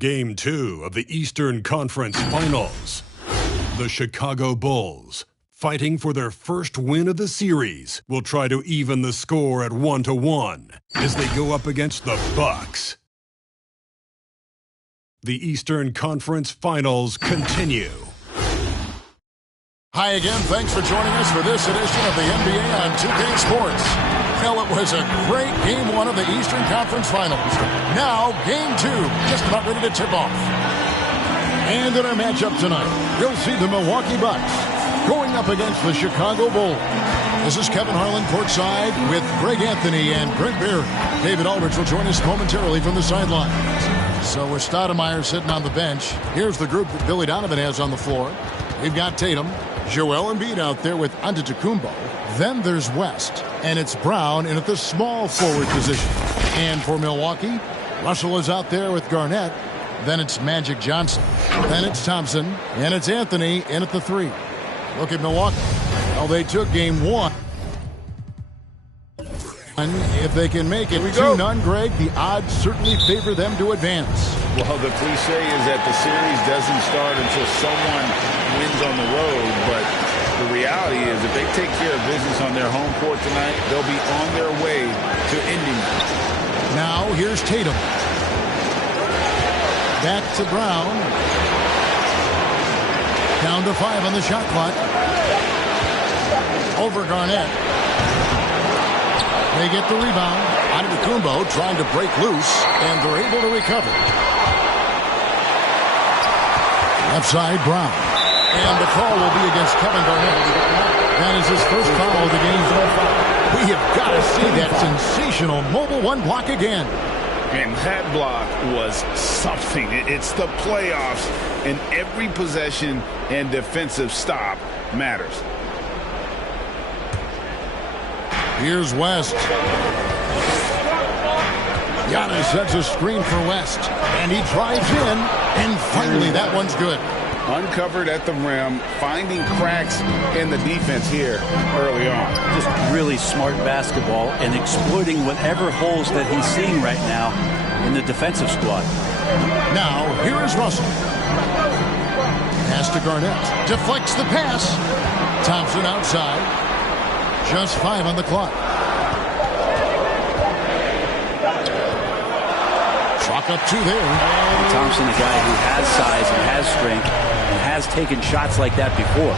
Game 2 of the Eastern Conference Finals. The Chicago Bulls, fighting for their first win of the series, will try to even the score at 1-1 as they go up against the Bucks. The Eastern Conference Finals continue. Hi again, thanks for joining us for this edition of the NBA on 2K Sports. Well, it was a great Game 1 of the Eastern Conference Finals. Now, Game 2, just about ready to tip off. And in our matchup tonight, you'll see the Milwaukee Bucks going up against the Chicago Bulls. This is Kevin Harlan courtside with Greg Anthony and Brent Barry. David Aldridge will join us momentarily from the sidelines. So with Stoudemire sitting on the bench, here's the group that Billy Donovan has on the floor. We've got Tatum, Joel Embiid out there with Antetokounmpo. Then there's West, and it's Brown in at the small forward position. And for Milwaukee, Russell is out there with Garnett. Then it's Magic Johnson. Then it's Thompson, and it's Anthony in at the 3. Look at Milwaukee. Well, they took Game 1. If they can make it 2-0, Greg, the odds certainly favor them to advance. Well, the cliche is that the series doesn't start until someone wins on the road, but the reality is if they take care of business on their home court tonight, they'll be on their way to ending it. Now, here's Tatum. Back to Brown. Down to 5 on the shot clock. Over Garnett. They get the rebound. Antetokounmpo trying to break loose, and they're able to recover. Left side, Brown. And the call will be against Kevin Garnett. That is his first foul of the game. We have got to see that sensational mobile one block again. And that block was something. It's the playoffs, and every possession and defensive stop matters. Here's West. Giannis sets a screen for West, and he drives in, and finally that one's good. Uncovered at the rim, finding cracks in the defense here early on. Just really smart basketball and exploiting whatever holes that he's seeing right now in the defensive squad. Now, here is Russell. Pass to Garnett. Deflects the pass. Thompson outside. Just 5 on the clock. Chalk up 2 there. And Thompson, a guy who has size and has strength and has taken shots like that before.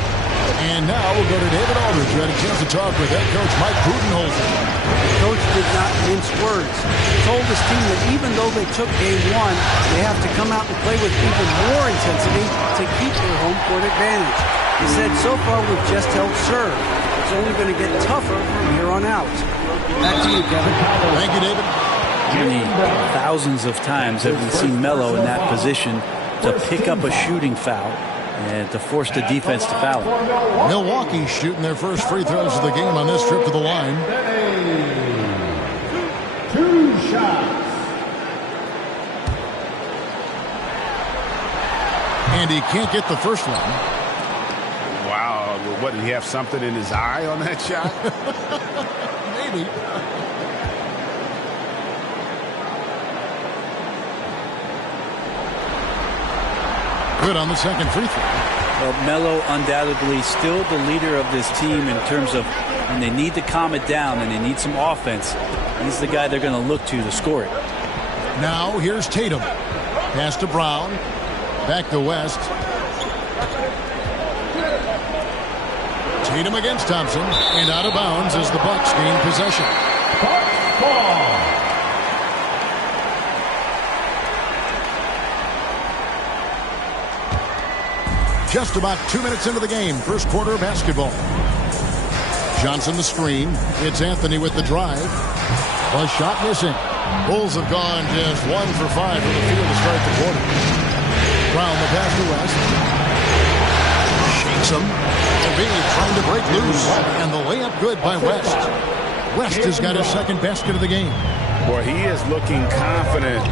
And now we'll go to David Aldridge, who had a chance to talk with head coach Mike Budenholzer. The coach did not mince words. He told his team that even though they took Game 1, they have to come out and play with even more intensity to keep their home court advantage. He said, so far we've just held serve. It's only going to get tougher from here on out. Back to you, Kevin. Thank you, David. How many thousands of times have we seen Melo in that position to pick up a shooting foul and to force the defense to foul him? Milwaukee shooting their first free throws of the game on this trip to the line. 2 shots. And he can't get the first one. Wow, what, did he have something in his eye on that shot? Maybe. Good on the second free throw. Well, Melo undoubtedly still the leader of this team in terms of when they need to calm it down and they need some offense. He's the guy they're going to look to score it. Now here's Tatum. Pass to Brown. Back to West. Tatum against Thompson. And out of bounds as the Bucks gain possession. Ball. Just about 2 minutes into the game. First quarter of basketball. Johnson the screen. It's Anthony with the drive. A shot missing. Bulls have gone just 1 for 5 from the field to start the quarter. Brown the pass to West. Shakes him. Embiid trying to break loose. And the layup good by West. West has got his second basket of the game. Boy, he is looking confident.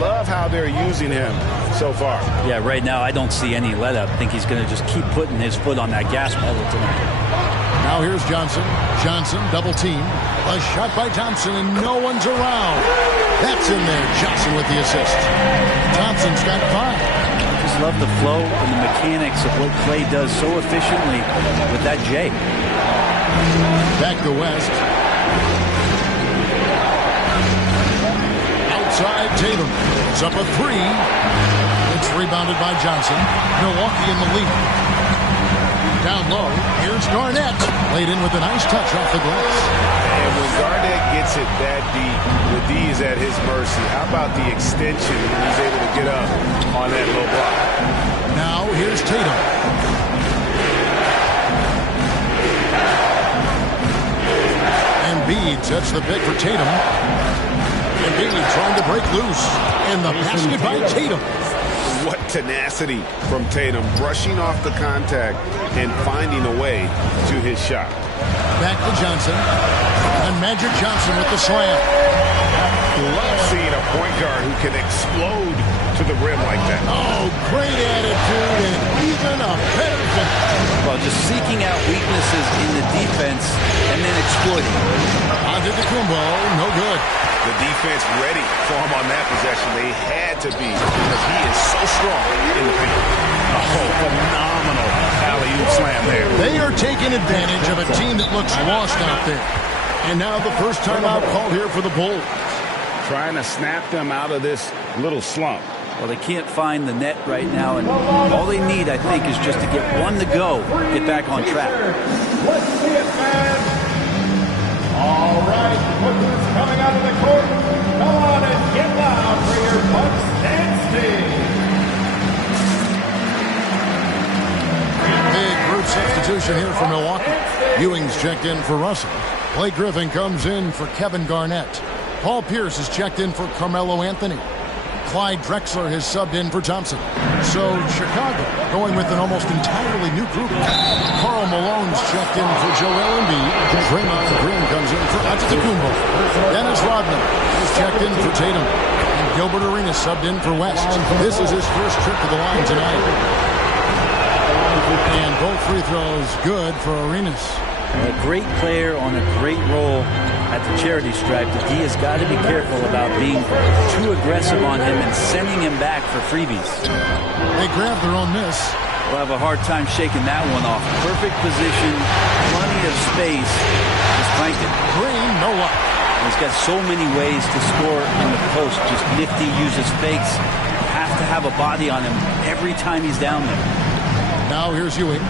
Love how they're using him so far. Yeah, right now I don't see any let up. I think he's going to just keep putting his foot on that gas pedal tonight. Now here's Johnson. Johnson double team. A shot by Thompson and no one's around. That's in there. Johnson with the assist. Thompson's got 5. Just love the flow and the mechanics of what Clay does so efficiently with that J. Back to West. Outside Tatum. It's up a 3. It's rebounded by Johnson. Milwaukee in the lead. Down low. Here's Garnett. Laid in with a nice touch off the glass. And when Garnett gets it that deep, the D is at his mercy. How about the extension when he's able to get up on that low block? Now here's Tatum. Embiid sets the pick for Tatum. Embiid trying to break loose. And the basket by Tatum. What tenacity from Tatum, brushing off the contact and finding a way to his shot. Back to Johnson. And Magic Johnson with the slam. Love seeing a point guard who can explode to the rim like that. Oh, great attitude and even a better finish. Well, just seeking out weaknesses in the defense and then exploiting. Antetokounmpo, no good. The defense ready for him on that possession. They had to be because he is so strong in the paint. Oh, phenomenal alley-oop slam there. They are taking advantage of a team that looks lost out there. And now the first timeout called here for the Bulls. Trying to snap them out of this little slump. Well, they can't find the net right now, and all they need, I think, is just to get one to go, get back on track. Let's see it, man. All right, look who's coming out of the court. Come on and get loud for your Bucks and Steve. Big group substitution here for Milwaukee. Ewing's checked in for Russell. Blake Griffin comes in for Kevin Garnett. Paul Pierce is checked in for Carmelo Anthony. Clyde Drexler has subbed in for Thompson. So Chicago going with an almost entirely new group. Karl Malone's checked in for Joel Embiid. Draymond Green comes in for Antetokounmpo. Dennis Rodman is checked in for Tatum. And Gilbert Arenas subbed in for West. This is his first trip to the line tonight. And both free throws good for Arenas. A great player on a great role at the charity stripe. The D has got to be careful about being too aggressive on him and sending him back for freebies. They grab their own miss. We'll have a hard time shaking that one off. Perfect position, plenty of space. Just franked it. Green, no luck. He's got so many ways to score in the post. Just nifty, uses fakes. Have to have a body on him every time he's down there. Now here's Ewing.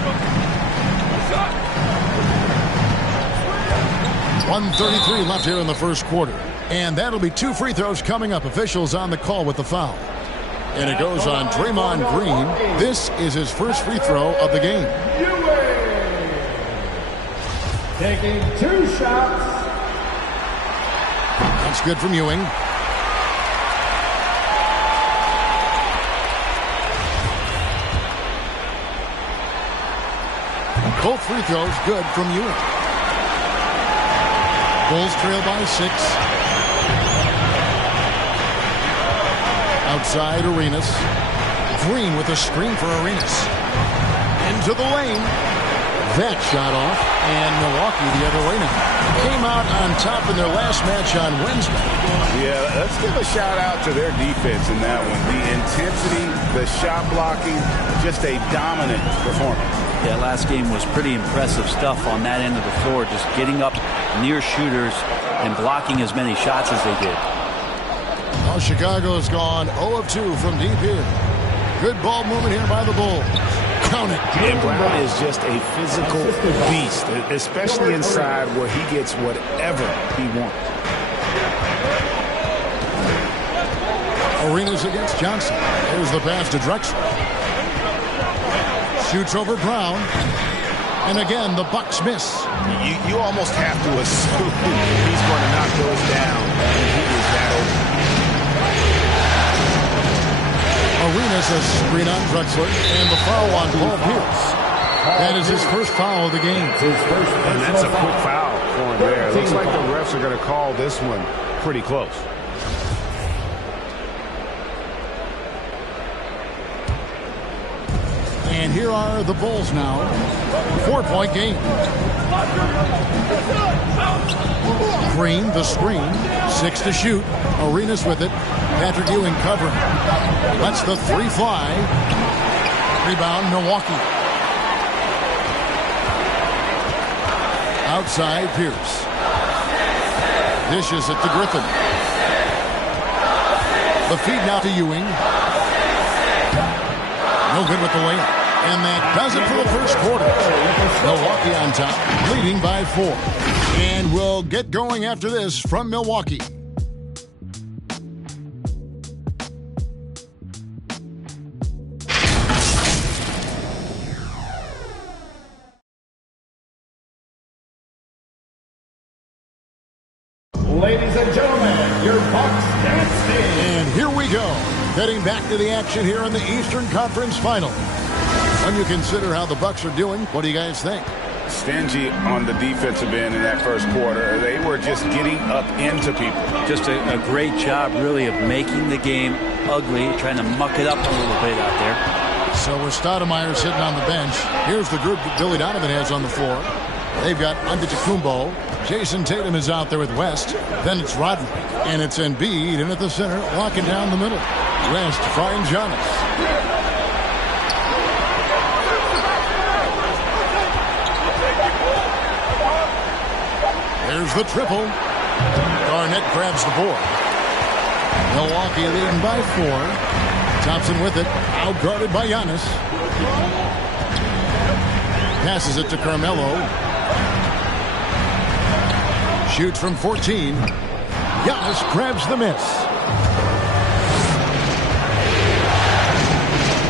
1:33 left here in the first quarter. And that'll be 2 free throws coming up. Officials on the call with the foul. And it goes on Draymond Green. This is his first free throw of the game. Taking 2 shots. That's good from Ewing. Both free throws good from Ewing. Bulls trail by 6. Outside Arenas. Green with a screen for Arenas. Into the lane. That shot off. And Milwaukee the other way now. Came out on top in their last match on Wednesday. Yeah, let's give a shout out to their defense in that one. The intensity, the shot blocking, just a dominant performance. Yeah, last game was pretty impressive stuff on that end of the floor. Just getting up near shooters and blocking as many shots as they did. Well, Chicago has gone 0 of 2 from deep here. Good ball movement here by the Bulls. Count it. And Brown is just a physical beast, especially inside where he gets whatever he wants. Arenas against Johnson. There's the pass to Drexler. Shoots over Brown. And again, the Bucks miss. You almost have to assume he's going to knock those down. He is that open. Arenas a screen on Drexler. And the foul on Paul Pierce. That is his first foul of the game. And that's a quick foul for him there. It looks like the refs are going to call this one pretty close. And here are the Bulls now. 4-point game. Green, the screen. 6 to shoot. Arenas with it. Patrick Ewing covering. Lets the 3 fly. Rebound, Milwaukee. Outside, Pierce. Dishes it to Griffin. The feed now to Ewing. No good with the layup. And that does it for the first quarter. Milwaukee on top, leading by 4. And we'll get going after this from Milwaukee. Ladies and gentlemen, your Bucks dancing. And here we go. Heading back to the action here in the Eastern Conference Final. When you consider how the Bucks are doing, what do you guys think? Stingy on the defensive end in that first quarter. They were just getting up into people. Just a great job, really, of making the game ugly, trying to muck it up a little bit out there. So with Stoudemire sitting on the bench, here's the group that Billy Donovan has on the floor. They've got Antetokounmpo. Jason Tatum is out there with West. Then it's Rodman. And it's Embiid in at the center, locking down the middle. West finds Giannis. There's the triple. Garnett grabs the board. Milwaukee leading by 4. Thompson with it. Outguarded by Giannis. Passes it to Carmelo. Shoots from 14. Giannis grabs the miss.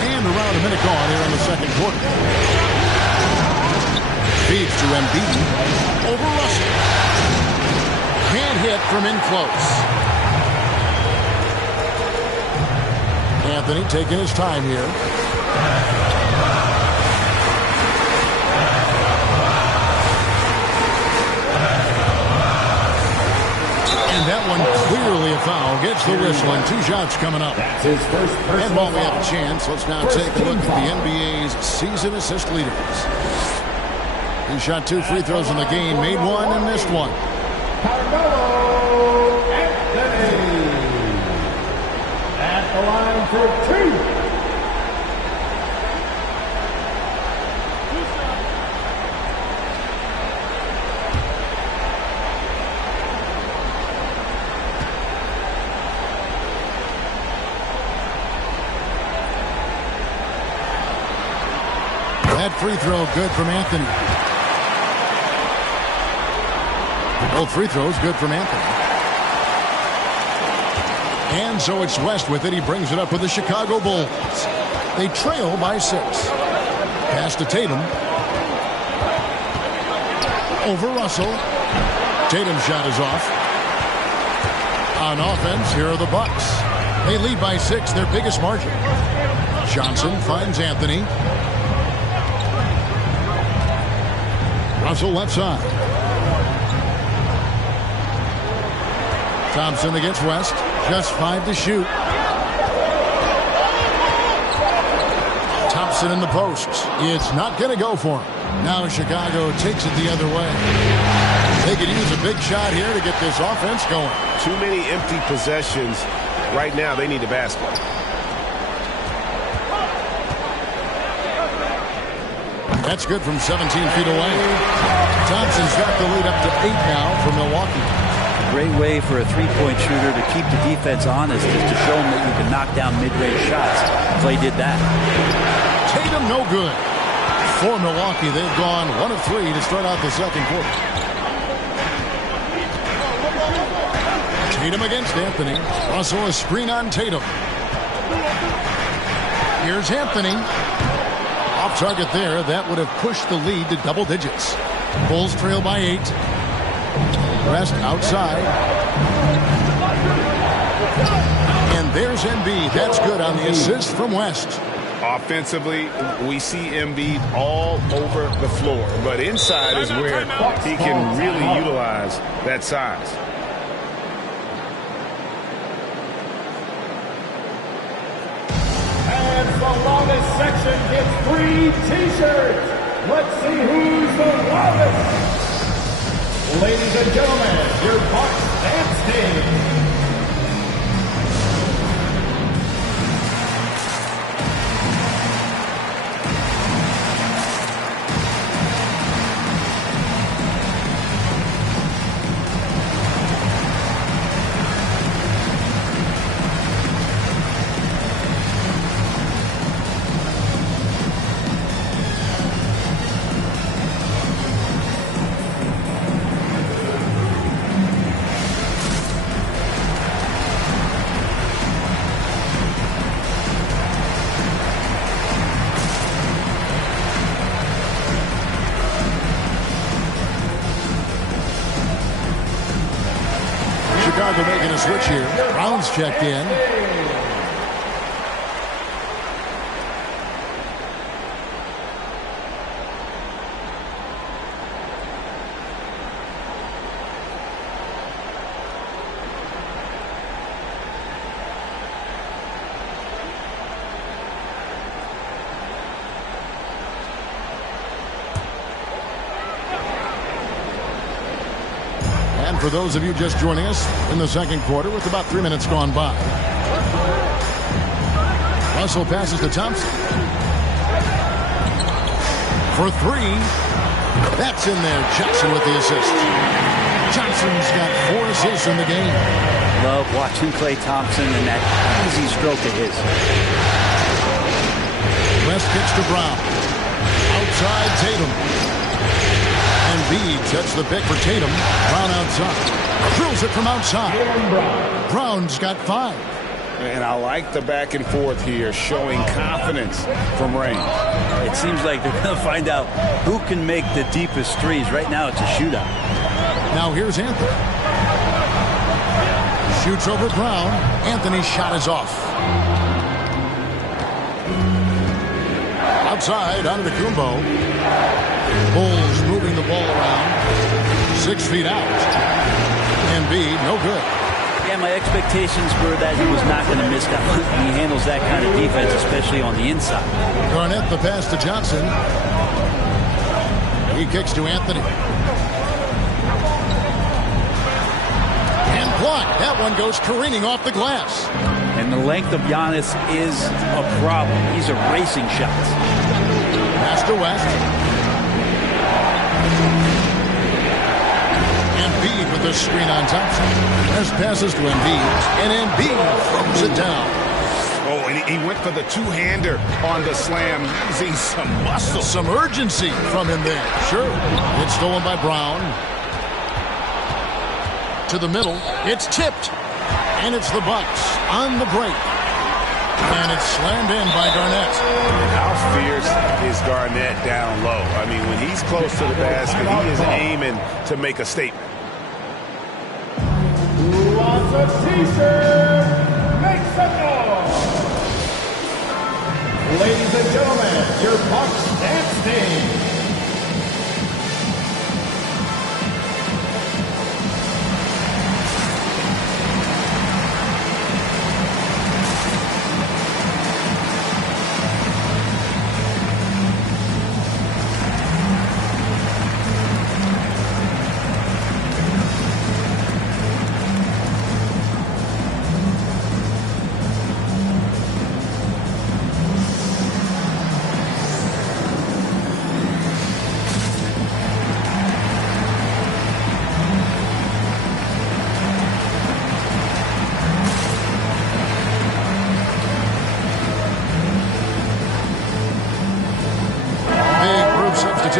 And around a minute gone here in the second quarter. Feeds to Embiid. Over Russell. Can't hit from in close. Anthony taking his time here. And that one clearly a foul. Gets the whistle and 2 shots coming up. That's his first personal And while we have foul. a chance, let's now take a look at the NBA's season assist leaders. He shot 2 free throws in the game, made 1 and missed 1. Carmelo Anthony at the line for 2. That free throw good from Anthony. Both free throws good from Anthony. And so it's West with it. He brings it up with the Chicago Bulls. They trail by 6. Pass to Tatum. Over Russell. Tatum's shot is off. On offense, here are the Bucks. They lead by 6, their biggest margin. Johnson finds Anthony. Russell left side. Thompson against West. Just 5 to shoot. Thompson in the post. It's not going to go for him. Now Chicago takes it the other way. They could use a big shot here to get this offense going. Too many empty possessions. Right now, they need a basket. That's good from 17 feet away. Thompson's got the lead up to 8 now for Milwaukee. Great way for a three-point shooter to keep the defense honest is to show them that you can knock down mid-range shots. Clay did that. Tatum no good. For Milwaukee, they've gone 1 of 3 to start out the second quarter. Tatum against Anthony. Russell a screen on Tatum. Here's Anthony. Off target there. That would have pushed the lead to double digits. Bulls trail by 8. West outside. And there's Embiid. That's good on the assist from West. Offensively, we see Embiid all over the floor. But inside is where he can really utilize that size. And the longest section gets 3 T-shirts. Let's see who's the longest. Ladies and gentlemen, your Bucks and Sting. Chicago making a switch here. Brown's checked in. And for those of you just joining us in the second quarter with about 3 minutes gone by. Russell passes to Thompson. For three. That's in there. Jackson with the assist. Johnson's got 4 assists in the game. Love watching Klay Thompson and that easy stroke of his. West kicks to Brown. Outside Tatum. Embiid sets the pick for Tatum. Brown outside. Drills it from outside. Brown's got 5. And I like the back and forth here, showing confidence from range. It seems like they're going to find out who can make the deepest threes. Right now it's a shootout. Now here's Anthony. Shoots over Brown. Anthony's shot is off. Outside, Antetokounmpo. Bulls moving the ball around. 6 feet out. Embiid, no good. Yeah, my expectations were that he was not going to miss that one. He handles that kind of defense, especially on the inside. Garnett the pass to Johnson. He kicks to Anthony. And blocked. That one goes careening off the glass. And the length of Giannis is a problem. He's erasing shots. Pass to West. Embiid with the screen on Thompson. There's passes to Embiid. And Embiid throws it down. Oh, and he went for the two-hander on the slam, using some muscle. Some urgency from him there. Sure. It's stolen by Brown. To the middle. It's tipped. And it's the Bucks on the break. And it's slammed in by Garnett. How fierce is Garnett down low? I mean, when he's close to the basket, he is aiming to make a statement. Who wants a t-shirt? Make some noise! Ladies and gentlemen, your Bucks and Sting.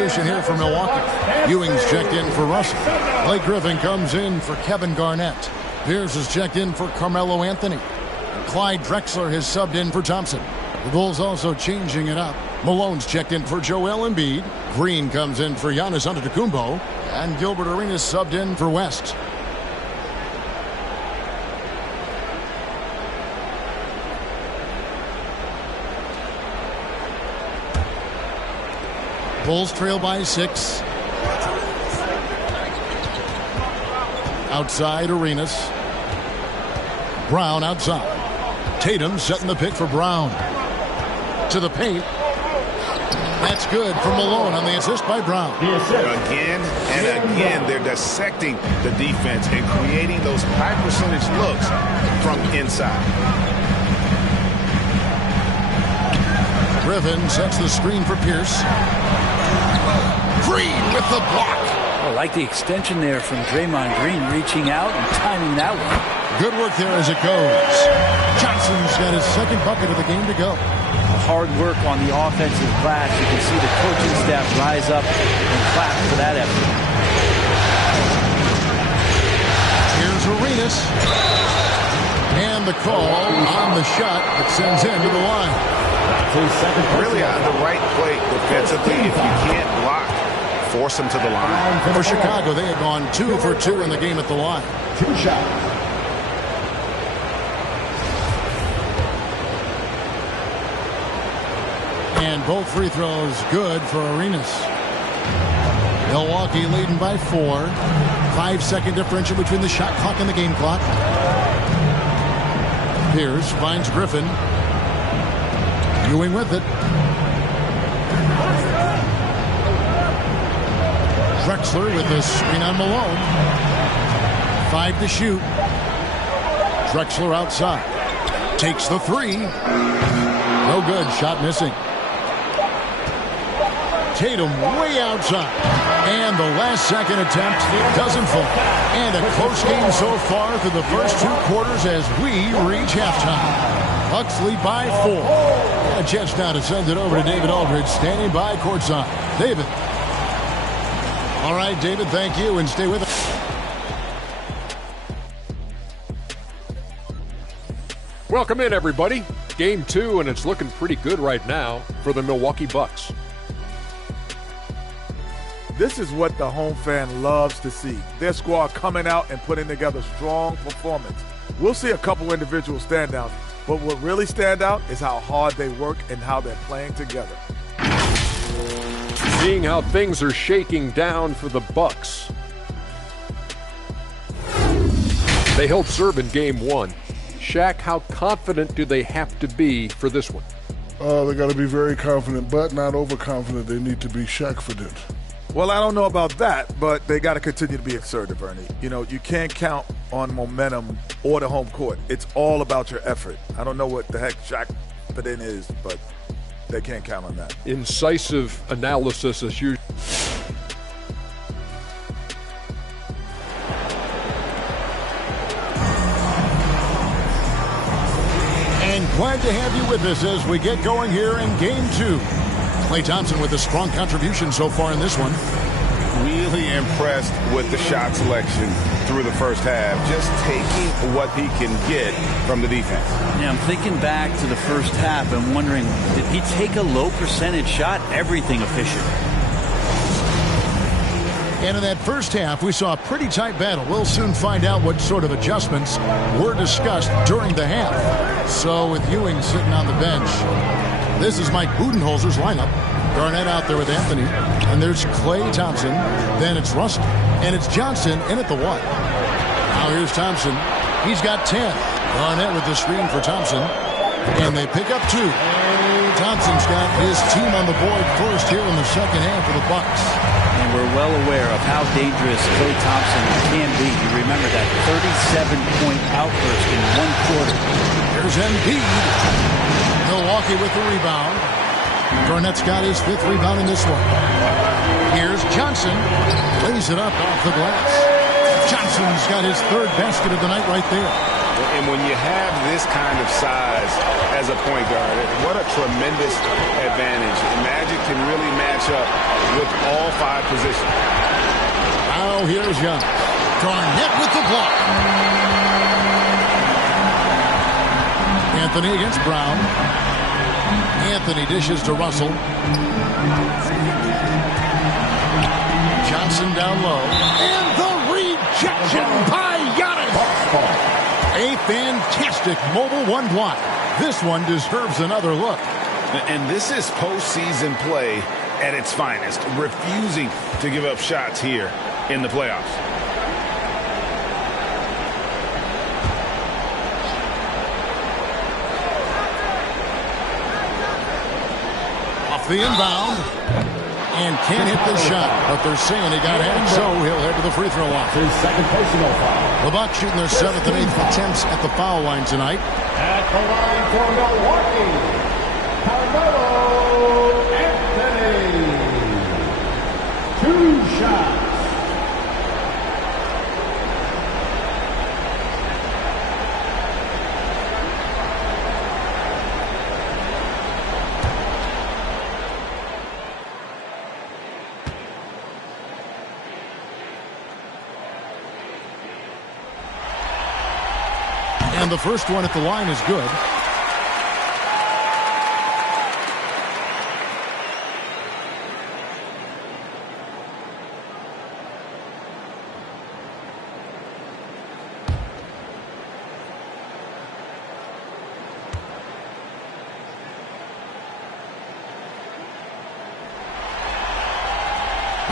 Here for Milwaukee. Ewing's checked in for Russell. Blake Griffin comes in for Kevin Garnett. Pierce is checked in for Carmelo Anthony. Clyde Drexler has subbed in for Thompson. The Bulls also changing it up. Malone's checked in for Joel Embiid. Green comes in for Giannis Antetokounmpo. And Gilbert Arenas subbed in for West. Bulls trail by 6. Outside Arenas. Brown outside. Tatum setting the pick for Brown. To the paint. That's good for Malone on the assist by Brown. Again and again, they're dissecting the defense and creating those high percentage looks from inside. Griffin sets the screen for Pierce. Green with the block. I like the extension there from Draymond Green, reaching out and timing that one. Good work there as it goes. Johnson's got his second bucket of the game to go. Hard work on the offensive glass. You can see the coaching staff rise up and clap for that effort. Here's Arenas. And the call on the shot that sends him to the line. Really on the right play defensively. If you can't block, force him to the line. For Chicago, they had gone 2 for 2 in the game at the line. 2 shots. And both free throws good for Arenas. Milwaukee leading by 4. 5-second differential between the shot clock and the game clock. Pierce finds Griffin. Ewing with it. Drexler with the screen on Malone. 5 to shoot. Drexler outside. Takes the 3. No good. Shot missing. Tatum way outside. And the last second attempt doesn't fall. And a close game so far through the first 2 quarters as we reach halftime. Bucks lead by 4. A chance now to send it over to David Aldridge, standing by courtside. David. All right, David, thank you, and stay with us. Welcome in, everybody. Game 2, and it's looking pretty good right now for the Milwaukee Bucks. This is what the home fan loves to see. Their squad coming out and putting together strong performance. We'll see a couple individual standouts, but what really stand out is how hard they work and how they're playing together. Seeing how things are shaking down for the Bucks. They held serve in Game 1. Shaq, how confident do they have to be for this one? They got to be very confident, but not overconfident. They need to be Shaq-fident. Well, I don't know about that, but they got to continue to be assertive, Ernie. You know, you can't count on momentum or the home court. It's all about your effort. I don't know what the heck Shaq-fident is, but they can't count on that. Incisive analysis as usual. And glad to have you with us as we get going here in Game 2. Klay Thompson with a strong contribution so far in this one. Really impressed with the shot selection through the first half. Just taking what he can get from the defense. Yeah, I'm thinking back to the first half and wondering, did he take a low percentage shot? Everything efficient. And in that first half, we saw a pretty tight battle. We'll soon find out what sort of adjustments were discussed during the half. So with Ewing sitting on the bench, this is Mike Budenholzer's lineup. Garnett out there with Anthony. And there's Klay Thompson. Then it's Russell. And it's Johnson in at the 1. Now here's Thompson. He's got 10. Garnett with the screen for Thompson. And they pick up 2. Thompson's got his team on the board first here in the second half for the Bucks. And we're well aware of how dangerous Klay Thompson can be. You remember that 37-point outburst in 1 quarter. Here's Embiid. Milwaukee with the rebound. Garnett's got his 5th rebound in this one. Here's Johnson. Lays it up off the glass. Johnson's got his 3rd basket of the night right there. And when you have this kind of size as a point guard, what a tremendous advantage. Magic can really match up with all 5 positions. Now here's Young. Garnett with the block. Anthony against Brown. Anthony dishes to Russell. Johnson down low. And the rejection by Giannis. A fantastic mobile 1 block. This one deserves another look. And this is postseason play at its finest. Refusing to give up shots here in the playoffs. the inbound and can't hit the shot, but they're saying he got hacked, so he'll head to the free throw line. His second personal foul. The Bucks shooting their 7th and 8th attempts at the foul line tonight. At the line for Milwaukee, Carmelo Anthony. 2 shots. And the first one at the line is good.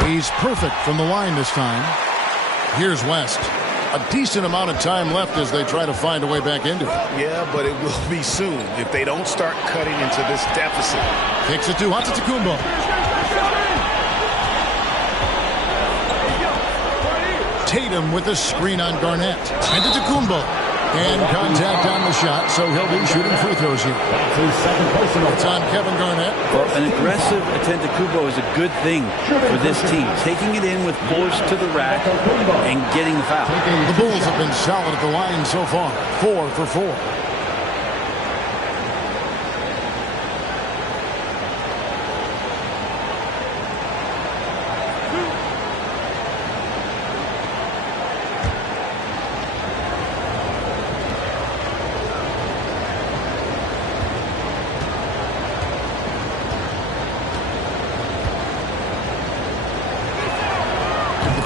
He's perfect from the line this time. Here's West. A decent amount of time left as they try to find a way back into it. Yeah, but it will be soon if they don't start cutting into this deficit. Kicks it to Antetokounmpo. Tatum with the screen on Garnett. Antetokounmpo. And contact on the shot, so he'll be shooting free throws here. It's on Kevin Garnett. Well, an aggressive Antetokounmpo is a good thing for this team. Taking it in with force to the rack and getting the foul. The Bulls have been solid at the line so far. 4 for 4.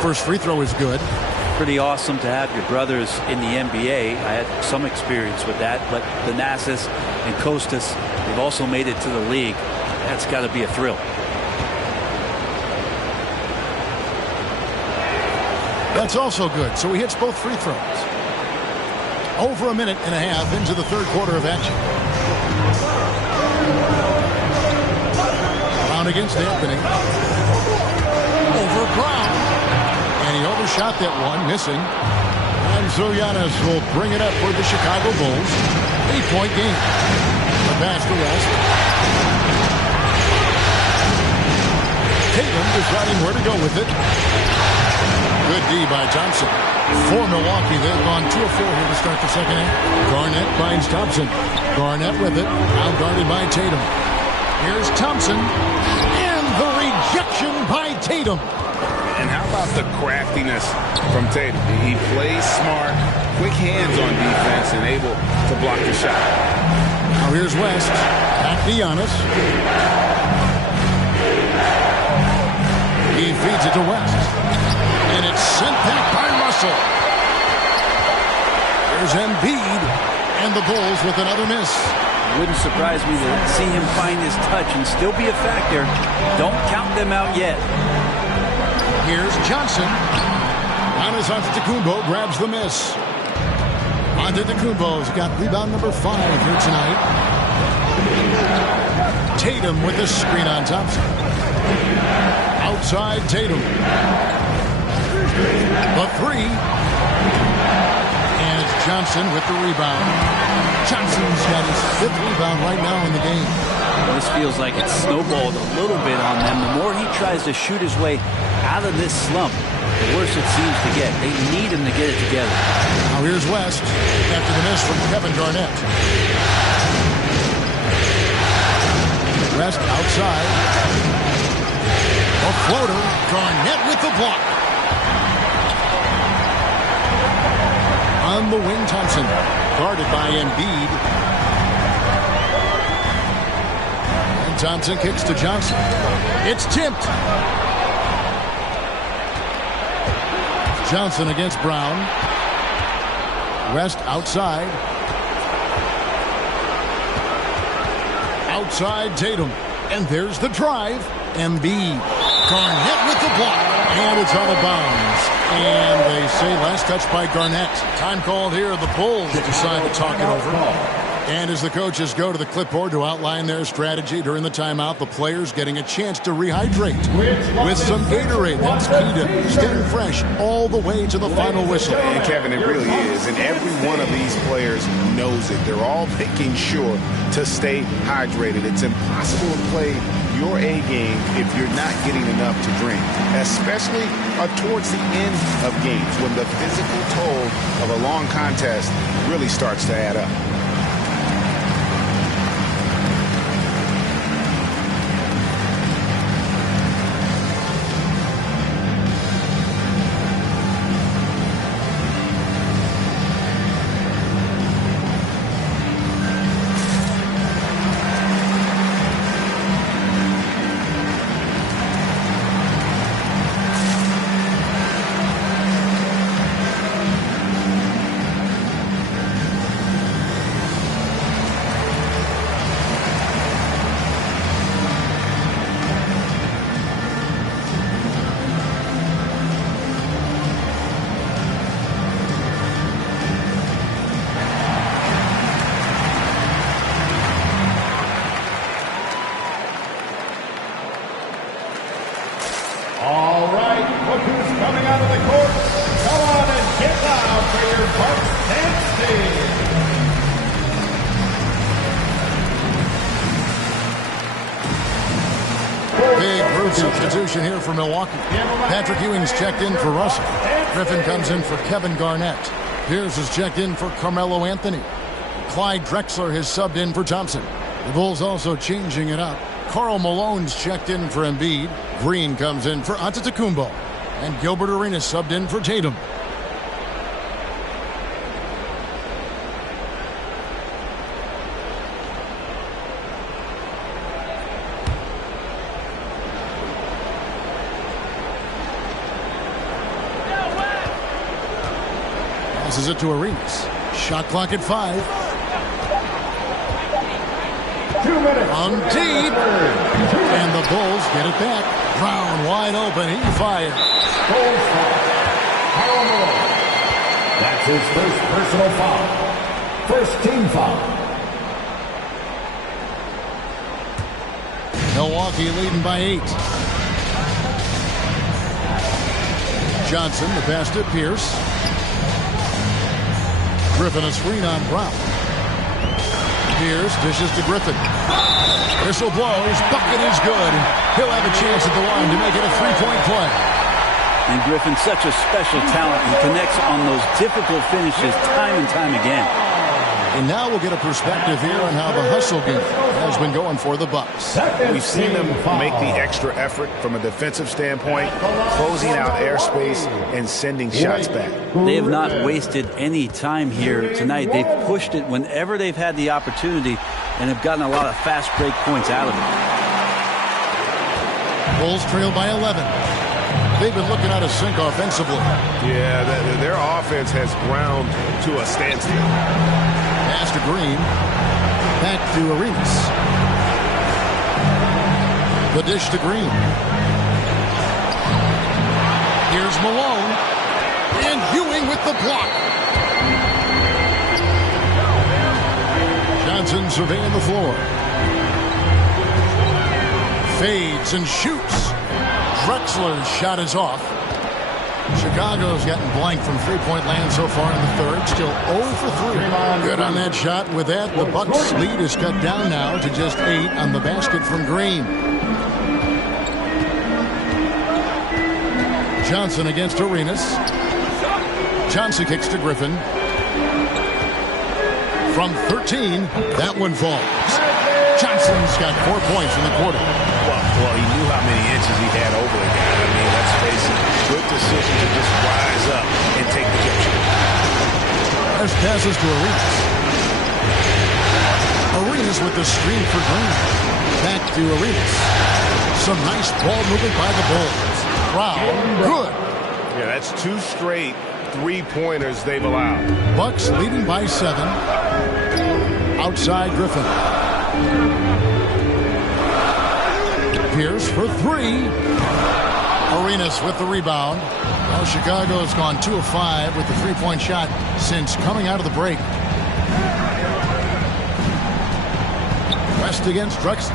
First free throw is good. Pretty awesome to have your brothers in the NBA. I had some experience with that, but Thanasis and Kostas, they've also made it to the league. That's got to be a thrill. That's also good. So he hits both free throws. Over a minute and a half into the third quarter of action. Brown against Anthony. Over Brown. And he overshot that one, missing. And so Giannis will bring it up for the Chicago Bulls. 8-point game. The pass to West. Tatum deciding where to go with it. Good D by Thompson. For Milwaukee, they've gone 2 of 4 here to start the second half. Garnett finds Thompson. Garnett with it. Now guarded by Tatum. Here's Thompson. And the rejection by Tatum. And how about the craftiness from Tatum? He plays smart, quick hands on defense, and able to block the shot. Now here's West. Back to Giannis. He feeds it to West. And it's sent back by Russell. There's Embiid. And the Bulls with another miss. Wouldn't surprise me to see him find his touch and still be a factor. Don't count them out yet. Here's Johnson. Giannis Antetokounmpo grabs the miss. Antetokounmpo's got rebound number 5 here tonight. Tatum with the screen on Thompson. Outside Tatum. The 3. And it's Johnson with the rebound. Johnson's got his 5th rebound right now in the game. This feels like it's snowballed a little bit on them. The more he tries to shoot his way out of this slump, the worse it seems to get. They need him to get it together. Now here's West after the miss from Kevin Garnett. West outside. A floater. Garnett with the block. On the wing, Thompson. Guarded by Embiid. And Thompson kicks to Johnson. It's tipped. Johnson against Brown. West outside. Outside Tatum. And there's the drive. Embiid. Garnett with the block. And it's out of bounds. And they say last touch by Garnett. Time called here. The Bulls decide to talk it over. And as the coaches go to the clipboard to outline their strategy during the timeout, the players getting a chance to rehydrate with some Gatorade. That's key to staying fresh all the way to the final whistle. And Kevin, it really is. And every one of these players knows it. They're all making sure to stay hydrated. It's impossible to play your A game if you're not getting enough to drink, especially towards the end of games when the physical toll of a long contest really starts to add up. All right, look who's coming out of the court. Come on and get loud for your Bucks dance team. Big group substitution here for Milwaukee. Patrick Ewing's checked in for Russell. Griffin comes in for Kevin Garnett. Pierce has checked in for Carmelo Anthony. Clyde Drexler has subbed in for Thompson. The Bulls also changing it up. Karl Malone's checked in for Embiid. Green comes in for Antetokounmpo. And Gilbert Arenas subbed in for Tatum. Passes it to Arenas. Shot clock at 5. 2 minutes. On deep. And the Bulls get it back. Brown wide open. He fires. Bulls foul. Karl Malone. That's his first personal foul. First team foul. Milwaukee leading by 8. Johnson, the pass to Pierce. Griffin a screen on Brown. Pierce dishes to Griffin. Whistle blows. Bucket is good. He'll have a chance at the line to make it a three-point play. And Griffin, such a special talent. He connects on those difficult finishes time and time again. And now we'll get a perspective here on how the hustle game has been going for the Bucks. We've seen them make the extra effort from a defensive standpoint, closing out airspace and sending shots back. They have not wasted any time here tonight. They've pushed it whenever they've had the opportunity and have gotten a lot of fast break points out of it. Bulls trail by 11. They've been looking out of sync offensively. Yeah, their offense has ground to a standstill. Pass to Green. Back to Arenas. The dish to Green. Here's Malone. And Ewing with the block. Johnson surveying the floor. Fades and shoots. Drexler's shot is off. Chicago's gotten blank from three-point land so far in the third. Still 0 for 3. Good on that shot. With that, the Bucks' lead is cut down now to just 8 on the basket from Green. Johnson against Arenas. Johnson kicks to Griffin. From 13, that one falls. Johnson's got 4 points in the quarter. Well, he knew how many inches he had over the guy. I mean, let's face it. Good decision to just rise up and take the picture. There's passes to Arenas. Arenas with the screen for Green. Back to Arenas. Some nice ball movement by the Bulls. Brown, good. Yeah, that's 2 straight three-pointers they've allowed. Bucks leading by 7. Outside Griffin. Pierce for 3. Arenas with the rebound. Well, Chicago's gone 2 of 5 with the three-point shot since coming out of the break. West against Drexler.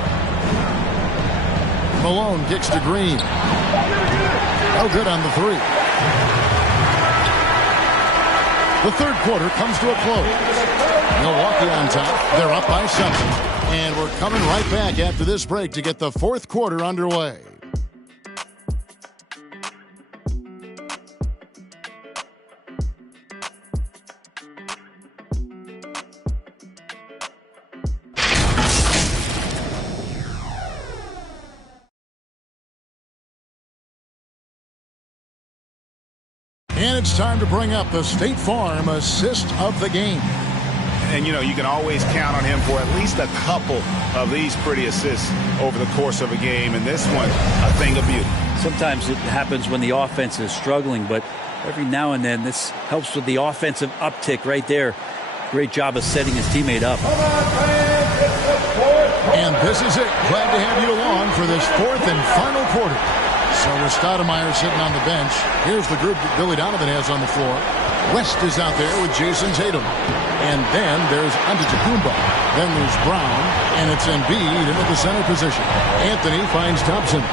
Malone kicks to Green. No good on the three. The third quarter comes to a close. Milwaukee on top. They're up by 7. And we're coming right back after this break to get the fourth quarter underway. And it's time to bring up the State Farm assist of the game. And, you know, you can always count on him for at least a couple of these pretty assists over the course of a game. And this one, a thing of beauty. Sometimes it happens when the offense is struggling, but every now and then this helps with the offensive uptick right there. Great job of setting his teammate up. And this is it. Glad to have you along for this fourth and final quarter. So with Stoudemire sitting on the bench, here's the group that Billy Donovan has on the floor. West is out there with Jason Tatum. And then there's Antetokounmpo. Then there's Brown. And it's Embiid into the center position. Anthony finds Thompson.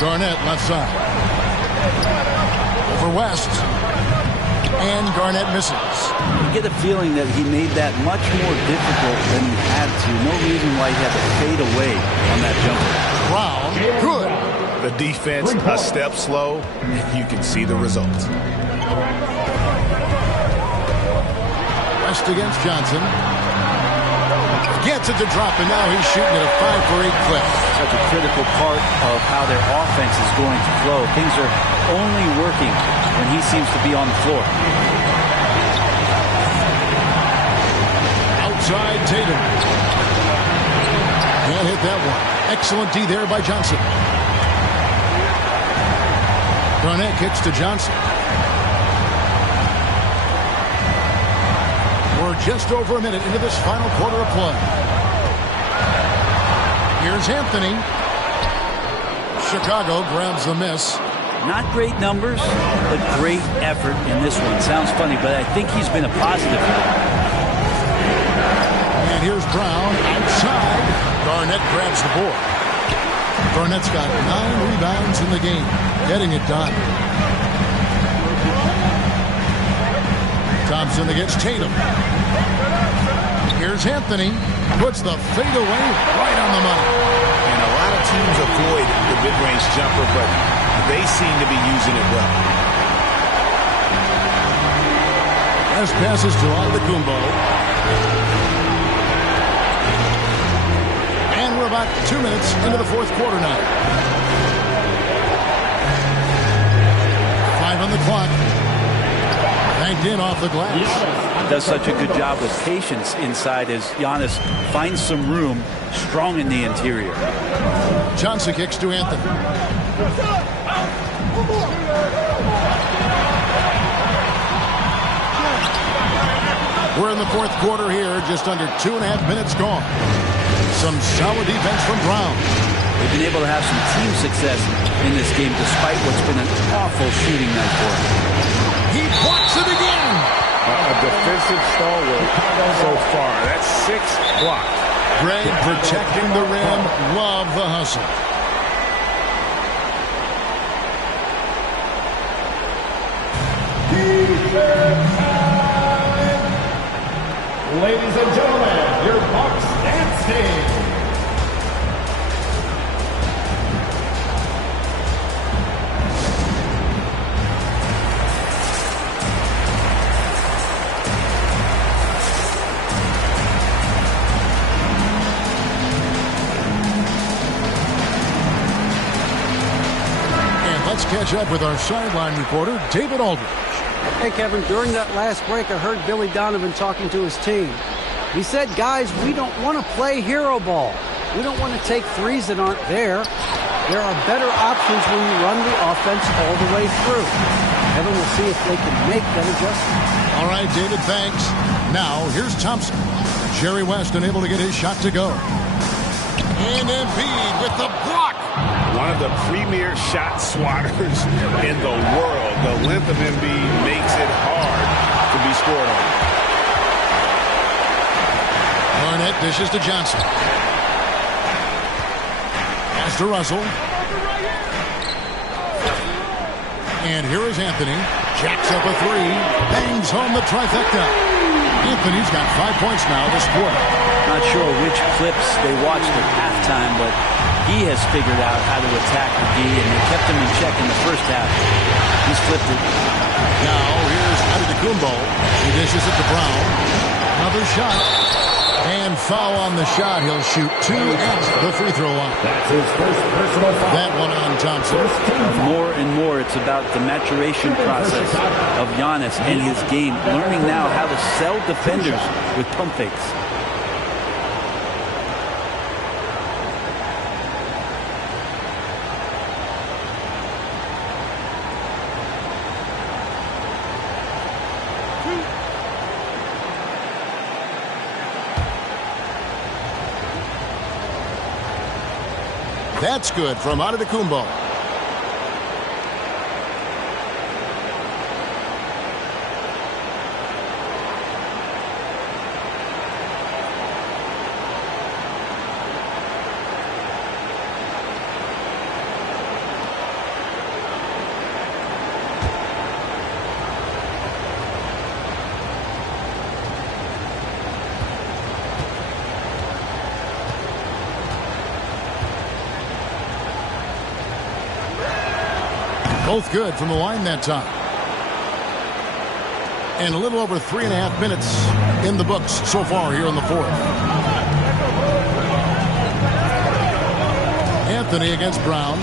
Garnett left side. Over West. And Garnett misses. You get a feeling that he made that much more difficult than he had to. No reason why he had to fade away on that jumper. Brown, good. The defense a step slow, and you can see the results. West against Johnson. Gets it to drop, and now he's shooting at a 5-for-8 clip. Such a critical part of how their offense is going to flow. Things are only working when he seems to be on the floor. Outside Tatum. Can't hit that one. Excellent D there by Johnson. Garnett kicks to Johnson. We're just over a minute into this final quarter of play. Here's Anthony. Chicago grabs the miss. Not great numbers, but great effort in this one. Sounds funny, but I think he's been a positive. And here's Brown outside. Garnett grabs the board. Garnett's got 9 rebounds in the game, getting it done. Thompson against Tatum. Here's Anthony. Puts the fade away right on the money. And a lot of teams avoid the mid-range jumper, but they seem to be using it well. As passes to Antetokounmpo. And we're about 2 minutes into the fourth quarter now. 5 on the clock. Banked in off the glass. Does such a good job with patience inside as Giannis finds some room strong in the interior. Johnson kicks to Anthony. We're in the fourth quarter here, just under 2.5 minutes gone. Some solid defense from Brown. They've been able to have some team success in this game despite what's been an awful shooting night for them. He blocks it again. A defensive stalwart so far. That's 6 blocks. Greg protecting the rim. Love the hustle. Ladies and gentlemen, your Bucks dancing. Let's catch up with our sideline reporter, David Aldridge. Hey, Kevin, during that last break, I heard Billy Donovan talking to his team. He said, guys, we don't want to play hero ball. We don't want to take threes that aren't there. There are better options when you run the offense all the way through. Kevin, we'll see if they can make that adjustment. All right, David, thanks. Now, here's Thompson. Jerry West unable to get his shot to go. And Embiid with the block. One of the premier shot swatters in the world. The length of Embiid makes it hard to be scored on. Garnett dishes to Johnson. Pass to Russell. And here is Anthony. Jacks up a three. Bangs home the trifecta. Anthony's got 5 points now this quarter. Not sure which clips they watched at halftime, but he has figured out how to attack the D, and they kept him in check in the first half. He's flipped it. Now here's Antetokounmpo. He dishes it to Brown. Another shot. And foul on the shot. He'll shoot 2 at the free throw line. That's his first personal foul. That one on Thompson. More and more, it's about the maturation process of Giannis and his game, learning now how to sell defenders with pump fakes. That's good from Antetokounmpo. Both good from the line that time. And a little over 3.5 minutes in the books so far here in the fourth. Anthony against Brown.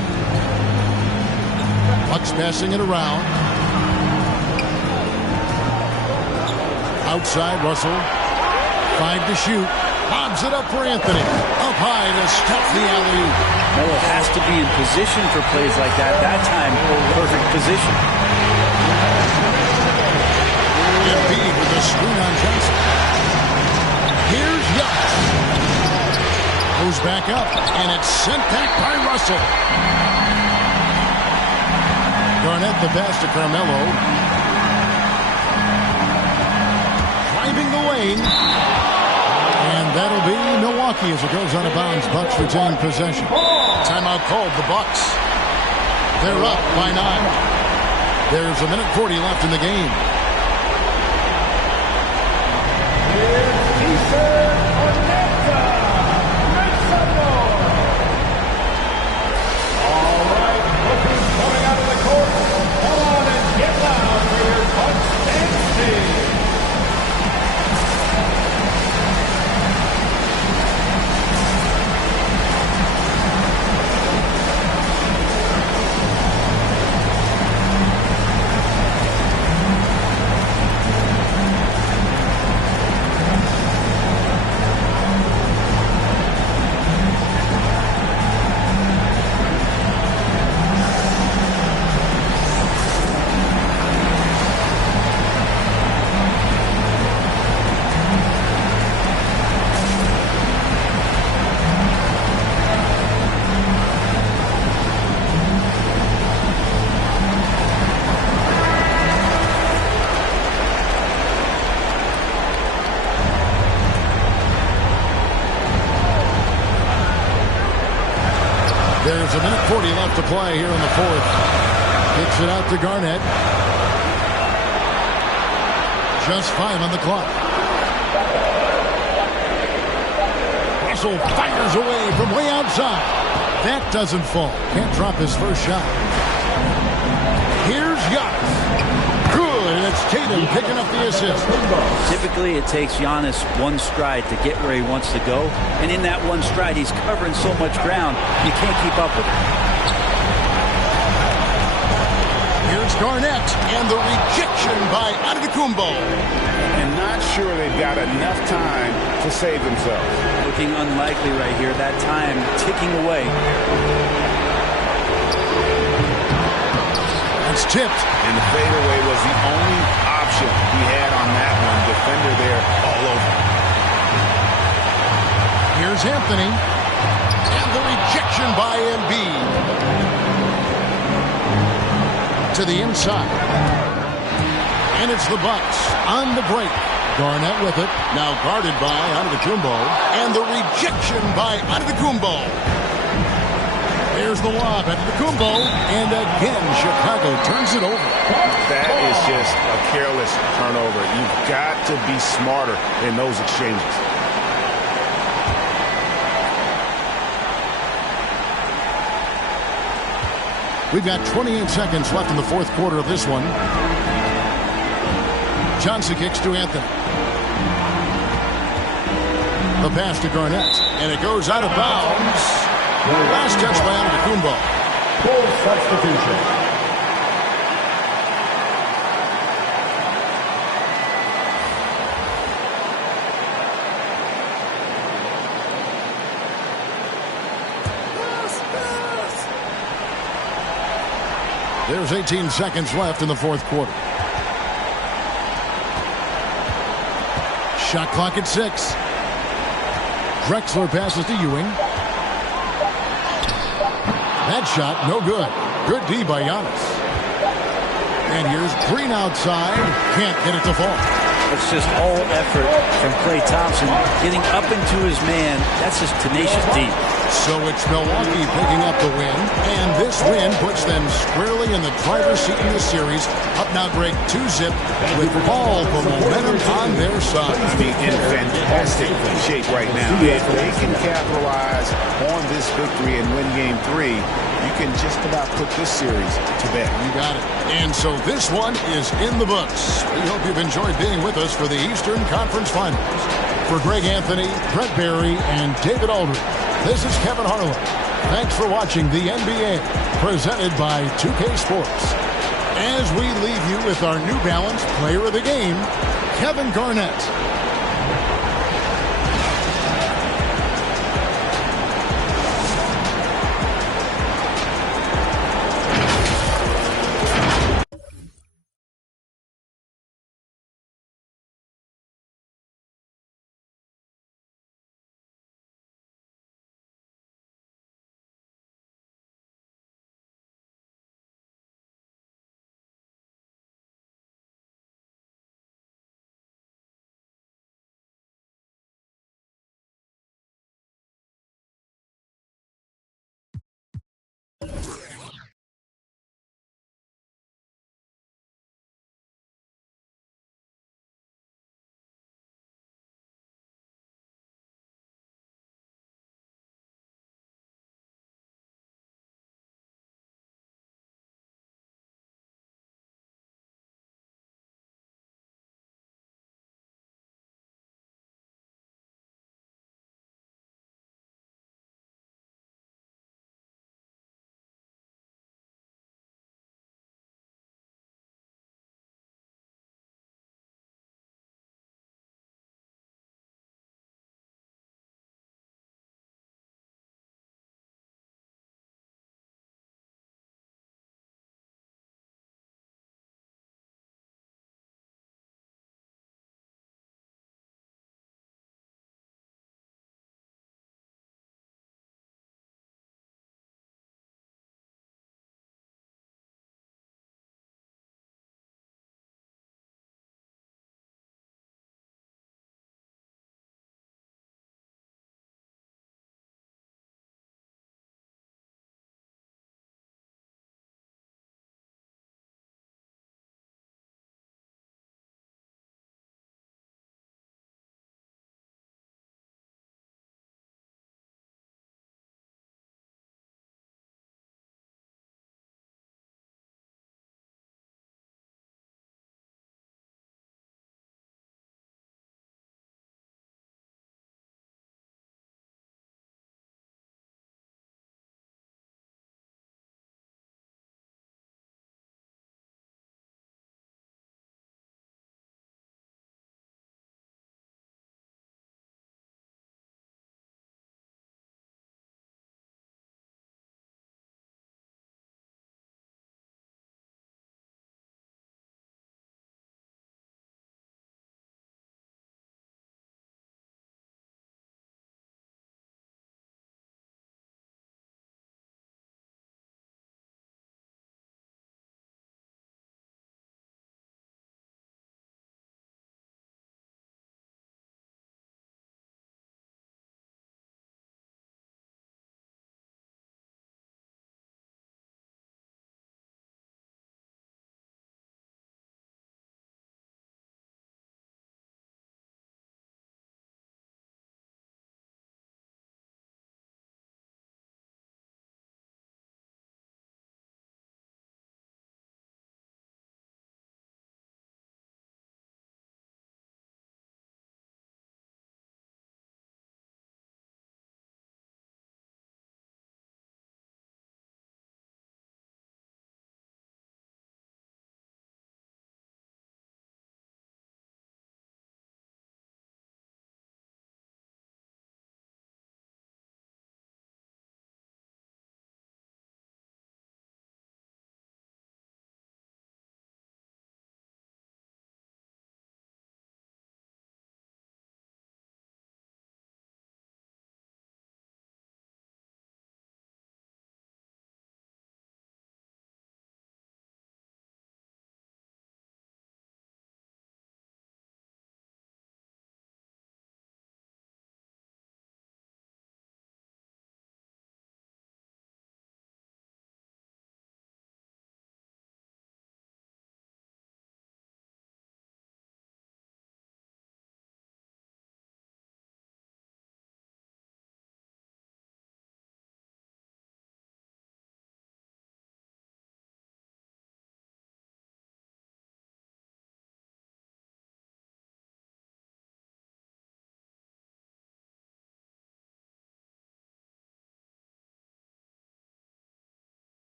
Bucks passing it around. Outside, Russell. 5 to shoot. Lobs it up for Anthony. Up high to stuff the alley-oop. Melo has to be in position for plays like that. That time, perfect position. Embiid with the screen on Johnson. Here's Giannis. Goes back up, and it's sent back by Russell. Garnett the pass to Carmelo. Driving the lane. And that'll be Milwaukee as it goes out of bounds. Bucks retain possession. Timeout called. The Bucks. They're up by 9. There's 1:40 left in the game. All right, lookers coming out of the court. Come on and get loud for your Bucks dance team. There's 1:40 left to play here in the fourth. Kicks it out to Garnett. Just 5 on the clock. Russell fires away from way outside. That doesn't fall. Can't drop his first shot. Here's Giannis. Good, and it's Tatum picking up the assist. Typically, it takes Giannis one stride to get where he wants to go. And in that one stride, he's covering so much ground, you can't keep up with him. Here's Garnett, and the rejection by Antetokounmpo. And not sure they've got enough time to save themselves. Looking unlikely right here. That time ticking away. It's tipped. And the fadeaway was the only option he had on that one. Defender there all over. Here's Anthony. And the rejection by Embiid. To the inside. And it's the Bucks on the break. Garnett with it. Now guarded by Antetokounmpo. And the rejection by Antetokounmpo. There's the lob at Antetokounmpo. And again, Chicago turns it over. That is just a careless turnover. You've got to be smarter in those exchanges. We've got 28 seconds left in the fourth quarter of this one. Johnson kicks to Anthony. The pass to Garnett. And it goes out of bounds. Last touch by Antetokounmpo. Full substitution. There's 18 seconds left in the fourth quarter. Shot clock at 6. Drexler passes to Ewing. That shot, no good. Good D by Giannis. And here's Green outside. Can't get it to fall. It's just all effort from Klay Thompson. Getting up into his man, that's just tenacious D. So it's Milwaukee picking up the win, and this win puts them squarely in the driver's seat in the series. Up now, Greg, 2-zip with all the momentum on their side. In fantastic shape right now. If they can capitalize on this victory and win Game 3, you can just about put this series to bed. You got it. And so this one is in the books. We hope you've enjoyed being with us for the Eastern Conference Finals. For Greg Anthony, Brett Barry, and David Aldridge, this is Kevin Harlan. Thanks for watching the NBA, presented by 2K Sports. As we leave you with our New Balance Player of the Game, Kevin Garnett.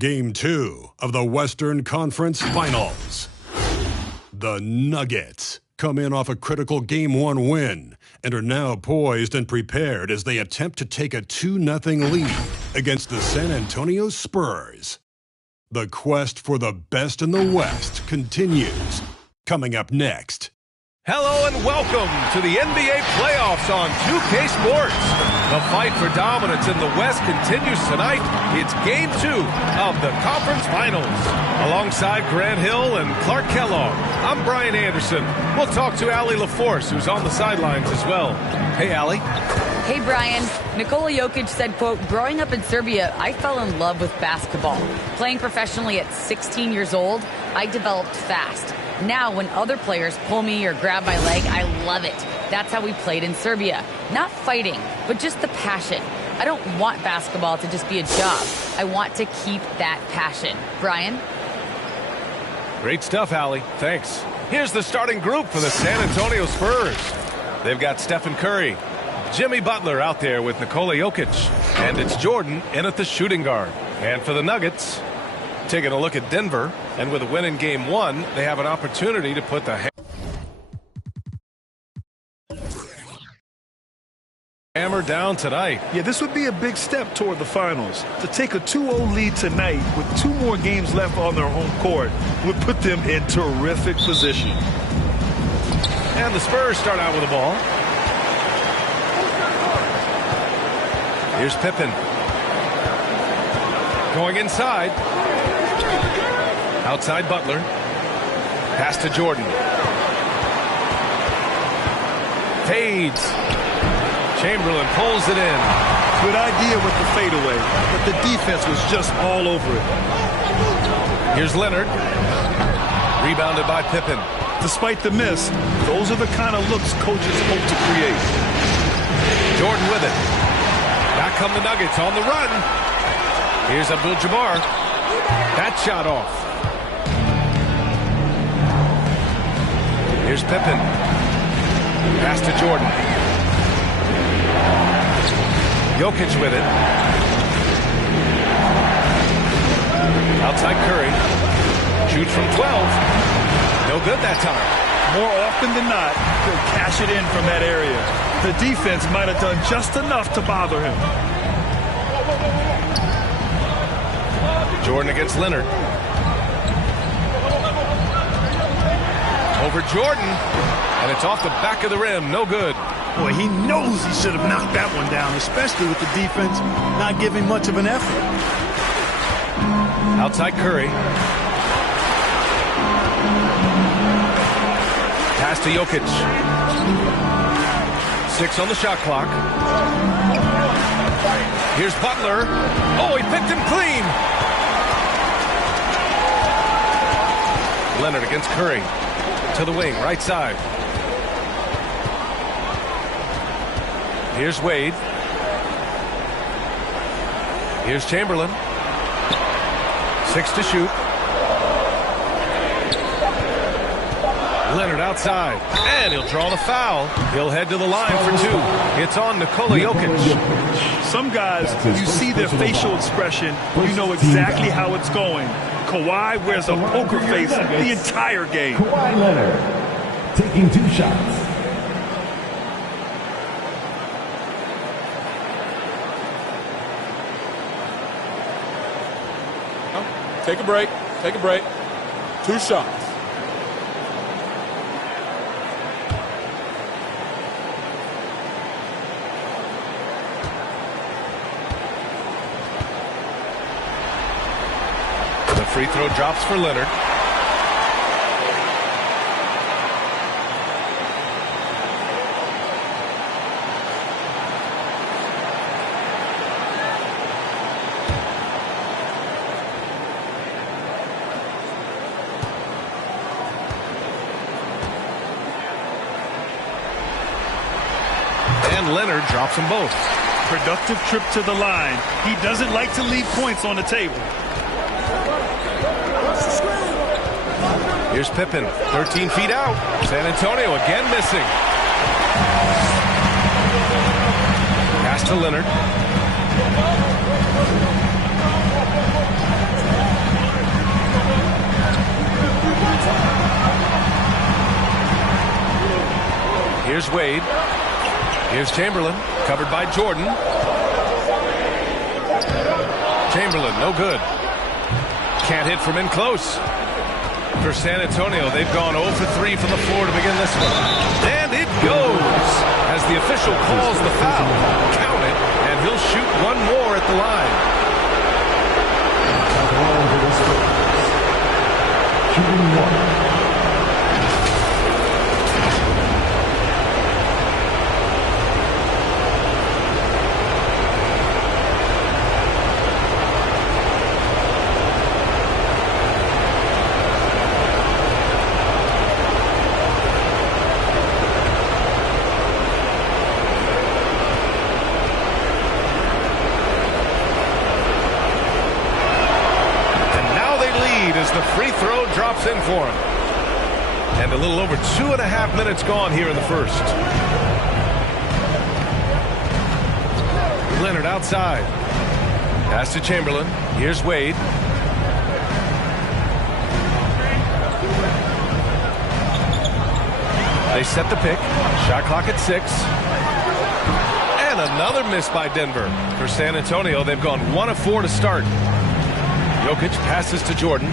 Game 2 of the Western Conference Finals. The Nuggets come in off a critical Game 1 win and are now poised and prepared as they attempt to take a 2-0 lead against the San Antonio Spurs. The quest for the best in the West continues. Coming up next. Hello and welcome to the NBA playoffs on 2K Sports. The fight for dominance in the West continues tonight. It's Game 2 of the Conference Finals. Alongside Grant Hill and Clark Kellogg, I'm Brian Anderson. We'll talk to Allie LaForce, who's on the sidelines as well. Hey, Allie. Hey, Brian. Nikola Jokic said, quote, growing up in Serbia, I fell in love with basketball. Playing professionally at 16 years old, I developed fast. Now, when other players pull me or grab my leg, I love it. That's how we played in Serbia. Not fighting, but just the passion. I don't want basketball to just be a job. I want to keep that passion. Brian? Great stuff, Allie. Thanks. Here's the starting group for the San Antonio Spurs. They've got Stephen Curry, Jimmy Butler out there with Nikola Jokic, and it's Jordan in at the shooting guard. And for the Nuggets, taking a look at Denver, and with a win in Game 1, they have an opportunity to put the hammer down tonight. Yeah, this would be a big step toward the finals. To take a 2-0 lead tonight with 2 more games left on their home court would put them in terrific position. And the Spurs start out with the ball. Here's Pippen. Going inside. Outside Butler. Pass to Jordan. Fades. Chamberlain pulls it in. Good idea with the fadeaway, but the defense was just all over it. Here's Leonard. Rebounded by Pippen. Despite the miss, those are the kind of looks coaches hope to create. Jordan with it. Back come the Nuggets on the run. Here's Abdul-Jabbar. That shot off. Here's Pippen. Pass to Jordan. Jokic with it. Outside Curry. Shoots from 12. No good that time. More often than not, he'll cash it in from that area. The defense might have done just enough to bother him. Jordan against Leonard. Over Jordan, and it's off the back of the rim. No good. Boy, he knows he should have knocked that one down, especially with the defense not giving much of an effort. Outside Curry. Pass to Jokic. 6 on the shot clock. Here's Butler. Oh, he picked him clean. Leonard against Curry. To the wing, right side. Here's Wade. Here's Chamberlain. 6 to shoot. Leonard outside. And he'll draw the foul. He'll head to the line for 2. It's on Nikola Jokic. Some guys, you see their facial expression, you know exactly how it's going. Kawhi wears a poker face the entire game. Kawhi Leonard taking 2 shots. Take a break. Take a break. 2 shots. The free throw drops for Leonard. And Leonard drops them both. Productive trip to the line. He doesn't like to leave points on the table. Here's Pippen, 13 feet out. San Antonio again missing. Pass to Leonard. Here's Wade. Here's Chamberlain, covered by Jordan. Chamberlain, no good. Can't hit from in close. For San Antonio, they've gone 0 for 3 from the floor to begin this one. And it goes as the official calls the foul. Count it, and he'll shoot one more at the line. Shooting one. As the free throw drops in for him. And a little over 2.5 minutes gone here in the first. Leonard outside. Pass to Chamberlain. Here's Wade. They set the pick. Shot clock at 6. And another miss by Denver. For San Antonio, they've gone 1 of 4 to start. Jokic passes to Jordan.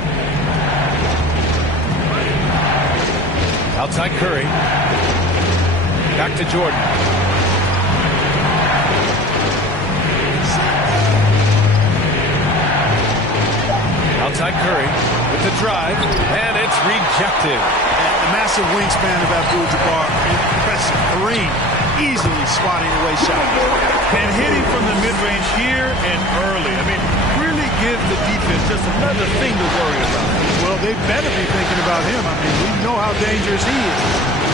Outside Curry. Back to Jordan. Outside Curry with the drive, and it's rejected. The massive wingspan of Abdul-Jabbar, impressive. Kareem easily swatting away shots. And hitting from the mid-range here and early. I mean, really gives the defense just another thing to worry about. Well, they better be thinking about him. I mean, we know how dangerous he is.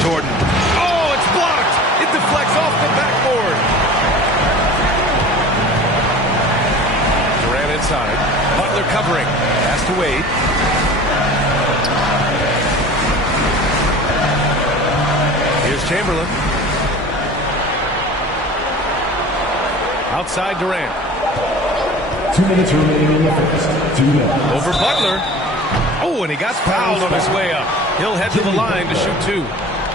Jordan. Oh, it's blocked. It deflects off the backboard. Durant inside. Butler covering. Pass to Wade. Here's Chamberlain. Outside Durant. 2 minutes remaining in the first. 2 minutes. Over Butler. Oh, and he got fouled on his way up. He'll head to the line to shoot 2.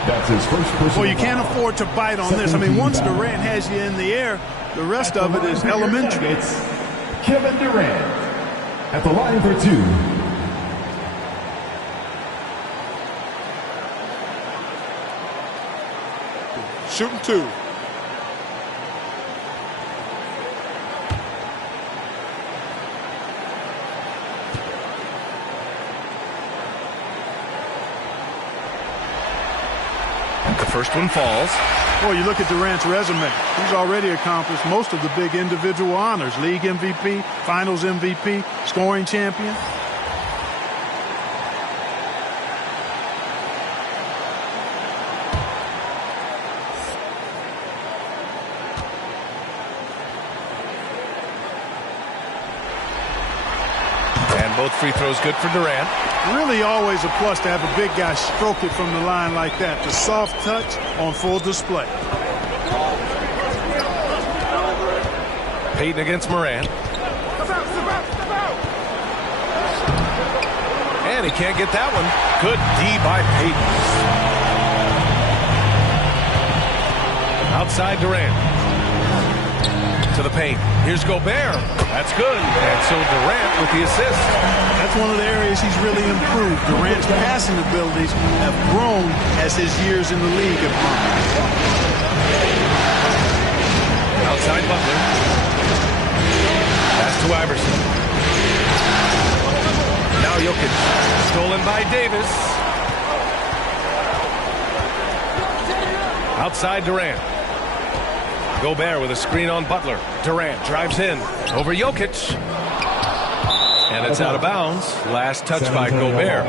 That's his first personal. Well, you can't afford to bite on this. I mean, once Durant has you in the air, the rest of it is elementary. It's Kevin Durant at the line for 2. Shooting 2. The first one falls. Well, you look at Durant's resume. He's already accomplished most of the big individual honors. League MVP, Finals MVP, scoring champion. And both free throws good for Durant. Really always a plus to have a big guy stroke it from the line like that. The soft touch on full display. Payton against Morant. And he can't get that one. Good D by Payton. Outside Durant. To the paint. Here's Gobert. That's good. And so Durant with the assist. That's one of the areas he's really improved. Durant's passing abilities have grown as his years in the league have gone. Outside Butler. Pass to Iverson. Now Jokic. Stolen by Davis. Outside Durant. Gobert with a screen on Butler. Durant drives in over Jokic. And it's out of bounds. Last touch by Gobert.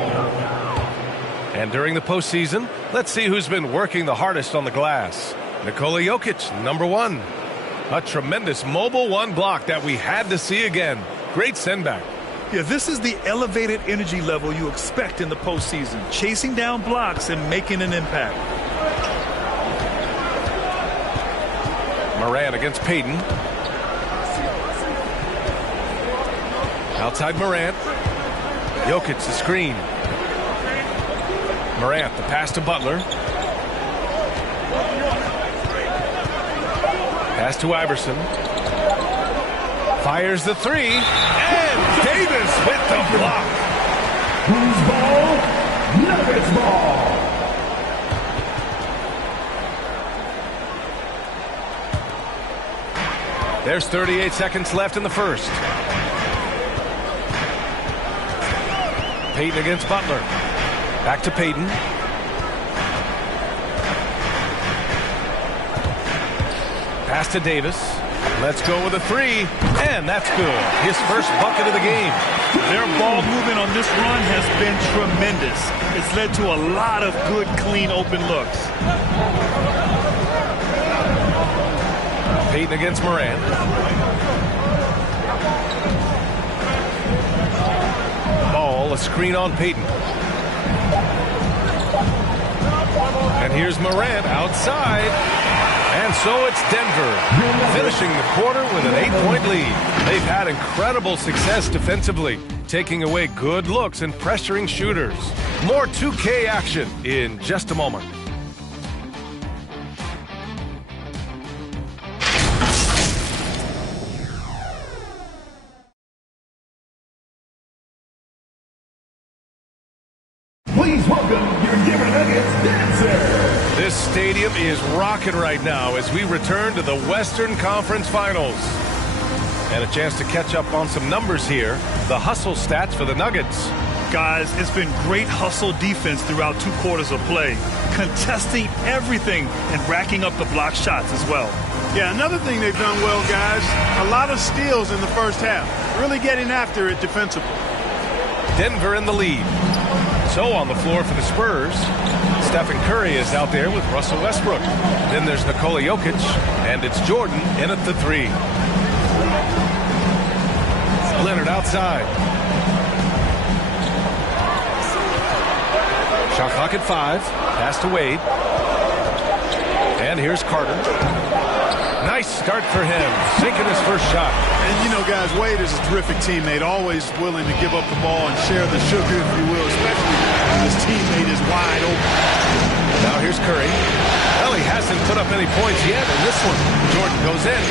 And during the postseason, let's see who's been working the hardest on the glass. Nikola Jokic, number 1. A tremendous mobile 1 block that we had to see again. Great send back. Yeah, this is the elevated energy level you expect in the postseason. Chasing down blocks and making an impact. Morant against Payton. Outside Morant. Jokic the screen. Morant the pass to Butler. Pass to Iverson. Fires the three. And Davis with the block. Who's ball? Nuggets ball. There's 38 seconds left in the first. Payton against Butler. Back to Payton. Pass to Davis. Let's go with a three. And that's good. His first bucket of the game. Their ball movement on this run has been tremendous. It's led to a lot of good, clean, open looks. Payton against Morant. Ball, a screen on Payton. And here's Morant outside. And so it's Denver, finishing the quarter with an 8-point lead. They've had incredible success defensively, taking away good looks and pressuring shooters. More 2K action in just a moment. Please welcome your Denver Nuggets dancer. This stadium is rocking right now as we return to the Western Conference Finals. And a chance to catch up on some numbers here. The hustle stats for the Nuggets. Guys, it's been great hustle defense throughout 2 quarters of play, contesting everything and racking up the block shots as well. Yeah, another thing they've done well, guys, a lot of steals in the first half. Really getting after it defensively. Denver in the lead. So on the floor for the Spurs, Stephen Curry is out there with Russell Westbrook. Then there's Nikola Jokic, and it's Jordan in at the three. Leonard outside. Shot clock at 5. Pass to Wade. And here's Carter. Nice start for him, sinking his first shot. And, you know, guys, Wade is a terrific teammate, always willing to give up the ball and share the sugar, if you will, especially when his teammate is wide open. Now here's Curry. Well, he hasn't put up any points yet in this one. Jordan goes in.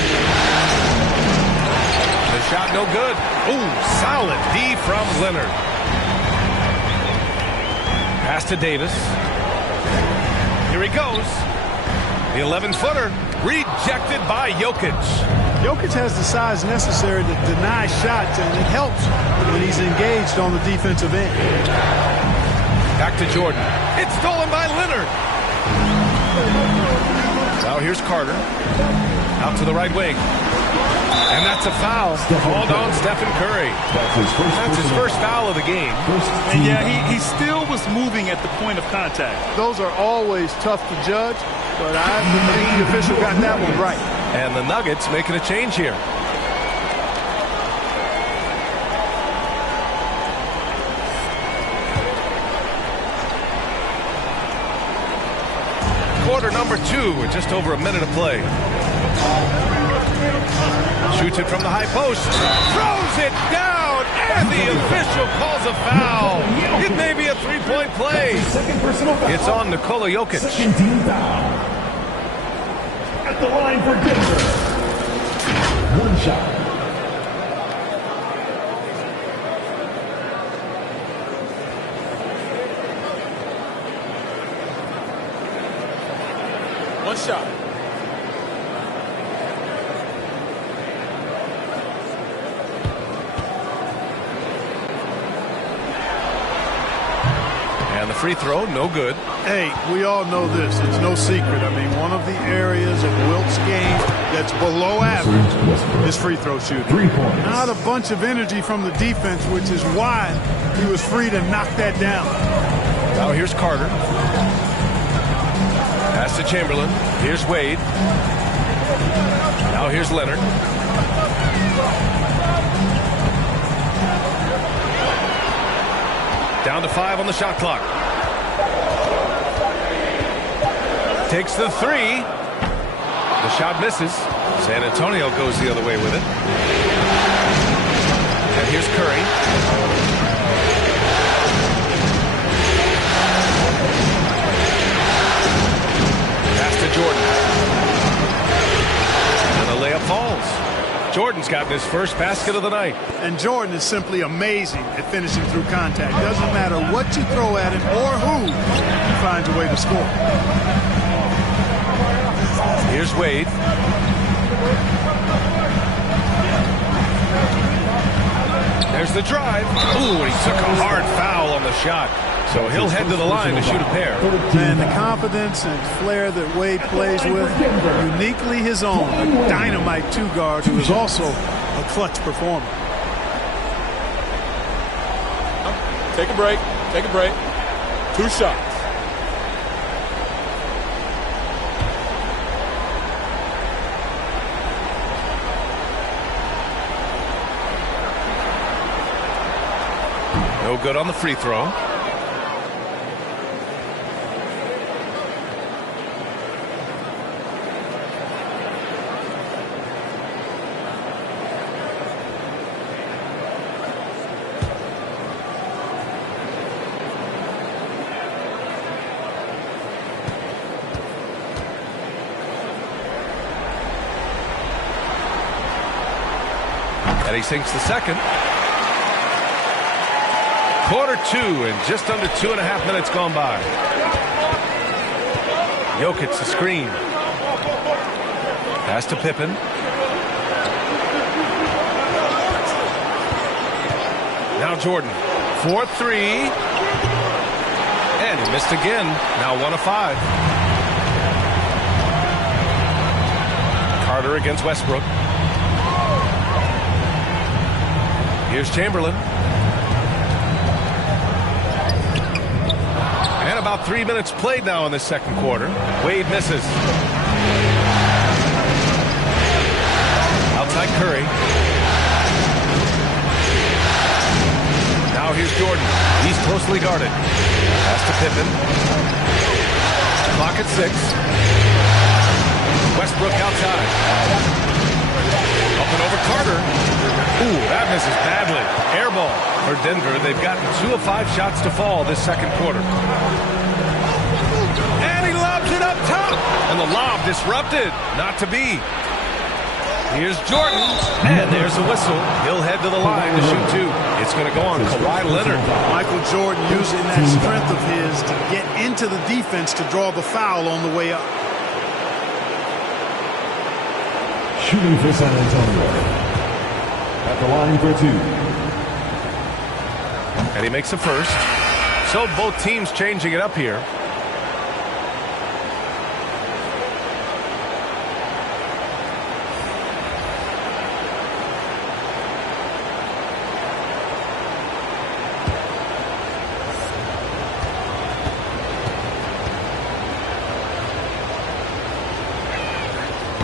The shot no good. Ooh, solid D from Leonard. Pass to Davis. Here he goes. The 11-footer rejected by Jokic. Jokic has the size necessary to deny shots, and it helps when he's engaged on the defensive end. Back to Jordan. It's stolen by Leonard. Now here's Carter. Out to the right wing. And that's a foul called on Stephen Curry. That's his first foul of the game. And yeah, he still was moving at the point of contact. Those are always tough to judge, but I think the official got that one right. And the Nuggets making a change here. Quarter number 2 with just over a minute of play. Shoots it from the high post. Throws it down. And the official calls a foul. It may be a 3-point play. It's on Nikola Jokic. Second team foul. At the line for Denver. One shot. One shot. And the free throw, no good. Hey, we all know this. It's no secret. I mean, one of the areas of Wilt's game that's below average is free throw shooting. 3 points. Not a bunch of energy from the defense, which is why he was free to knock that down. Now here's Carter. Pass to Chamberlain. Here's Wade. Now here's Leonard. Down to 5 on the shot clock. Takes the 3. The shot misses. San Antonio goes the other way with it. And here's Curry. Pass to Jordan. And a He's gotten his first basket of the night. And Jordan is simply amazing at finishing through contact. Doesn't matter what you throw at him or who, he finds a way to score. Here's Wade. There's the drive. Ooh, and he took a hard foul on the shot. So he'll head to the line to shoot a pair. And the confidence and flair that Wade plays with, uniquely his own. A dynamite two-guard who is also a clutch performer. Take a break. Take a break. 2 shots. No good on the free throw. And he sinks the second. Quarter 2 and just under 2.5 minutes gone by. Jokic the screen. Pass to Pippen. Now Jordan. 4-3. And he missed again. Now 1 of 5. Carter against Westbrook. Here's Chamberlain. And about 3 minutes played now in the second quarter. Wade misses. Outside Curry. Now here's Jordan. He's closely guarded. Pass to Pippen. Clock at 6. Westbrook outside. Up and over Carter. Ooh, that misses badly. Air ball for Denver. They've gotten 2 of 5 shots to fall this second quarter. And he lobs it up top. And the lob disrupted. Not to be. Here's Jordan. And there's a whistle. He'll head to the line to shoot 2. It's going to go on Kawhi Leonard. Michael Jordan using that strength of his to get into the defense to draw the foul on the way up. Shooting for San Antonio. At the line for 2. And he makes the first. So both teams changing it up here.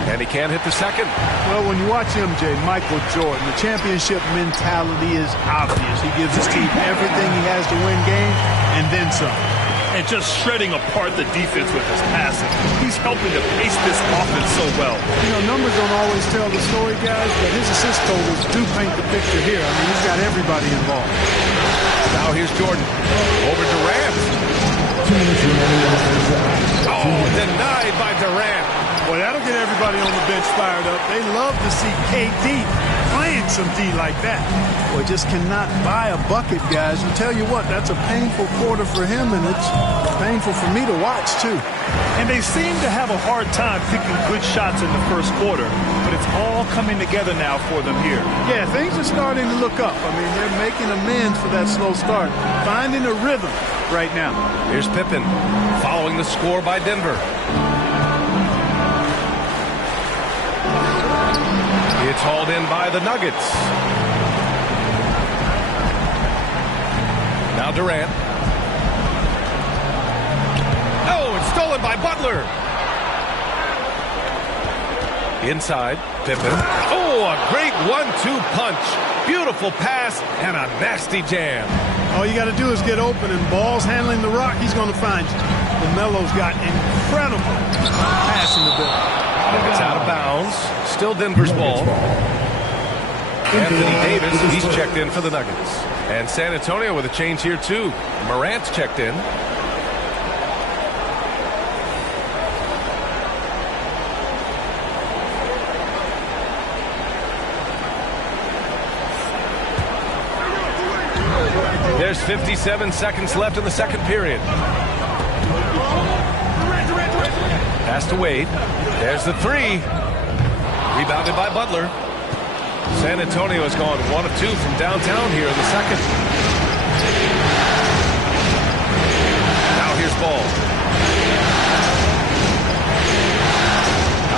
And he can't hit the second. Well, when you watch MJ, Michael Jordan, the championship mentality is obvious. He gives his team everything he has to win games, and then some. And just shredding apart the defense with his passing. He's helping to pace this offense so well. You know, numbers don't always tell the story, guys, but his assist totals do paint the picture here. I mean, he's got everybody involved. Now here's Jordan. Over Durant. 2 minutes remaining. Oh, denied by Durant. Well, that'll get everybody on the bench fired up. They love to see KD playing some D like that. Well, just cannot buy a bucket, guys. And tell you what, that's a painful quarter for him, and it's painful for me to watch, too. And they seem to have a hard time picking good shots in the first quarter, but it's all coming together now for them here. Yeah, things are starting to look up. I mean, they're making amends for that slow start, finding a rhythm right now. Here's Pippen following the score by Denver. It's hauled in by the Nuggets. Now Durant. Oh, it's stolen by Butler. Inside, Pippen. Oh, a great 1-2 punch. Beautiful pass and a nasty jam. All you got to do is get open, and Ball's handling the rock. He's going to find you. LaMelo's got incredible passing ability. It's out of bounds. Still Denver's ball. Anthony Davis, he's checked in for the Nuggets. And San Antonio with a change here, too. Morant's checked in. There's 57 seconds left in the second period. Pass to Wade. There's the three. Rebounded by Butler. San Antonio has gone 1 of 2 from downtown here in the second. Now here's Ball.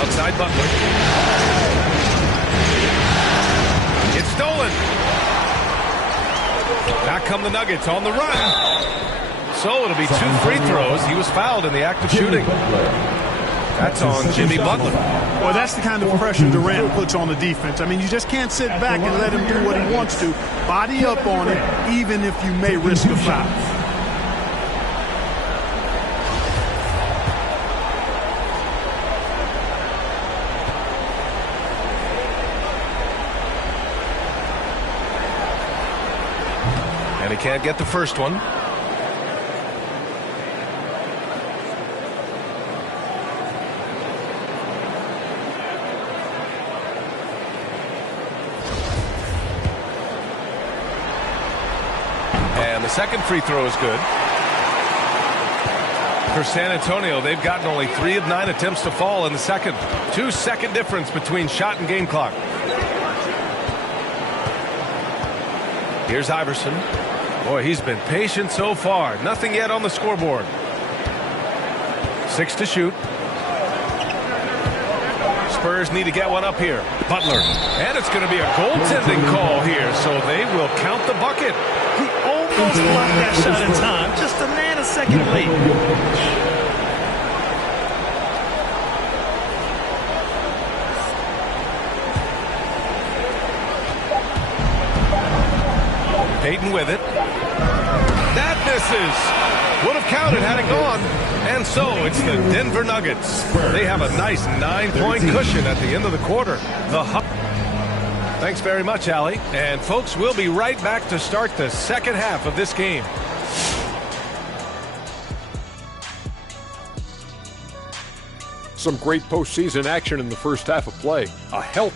Outside Butler. It's stolen. Back come the Nuggets on the run. So it'll be 2 free throws. He was fouled in the act of shooting. That's on Jimmy Butler. Well, that's the kind of pressure Durant puts on the defense. I mean, you just can't sit back and let him do what he wants to. Body up on it, even if you may risk a foul. And he can't get the first one. And the second free throw is good. For San Antonio, they've gotten only 3 of 9 attempts to fall in the second. 2-second difference between shot and game clock. Here's Iverson. Boy, he's been patient so far. Nothing yet on the scoreboard. 6 to shoot. Spurs need to get one up here. Butler. And it's going to be a goaltending call here, so they will count the bucket. He almost blocked that shot in time. Just a nanosecond late. Payton with it. That misses. Would have counted had it gone. And so it's the Denver Nuggets. They have a nice 9-point cushion at the end of the quarter. Thanks very much, Allie. And folks, we'll be right back to start the second half of this game. Some great postseason action in the first half of play.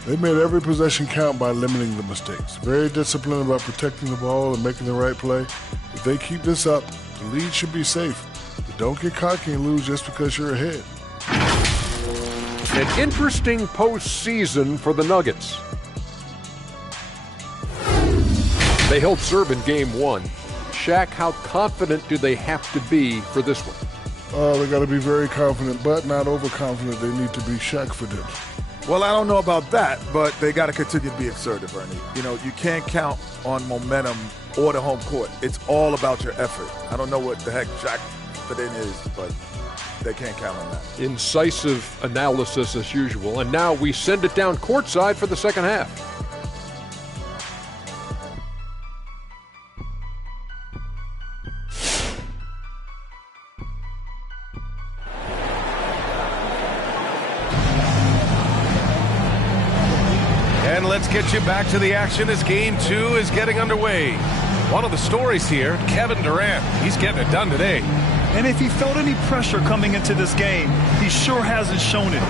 They made every possession count by limiting the mistakes. Very disciplined about protecting the ball and making the right play. If they keep this up, the lead should be safe. But don't get cocky and lose just because you're ahead. An interesting postseason for the Nuggets. They held serve in game 1. Shaq, how confident do they have to be for this one? They got to be very confident, but not overconfident. They need to be Shaq for them. Well, I don't know about that, but they got to continue to be assertive, Ernie. You know, you can't count on momentum or the home court. It's all about your effort. I don't know what the heck Shaq fit in is, but they can't count on that. Incisive analysis as usual. And now we send it down courtside for the second half. And let's get you back to the action as game 2 is getting underway. One of the stories here, Kevin Durant. He's getting it done today. And if he felt any pressure coming into this game, he sure hasn't shown it.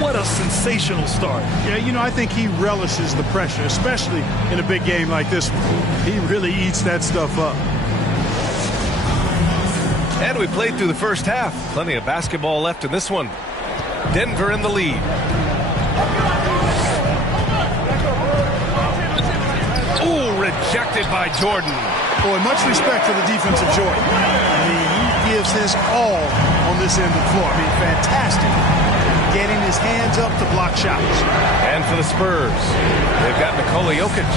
What a sensational start. Yeah, you know, I think he relishes the pressure, especially in a big game like this one. He really eats that stuff up. And we played through the first half. Plenty of basketball left in this one. Denver in the lead. Ooh, rejected by Jordan. Boy, much respect for the defensive Jordan. I mean, he gives his all on this end of the floor. I mean, fantastic. Getting his hands up to block shots. And for the Spurs, they've got Nikola Jokic.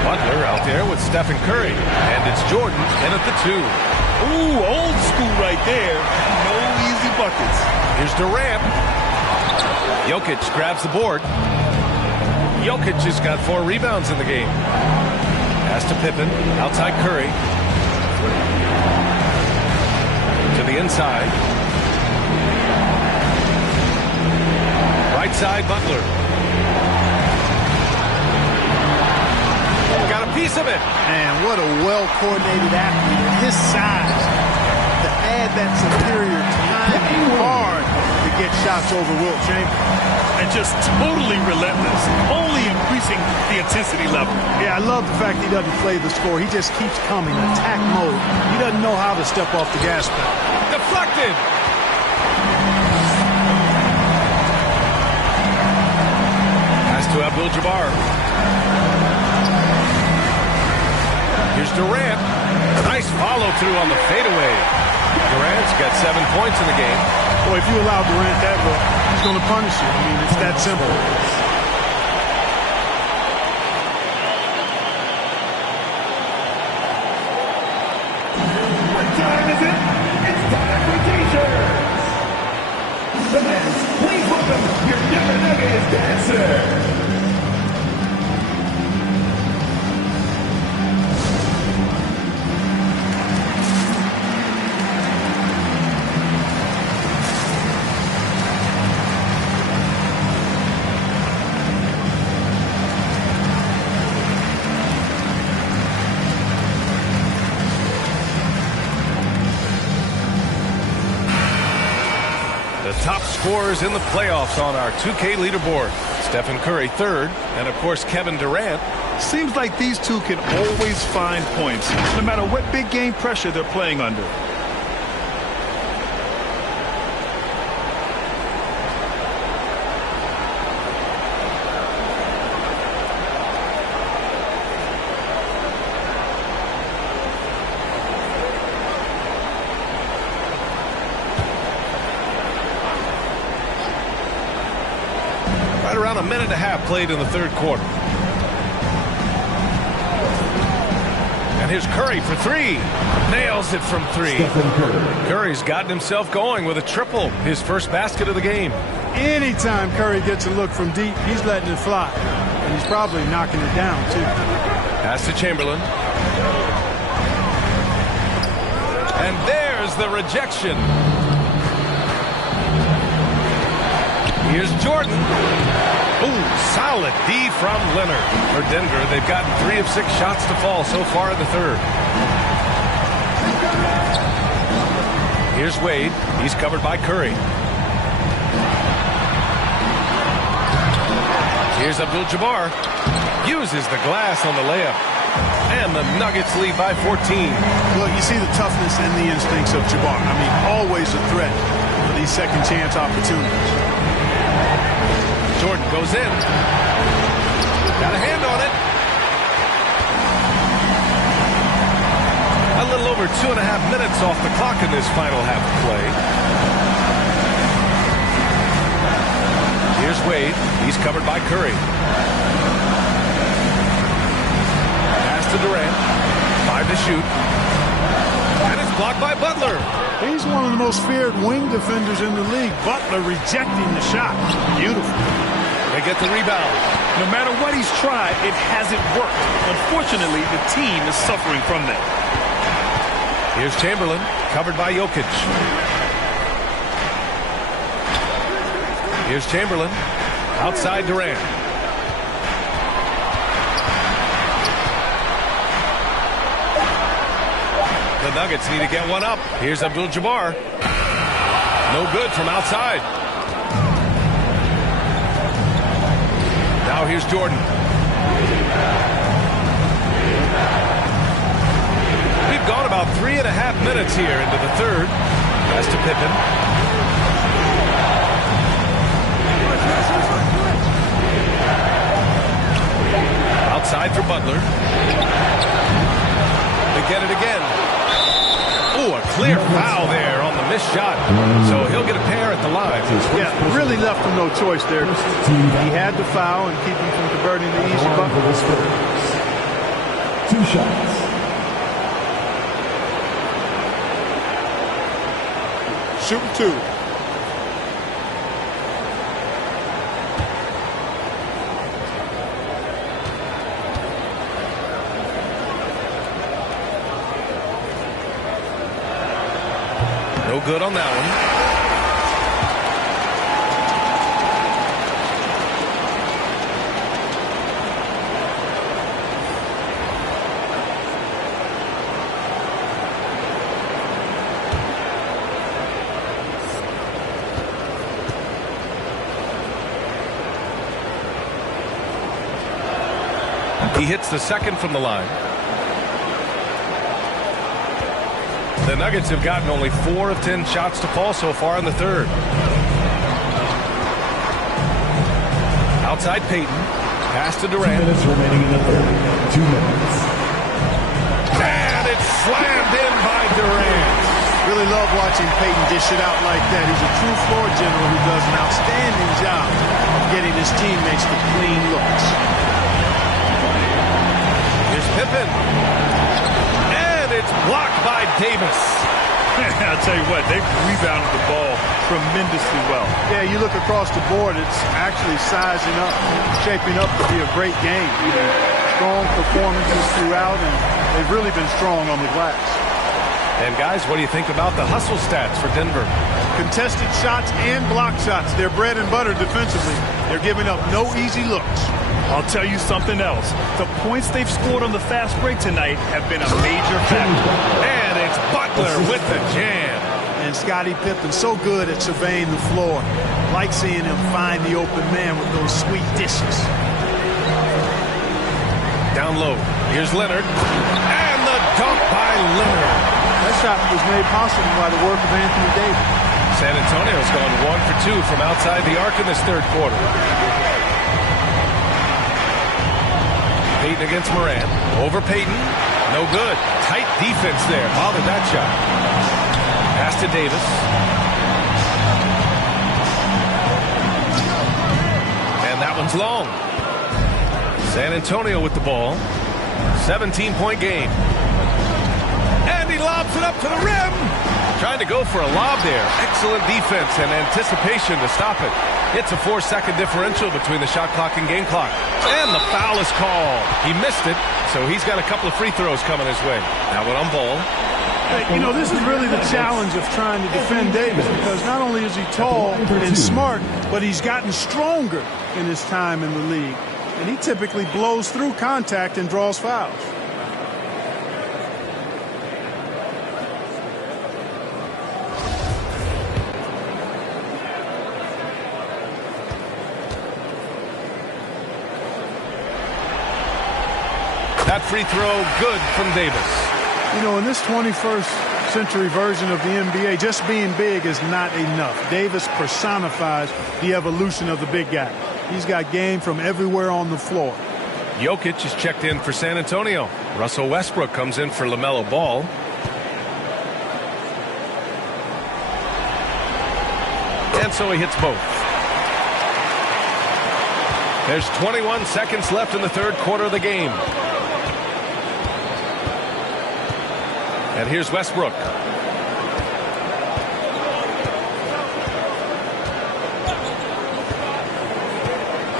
Butler out there with Stephen Curry. And it's Jordan in at the 2. Ooh, old school right there. No easy buckets. Here's Durant. Jokic grabs the board. Jokic has got 4 rebounds in the game. Pass to Pippen. Outside Curry. To the inside. Right side Butler. Got a piece of it. Man, what a well-coordinated athlete at his size to add that superior timing hard to get shots over Wilt Chamberlain. And just totally relentless, only increasing the intensity level. Yeah, I love the fact he doesn't play the score. He just keeps coming, attack mode. He doesn't know how to step off the gas pedal. Deflected. Pass to Abdul-Jabbar. Here's Durant. Nice follow-through on the fadeaway. Durant's got 7 points in the game. Boy, if you allow Durant that look, he's going to punish you. I mean, it's that simple. What time is it? It's time for t-shirts. Fans, please welcome your Denver Nuggets dancer. Top scorers in the playoffs on our 2K leaderboard. Stephen Curry third, and of course Kevin Durant. Seems like these two can always find points, no matter what big game pressure they're playing under. Around a minute and a half played in the third quarter. And here's Curry for three. Nails it from three. Curry's gotten himself going with a triple, his first basket of the game. Anytime Curry gets a look from deep, he's letting it fly. And he's probably knocking it down, too. Pass to Chamberlain. And there's the rejection. Here's Jordan. Ooh, solid D from Leonard. For Denver, they've gotten 3 of 6 shots to fall so far in the third. Here's Wade. He's covered by Curry. Here's Abdul-Jabbar. Uses the glass on the layup. And the Nuggets lead by 14. Look, you see the toughness and the instincts of Jabbar. I mean, always a threat for these second chance opportunities. Jordan goes in. Got a hand on it. A little over 2.5 minutes off the clock in this final half of play. Here's Wade. He's covered by Curry. Pass to Durant. 5 to shoot. And it's blocked by Butler. He's one of the most feared wing defenders in the league. Butler rejecting the shot. Beautiful. They get the rebound. No matter what he's tried, it hasn't worked. Unfortunately, the team is suffering from that. Here's Chamberlain, covered by Jokic. Here's Chamberlain, outside Durant. The Nuggets need to get one up. Here's Abdul-Jabbar. No good from outside. Now here's Jordan. We've gone about 3.5 minutes here into the third. Pass to Pippen. Outside for Butler. They get it again. Oh, a clear foul there on the missed shot. So he'll get a pair at the line. Yeah, really left him no choice there. He had the foul and keep him from converting the easy bucket. 2 shots. Shooting 2. No good on that one. He hits the second from the line. The Nuggets have gotten only 4 of 10 shots to fall so far in the third. Outside Payton. Pass to Durant. 2 minutes remaining in the third. 2 minutes. And it's slammed in by Durant. Really love watching Payton dish it out like that. He's a true floor general who does an outstanding job of getting his teammates the clean looks. Here's Pippen. And it's blocked by Davis. I'll tell you what, they've rebounded the ball tremendously well. Yeah, you look across the board, it's actually sizing up, shaping up to be a great game. Strong performances throughout, and they've really been strong on the glass. And guys, what do you think about the hustle stats for Denver? Contested shots and block shots. They're bread and butter defensively. They're giving up no easy looks. I'll tell you something else. The points they've scored on the fast break tonight have been a major factor. And it's Butler with the jam. And Scottie Pippen so good at surveying the floor. Like seeing him find the open man with those sweet dishes. Down low. Here's Leonard. And the dunk by Leonard. That shot was made possible by the work of Anthony Davis. San Antonio's gone 1 for 2 from outside the arc in this third quarter. Payton against Morant. Over Payton. No good. Tight defense there. Bothered that shot. Pass to Davis. And that one's long. San Antonio with the ball. 17-point game. And he lobs it up to the rim. Trying to go for a lob there. Excellent defense and anticipation to stop it. It's a 4-second differential between the shot clock and game clock. And the foul is called. He missed it, so he's got a couple of free throws coming his way. Now one on ball. Hey, you know, this is really the challenge of trying to defend Davis, because not only is he tall and smart, but he's gotten stronger in his time in the league. And he typically blows through contact and draws fouls. That free throw good from Davis. You know, in this 21st century version of the NBA, just being big is not enough. Davis personifies the evolution of the big guy. He's got game from everywhere on the floor. Jokic is checked in for San Antonio. Russell Westbrook comes in for LaMelo Ball. And so he hits both. There's 21 seconds left in the third quarter of the game. And here's Westbrook.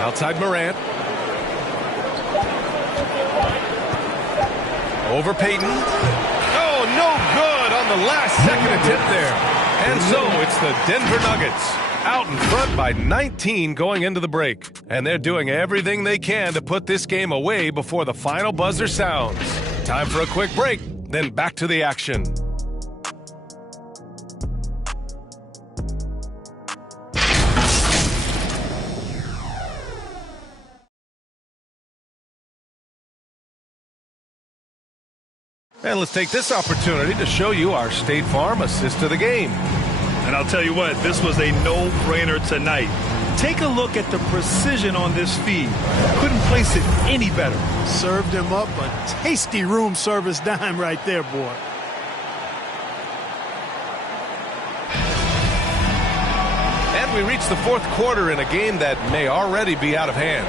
Outside Morant. Over Payton. Oh, no good on the last second attempt there. And so it's the Denver Nuggets out in front by 19 going into the break. And they're doing everything they can to put this game away before the final buzzer sounds. Time for a quick break, then back to the action. And let's take this opportunity to show you our State Farm assist to the game. And I'll tell you what, this was a no-brainer tonight. Take a look at the precision on this feed. Couldn't place it any better. Served him up a tasty room service dime right there, boy. And we reach the fourth quarter in a game that may already be out of hand.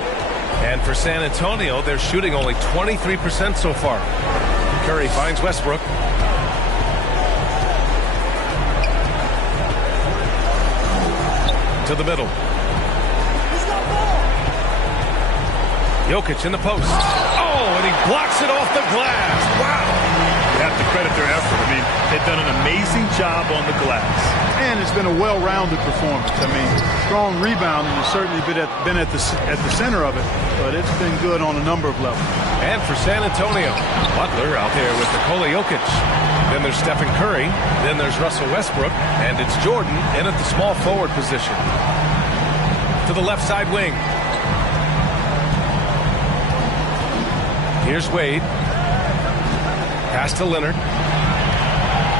And for San Antonio, they're shooting only 23% so far. Curry finds Westbrook. To the middle. Jokic in the post. Oh, and he blocks it off the glass. Wow. You have to credit their effort. I mean, they've done an amazing job on the glass. And it's been a well-rounded performance. I mean, strong rebounding has certainly been at the center of it, but it's been good on a number of levels. And for San Antonio, Butler out there with Nikola Jokic. Then there's Stephen Curry. Then there's Russell Westbrook. And it's Jordan in at the small forward position. To the left side wing. Here's Wade. Pass to Leonard.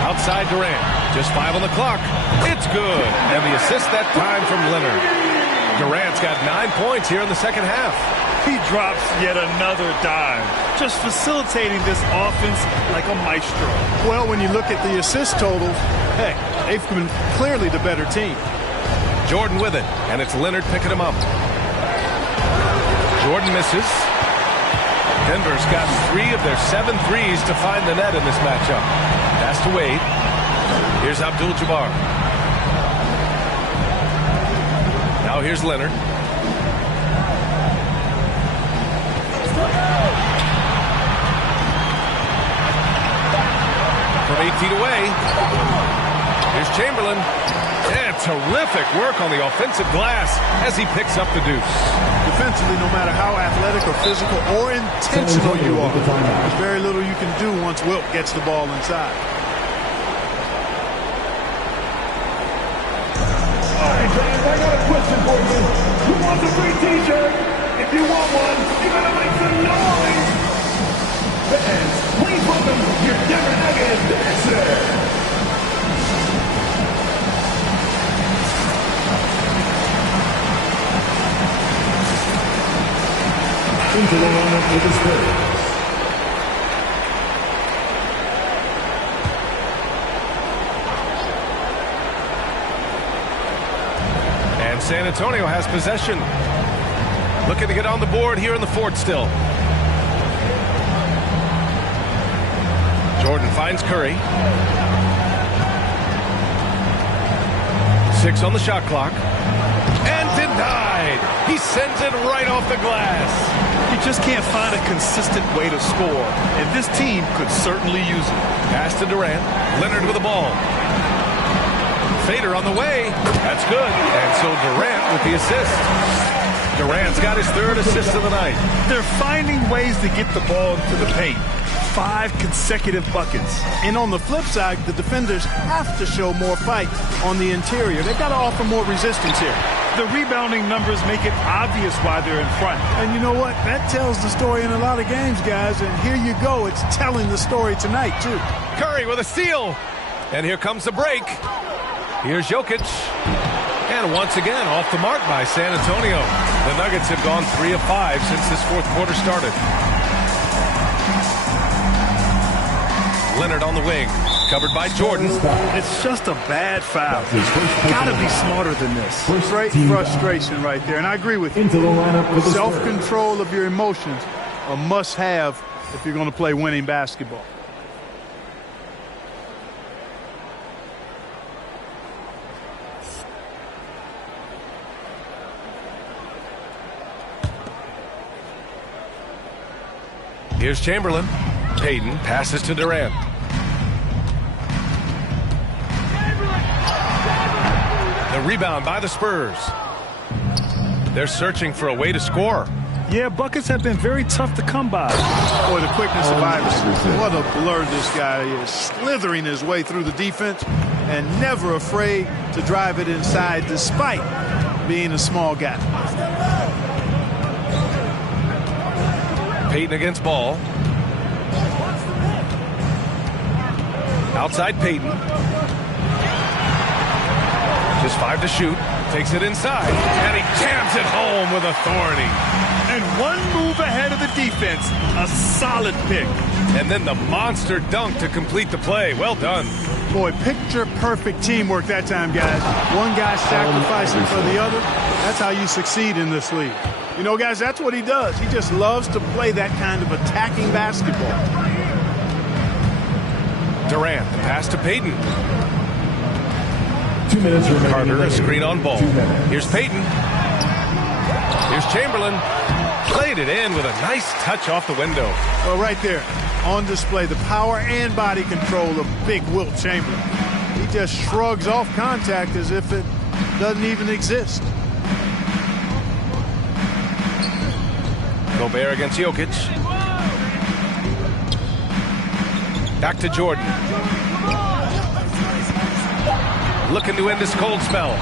Outside Durant. Just 5 on the clock. It's good. And the assist that time from Leonard. Durant's got 9 points here in the second half. He drops yet another dime, just facilitating this offense like a maestro. Well, when you look at the assist totals, heck, they've been clearly the better team. Jordan with it, and it's Leonard picking him up. Jordan misses. Denver's got 3 of their 7 threes to find the net in this matchup. Pass to Wade. Here's Abdul-Jabbar. Now here's Leonard. From 8 feet away. Here's Chamberlain. And terrific work on the offensive glass as he picks up the deuce. Defensively, no matter how athletic or physical or intentional you are, there's very little you can do once Wilt gets the ball inside. All right, fans, I got a question for you. Who wants a free t-shirt? If you want one, you gotta make some noise. Fans, please welcome your Denver Nuggets dancer. Into the lineup with the Spurs. And San Antonio has possession. Looking to get on the board here in the fourth still. Jordan finds Curry. 6 on the shot clock. And denied. He sends it right off the glass. You just can't find a consistent way to score, and this team could certainly use it. Pass to Durant. Leonard with the ball. Fader on the way. That's good. And so Durant with the assist. Durant's got his 3rd assist of the night. They're finding ways to get the ball into the paint. 5 consecutive buckets. And on the flip side, the defenders have to show more fight on the interior. They've got to offer more resistance here. The rebounding numbers make it obvious why they're in front. And you know what? That tells the story in a lot of games, guys. And here you go. It's telling the story tonight, too. Curry with a steal. And here comes the break. Here's Jokic. And once again, off the mark by San Antonio. The Nuggets have gone 3 of 5 since this fourth quarter started. Leonard on the wing. Covered by Jordan. It's just a bad foul. Got to be smarter than this. Great frustration right there, and I agree with you. Self-control of your emotions, a must-have if you're going to play winning basketball. Here's Chamberlain. Payton passes to Durant. The rebound by the Spurs. They're searching for a way to score. Yeah, buckets have been very tough to come by. Boy, the quickness of Iverson. What a blur this guy is. Slithering his way through the defense and never afraid to drive it inside despite being a small guy. Payton against Ball. Outside Payton. Just 5 to shoot. Takes it inside. And he jams it home with authority. And one move ahead of the defense. A solid pick. And then the monster dunk to complete the play. Well done. Boy, picture-perfect teamwork that time, guys. One guy sacrificing for the other. That's how you succeed in this league. You know, guys, that's what he does. He just loves to play that kind of attacking basketball. Durant, the pass to Payton. 2 minutes remaining. Carter, a screen on Ball. Here's Payton. Here's Chamberlain. Played it in with a nice touch off the window. Well, right there, on display, the power and body control of big Wilt Chamberlain. He just shrugs off contact as if it doesn't even exist. Gobert against Jokic. Back to Jordan. Looking to end this cold spell.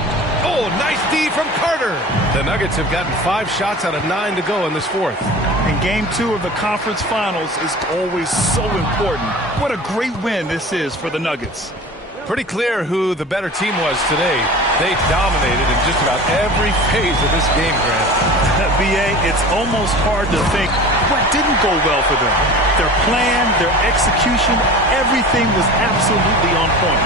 Oh, nice D from Carter. The Nuggets have gotten 5 shots out of 9 to go in this fourth. And Game 2 of the conference finals is always so important. What a great win this is for the Nuggets. Pretty clear who the better team was today. They dominated in just about every phase of this game, Grant. B.A., it's almost hard to think what didn't go well for them. Their plan, their execution, everything was absolutely on point.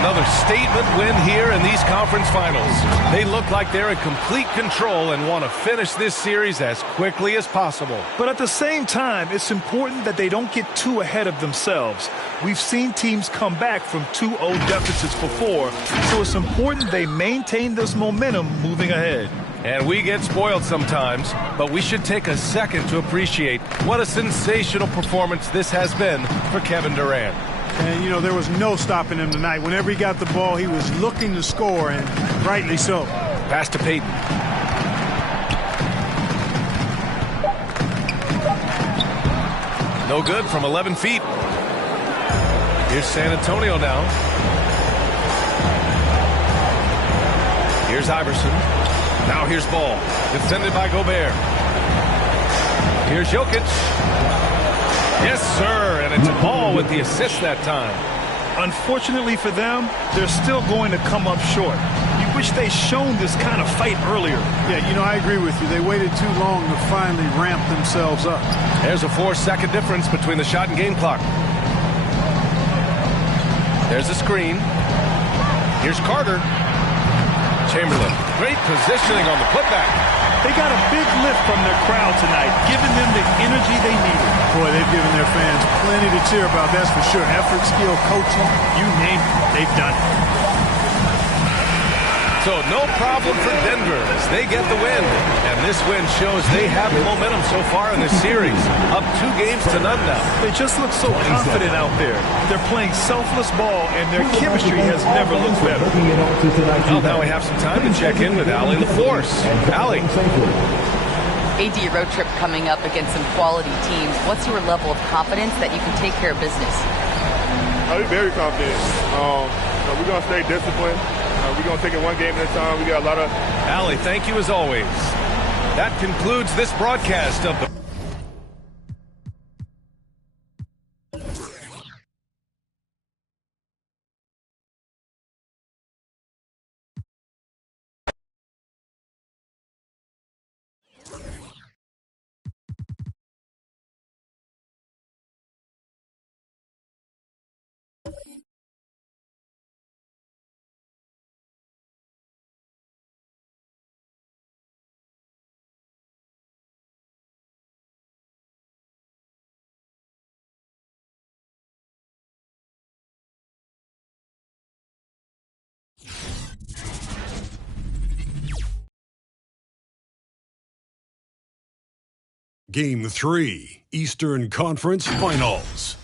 Another statement win here in these conference finals. They look like they're in complete control and want to finish this series as quickly as possible. But at the same time, it's important that they don't get too ahead of themselves. We've seen teams come back from 2-0 deficits before, so it's important they maintain this momentum moving ahead. And we get spoiled sometimes, but we should take a second to appreciate what a sensational performance this has been for Kevin Durant. And, you know, there was no stopping him tonight. Whenever he got the ball, he was looking to score, and rightly so. Pass to Payton. No good from 11 feet. Here's San Antonio now. Here's Iverson. Now here's Ball. Defended by Gobert. Here's Jokic. Yes, sir. And it's Ball with the assist that time. Unfortunately for them, they're still going to come up short. You wish they'd shown this kind of fight earlier. Yeah, you know, I agree with you. They waited too long to finally ramp themselves up. There's a 4-second difference between the shot and game clock. There's a screen. Here's Carter. Chamberlain. Great positioning on the putback. They got a big lift from their crowd tonight, giving them the energy they needed. Boy, they've given their fans plenty to cheer about, that's for sure. Effort, skill, coaching, you name it, they've done it. So no problem for Denver as they get the win. And this win shows they have the momentum so far in this series. Up 2-0 now. They just look so confident out there. They're playing selfless ball, and their chemistry has never looked better. Well, now we have some time to check in with Allie LaForce. Allie. AD road trip coming up against some quality teams. What's your level of confidence that you can take care of business? I'm very confident. We're going to stay disciplined. We're going to take it one game at a time. We got a lot of... Allie, thank you as always. That concludes this broadcast of the... Game 3, Eastern Conference Finals.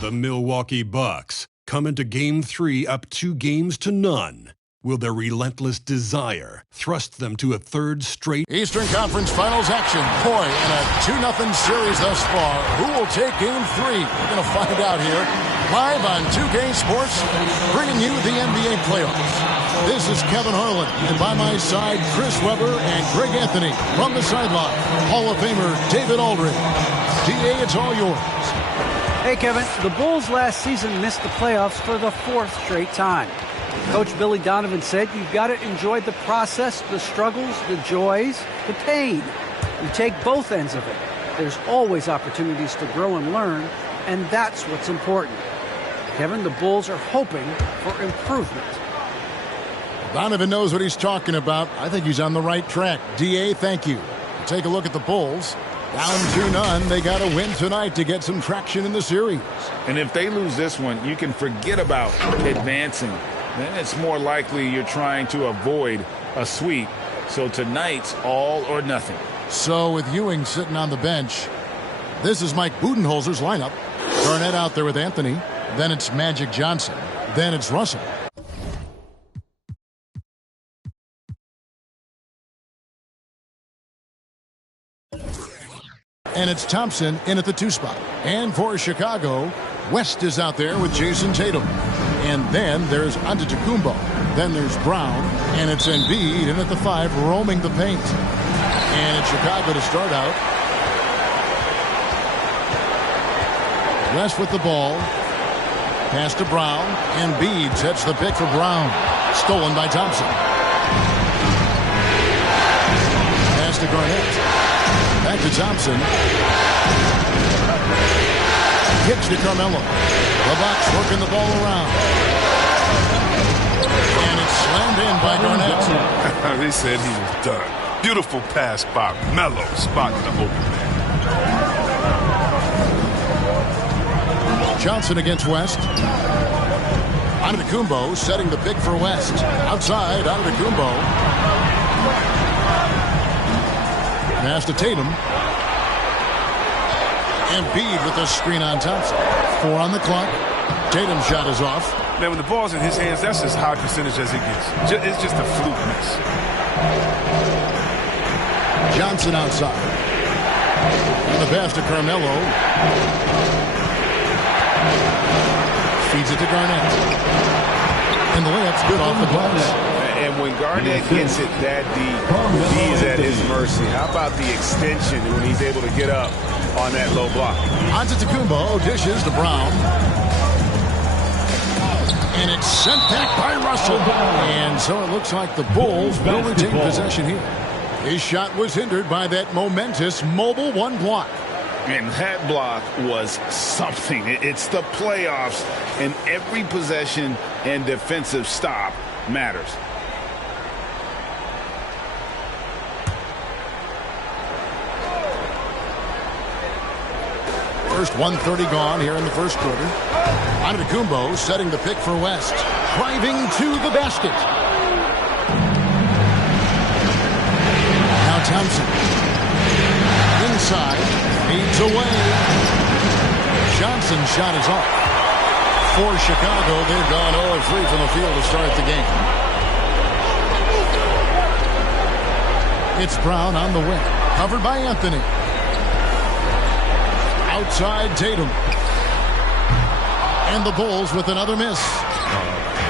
The Milwaukee Bucks come into Game 3 up 2-0. Will their relentless desire thrust them to a third straight Eastern Conference Finals action? Boy, in a 2-0 series thus far. Who will take Game 3? We're going to find out here. Live on 2K Sports, bringing you the NBA playoffs. This is Kevin Harlan, and by my side, Chris Webber and Greg Anthony. From the sideline, Hall of Famer David Aldridge. DA, it's all yours. Hey, Kevin. The Bulls last season missed the playoffs for the 4th straight time. Coach Billy Donovan said you've got to enjoy the process, the struggles, the joys, the pain. You take both ends of it. There's always opportunities to grow and learn, and that's what's important. Kevin, the Bulls are hoping for improvement. Donovan knows what he's talking about. I think he's on the right track. DA, thank you. Take a look at the Bulls. Down 2-0. They got to win tonight to get some traction in the series. And if they lose this one, you can forget about advancing. Then it's more likely you're trying to avoid a sweep. So tonight's all or nothing. So with Ewing sitting on the bench, this is Mike Budenholzer's lineup. Garnett out there with Anthony. Then it's Magic Johnson. Then it's Russell. And it's Thompson in at the 2 spot. And for Chicago, West is out there with Jason Tatum. And then there's Antetokounmpo. Then there's Brown. And it's Embiid in at the 5, roaming the paint. And it's Chicago to start out. West with the ball. Pass to Brown. Embiid sets the pick for Brown. Stolen by Thompson. Pass to Garnett. Back to Thompson. Kicks to Carmelo. The Bucks working the ball around. And it's slammed in by Garnett. They said he was done. Beautiful pass by Melo, spotting the open man. Johnson against West. Antetokounmpo setting the pick for West. Outside, Antetokounmpo. Pass to Tatum. Embiid with a screen on Thompson. 4 on the clock. Tatum's shot is off. Man, when the ball's in his hands, that's as high percentage as it gets. It's just a fluke miss. Johnson outside. And the pass to Carmelo. Feeds it to Garnett. And the layup's good off the glass. And when Garnett gets it that deep, he's at his mercy. How about the extension when he's able to get up on that low block? Antetokounmpo dishes to Brown. And it's sent back by Russell. And so it looks like the Bulls will retain possession here. His shot was hindered by that momentous mobile 1 block. And that block was something. It's the playoffs, and every possession and defensive stop matters. First 1:30 gone here in the first quarter. Antetokounmpo setting the pick for West. Driving to the basket. Now Thompson. Inside. Feeds away. Johnson's shot is off. For Chicago, they've gone 0-3 from the field to start the game. It's Brown on the wing. Covered by Anthony. Outside Tatum. And the Bulls with another miss.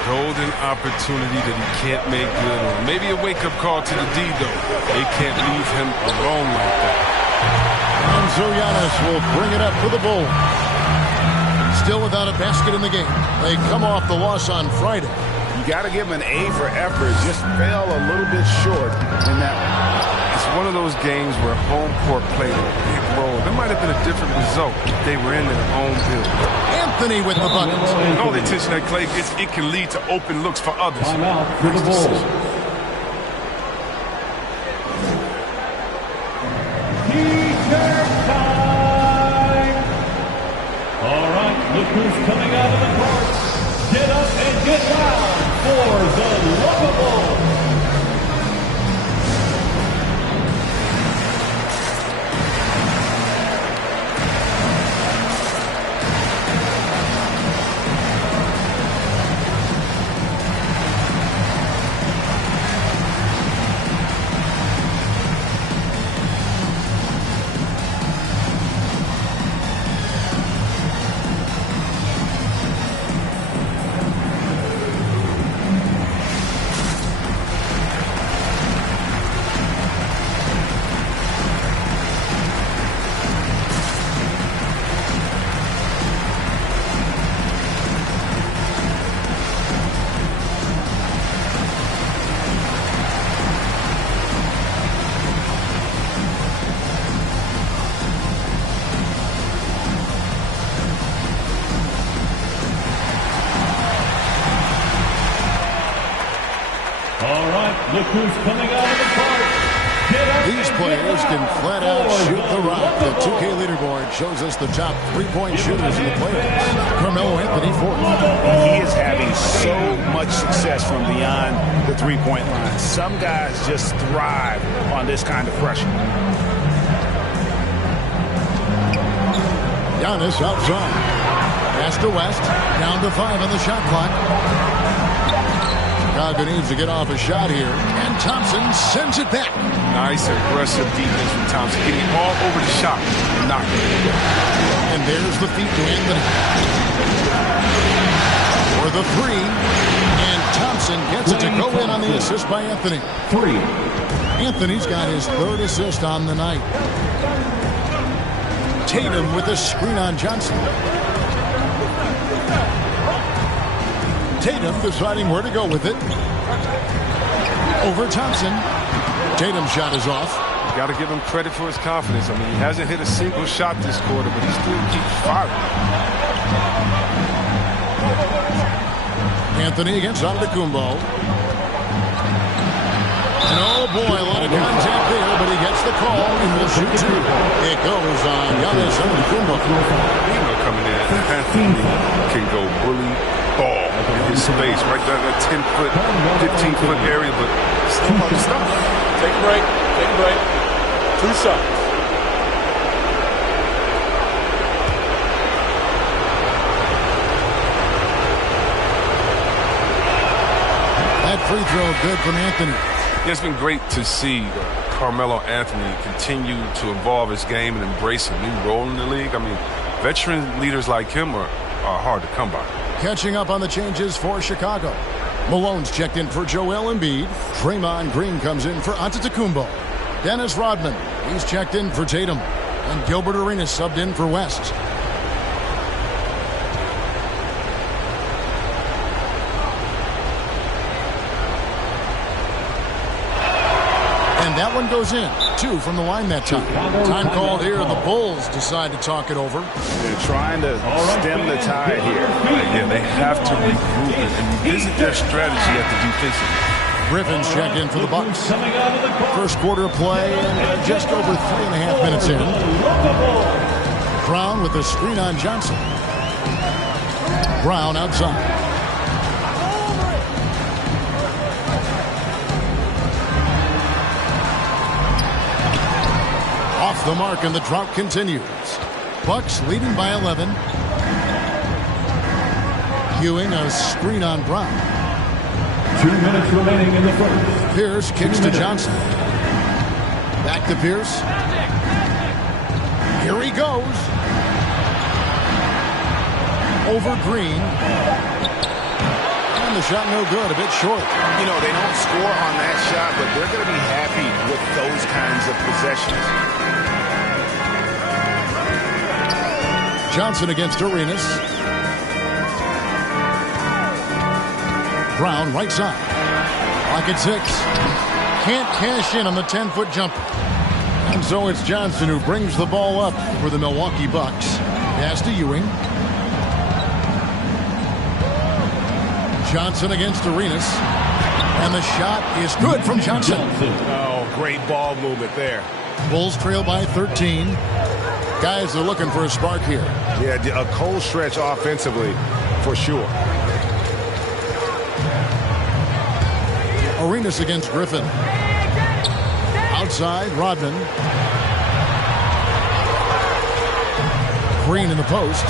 Golden opportunity that he can't make good on. Maybe a wake-up call to the D, though. They can't leave him alone like that. And so Giannis will bring it up for the Bulls. Still without a basket in the game. They come off the loss on Friday. You got to give him an A for effort. Just fell a little bit short in that one. It's one of those games where home court played a big role. There might have been a different result if they were in their own field. Anthony with the bucket. All the attention that Clay gets, it can lead to open looks for others. Timeout for the Bulls. T-shirt time. All right, look who's coming out of the court. Get up and get loud for the Lovable. Look who's coming out of the park. These players can flat out shoot the rock. The 2K leaderboard shows us the top three-point shooters in the playoffs. Carmelo Anthony fourth. He is having so much success from beyond the three-point line. Some guys just thrive on this kind of pressure. Giannis outside. Pass to West. Down to 5 on the shot clock. Chicago needs to get off a shot here. And Thompson sends it back. Nice aggressive defense from Thompson. Getting all over the shot and knocking it. And there's the feed to Anthony. For the three. And Thompson gets it to go in on the assist by Anthony. 3. Anthony's got his third assist on the night. Tatum with a screen on Johnson. Tatum deciding where to go with it. Over Thompson. Tatum's shot is off. You got to give him credit for his confidence. I mean, he hasn't hit a single shot this quarter, but he still keeps firing. Anthony against Antetokounmpo. And oh boy, a lot of contact there, but he gets the call and will shoot two. It goes on Giannis Antetokounmpo. Coming in, Anthony can go bully ball in his space, right down that 10-foot, 15-foot area, but still hard to stop. Take a break. Take a break. 2 shots. That free throw good from Anthony. It's been great to see Carmelo Anthony continue to evolve his game and embrace a new role in the league. I mean, veteran leaders like him are hard to come by. Catching up on the changes for Chicago. Malone's checked in for Joel Embiid. Draymond Green comes in for Antetokounmpo. Dennis Rodman, he's checked in for Tatum. And Gilbert Arenas subbed in for West. And that one goes in. 2 from the line that time. Time called here. The Bulls decide to talk it over. They're trying to stem the tide here. Yeah, they have to regroup and revisit their strategy at the defensive. Griffin's checked in for the Bucks. First quarter of play and just over 3.5 minutes in. Brown with the screen on Johnson. Brown outside. Off the mark and the drought continues. Bucks leading by 11. Ewing a screen on Brown. 2 minutes remaining in the first. Pierce kicks to Johnson. Back to Pierce. Here he goes. Over Green. And the shot no good, a bit short. You know, they don't score on that shot, but they're going to be happy with those kinds of possessions. Johnson against Arenas. Brown right side. Clock at 6. Can't cash in on the 10-foot jumper. And so it's Johnson who brings the ball up for the Milwaukee Bucks. Pass to Ewing. Johnson against Arenas. And the shot is good from Johnson. Oh, great ball movement there. Bulls trail by 13. Guys are looking for a spark here. Yeah, a cold stretch offensively, for sure. Arenas against Griffin. Outside, Rodman. Green in the post.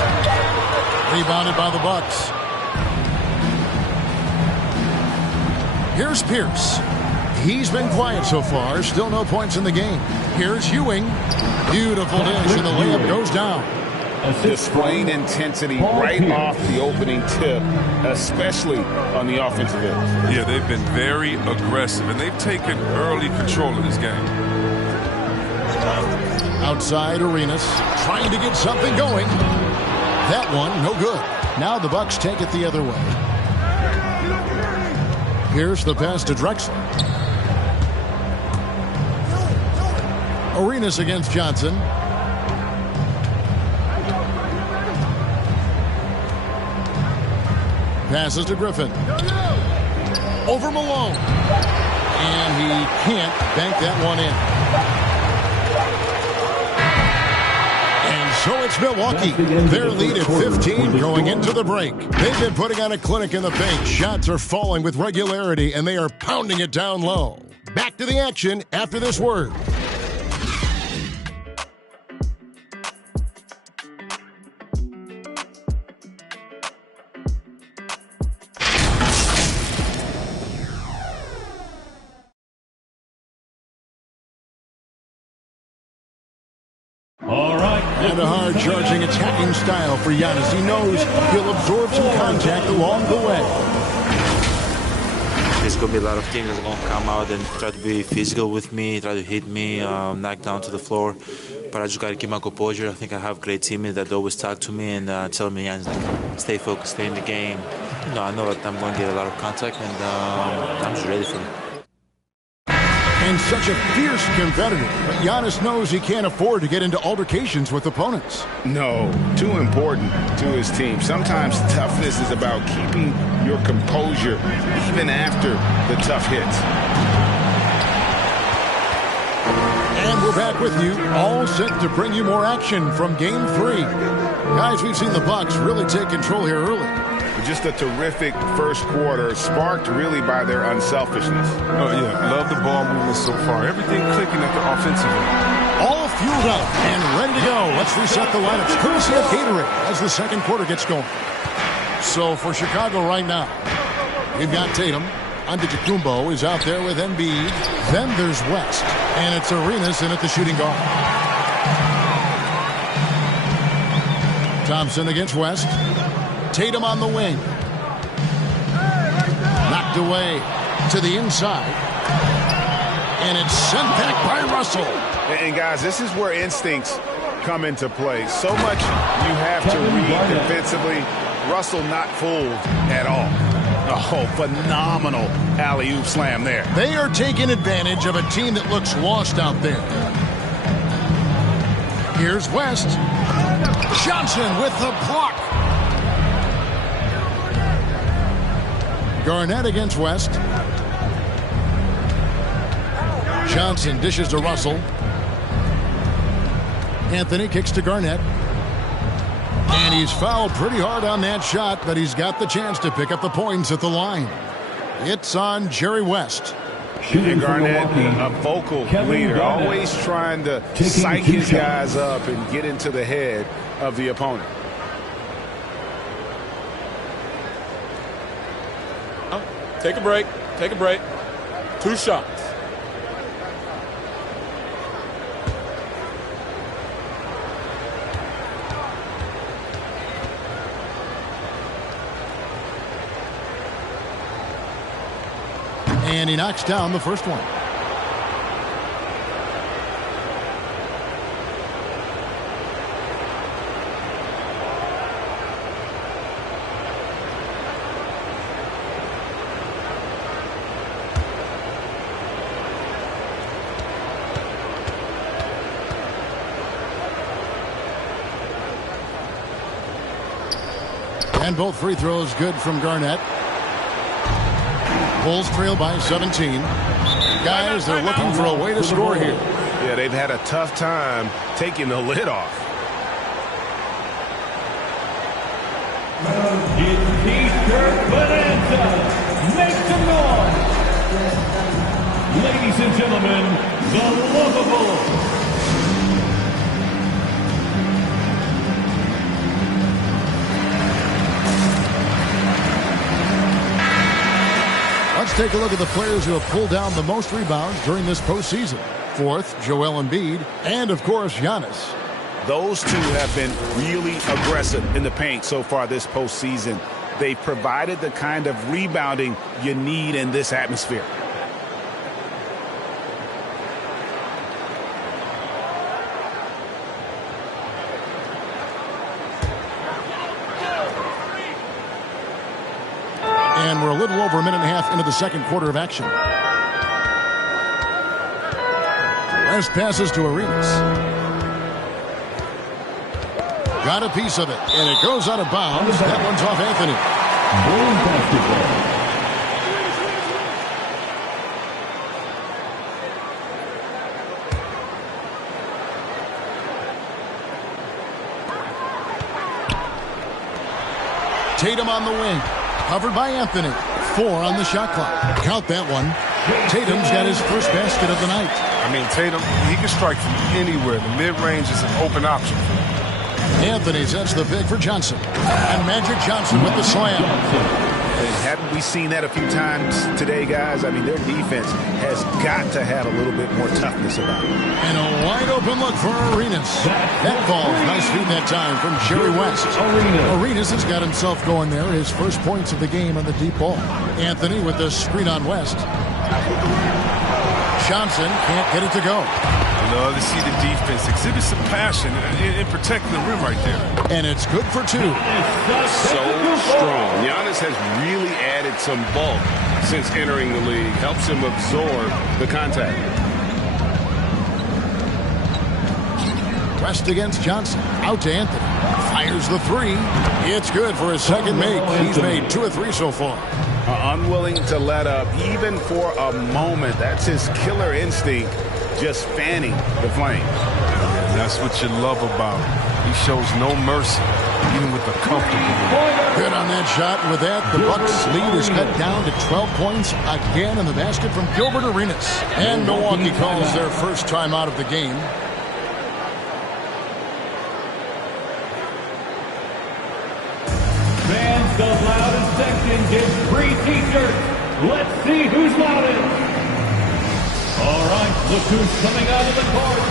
Rebounded by the Bucks. Here's Pierce. He's been quiet so far. Still no points in the game. Here's Ewing. Beautiful dish, and the layup goes down. Displaying intensity right off the opening tip, especially on the offensive end. Yeah, they've been very aggressive, and they've taken early control of this game. Outside, Arenas trying to get something going. That one, no good. Now the Bucks take it the other way. Here's the pass to Drexler. Arenas against Johnson. Passes to Griffin. Over Malone. And he can't bank that one in. And so it's Milwaukee. Their lead at 15 going into the break. They've been putting on a clinic in the paint. Shots are falling with regularity, and they are pounding it down low. Back to the action after this word. All right. And a hard-charging, attacking style for Giannis. He knows he'll absorb some contact along the way. There's going to be a lot of teams that's going to come out and try to be physical with me, try to hit me, knock down to the floor. But I just got to keep my composure. I think I have great teammates that always talk to me and tell me, stay focused, stay in the game, No, I know that I'm going to get a lot of contact, and I'm just ready for it. And such a fierce competitor, but Giannis knows he can't afford to get into altercations with opponents. No, too important to his team. Sometimes toughness is about keeping your composure even after the tough hits. And we're back with you, all set to bring you more action from Game 3. Guys, we've seen the Bucks really take control here early. Just a terrific first quarter, sparked really by their unselfishness. Oh, yeah. Love the ball movement so far. Everything clicking at the offensive end. All fueled up and ready to go. Let's reset the lineups, courtesy of Gatorade, as the second quarter gets going. So for Chicago right now, we've got Tatum. Antetokounmpo is out there with Embiid. Then there's West, and it's Arenas in at the shooting guard. Thompson against West. Tatum on the wing. Knocked away to the inside. And it's sent back by Russell. And guys, this is where instincts come into play. So much you have to read defensively. Russell not fooled at all. Oh, phenomenal alley-oop slam there. They are taking advantage of a team that looks lost out there. Here's West. Johnson with the block. Garnett against West. Johnson dishes to Russell. Anthony kicks to Garnett. And he's fouled pretty hard on that shot, but he's got the chance to pick up the points at the line. It's on Jerry West. And Garnett, a vocal leader, always trying to psych his guys up and get into the head of the opponent. Take a break. Take a break. 2 shots. And he knocks down the first one. And both free throws good from Garnett. Bulls trail by 17. Guys, they're looking for a way to score here. Yeah, they've had a tough time taking the lid off. It's Eastern Bonanza. Make some noise. Ladies and gentlemen, the Lovables. Let's take a look at the players who have pulled down the most rebounds during this postseason. Fourth, Joel Embiid, and of course, Giannis. Those two have been really aggressive in the paint so far this postseason. They've provided the kind of rebounding you need in this atmosphere. And we're a little over a minute and a half into the second quarter of action. West passes to Arenas. Got a piece of it, and it goes out of bounds. That one's off Anthony. Tatum on the wing. Covered by Anthony. 4 on the shot clock. Count that one. Tatum's got his first basket of the night. I mean, Tatum, he can strike from anywhere. The mid-range is an open option for him. Anthony sets the pick for Johnson. And Magic Johnson with the slam. And haven't we seen that a few times today, guys? I mean, their defense has got to have a little bit more toughness about it. And a wide open look for Arenas. That falls. Nice feed that time from Jerry West. Arenas has got himself going there. His first points of the game on the deep ball. Anthony with the screen on West. Johnson can't get it to go. I love to see the defense exhibit some passion in protecting the rim right there. And it's good for 2. So strong. Giannis has really added some bulk since entering the league. Helps him absorb the contact. West against Johnson. Out to Anthony. Fires the 3. It's good for his second make. He's made 2 of 3 so far. Unwilling to let up even for a moment. That's his killer instinct, just fanning the flame. And that's what you love about him. He shows no mercy, even with the comfortable. Good on that shot. And with that, the Bucks' lead is cut down to 12 points again in the basket from Gilbert Arenas. And Milwaukee calls their first time out of the game. Fans, the loudest section gets free t-shirts. Let's see who's loudest. All right, look who's coming out of the court.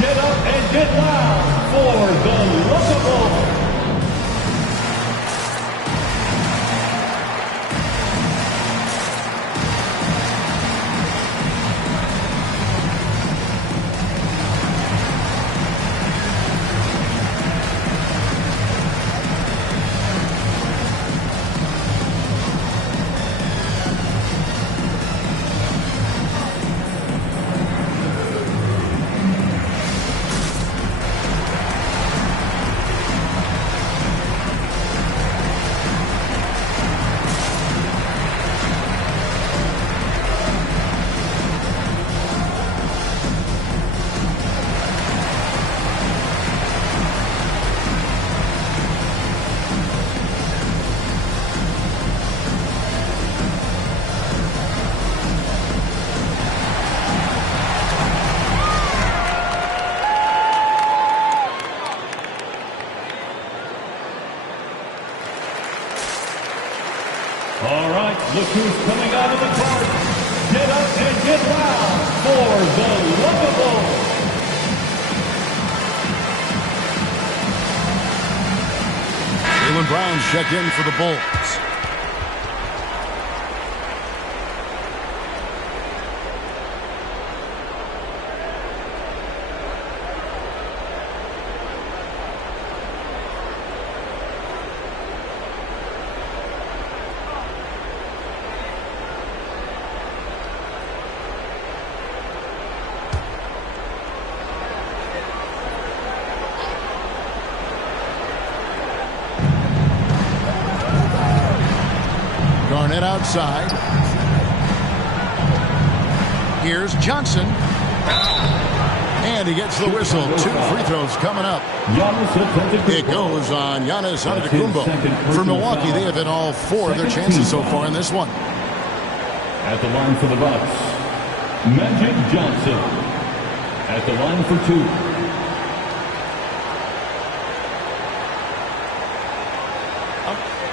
Get up and get loud for the Lookables. All right, look who's coming out of the court. Get up and get loud for the Lookables. Jaylen Brown's checked in for the Bulls. Garnett outside. Here's Johnson. And he gets the whistle. 2 free throws coming up. It goes on Giannis Antetokounmpo. For Milwaukee, they have hit all 4 of their chances so far in this one. At the line for the Bucks, Magic Johnson. At the line for 2.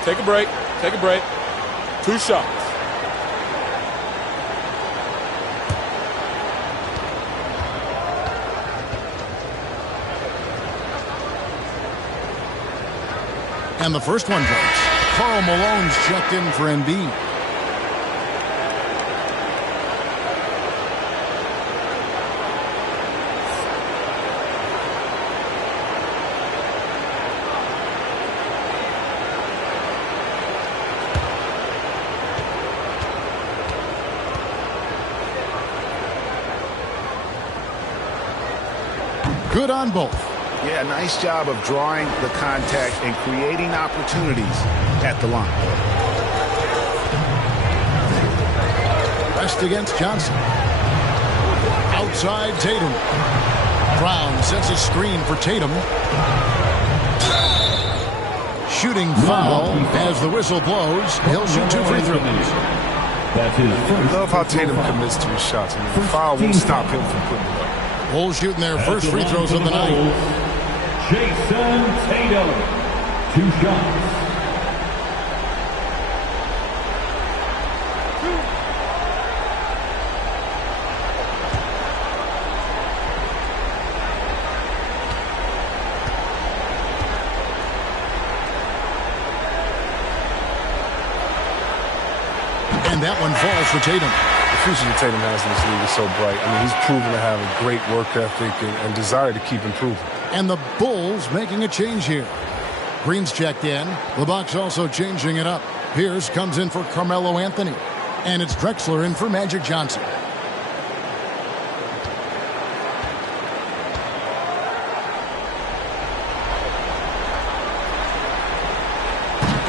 Take a break. Take a break. 2 shots. And the first one goes. Karl Malone's checked in for Embiid. Good on both. Yeah, nice job of drawing the contact and creating opportunities at the line. West against Johnson. Outside Tatum. Brown sets a screen for Tatum. Shooting foul as the whistle blows. He'll shoot 2 free throws. I love how Tatum commits to his shots. I mean, the foul won't stop him from putting it up. Bulls shooting their first free throws of the night. Jason Tatum. 2 shots. And that one falls for Tatum. future that Tatum has in this league is so bright. I mean, he's proven to have a great work ethic and desire to keep improving. And the Bulls making a change here. Green's checked in. The Bucks also changing it up. Pierce comes in for Carmelo Anthony. And it's Drexler in for Magic Johnson.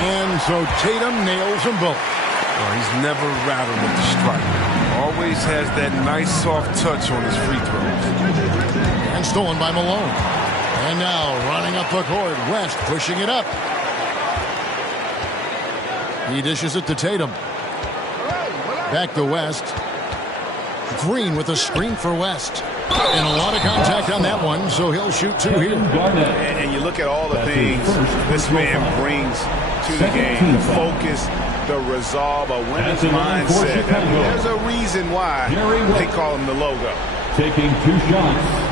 And so Tatum nails them both. Oh, he's never rattled with the strike. Always has that nice soft touch on his free throws. And stolen by Malone. And now running up the court, West pushing it up. He dishes it to Tatum. Back to West. Green with a screen for West. And a lot of contact on that one, so he'll shoot two here. And you look at all the things this man brings to the game. The focus, the resolve, a winner's mindset. I mean, there's a reason why they call him the logo. Taking 2 shots.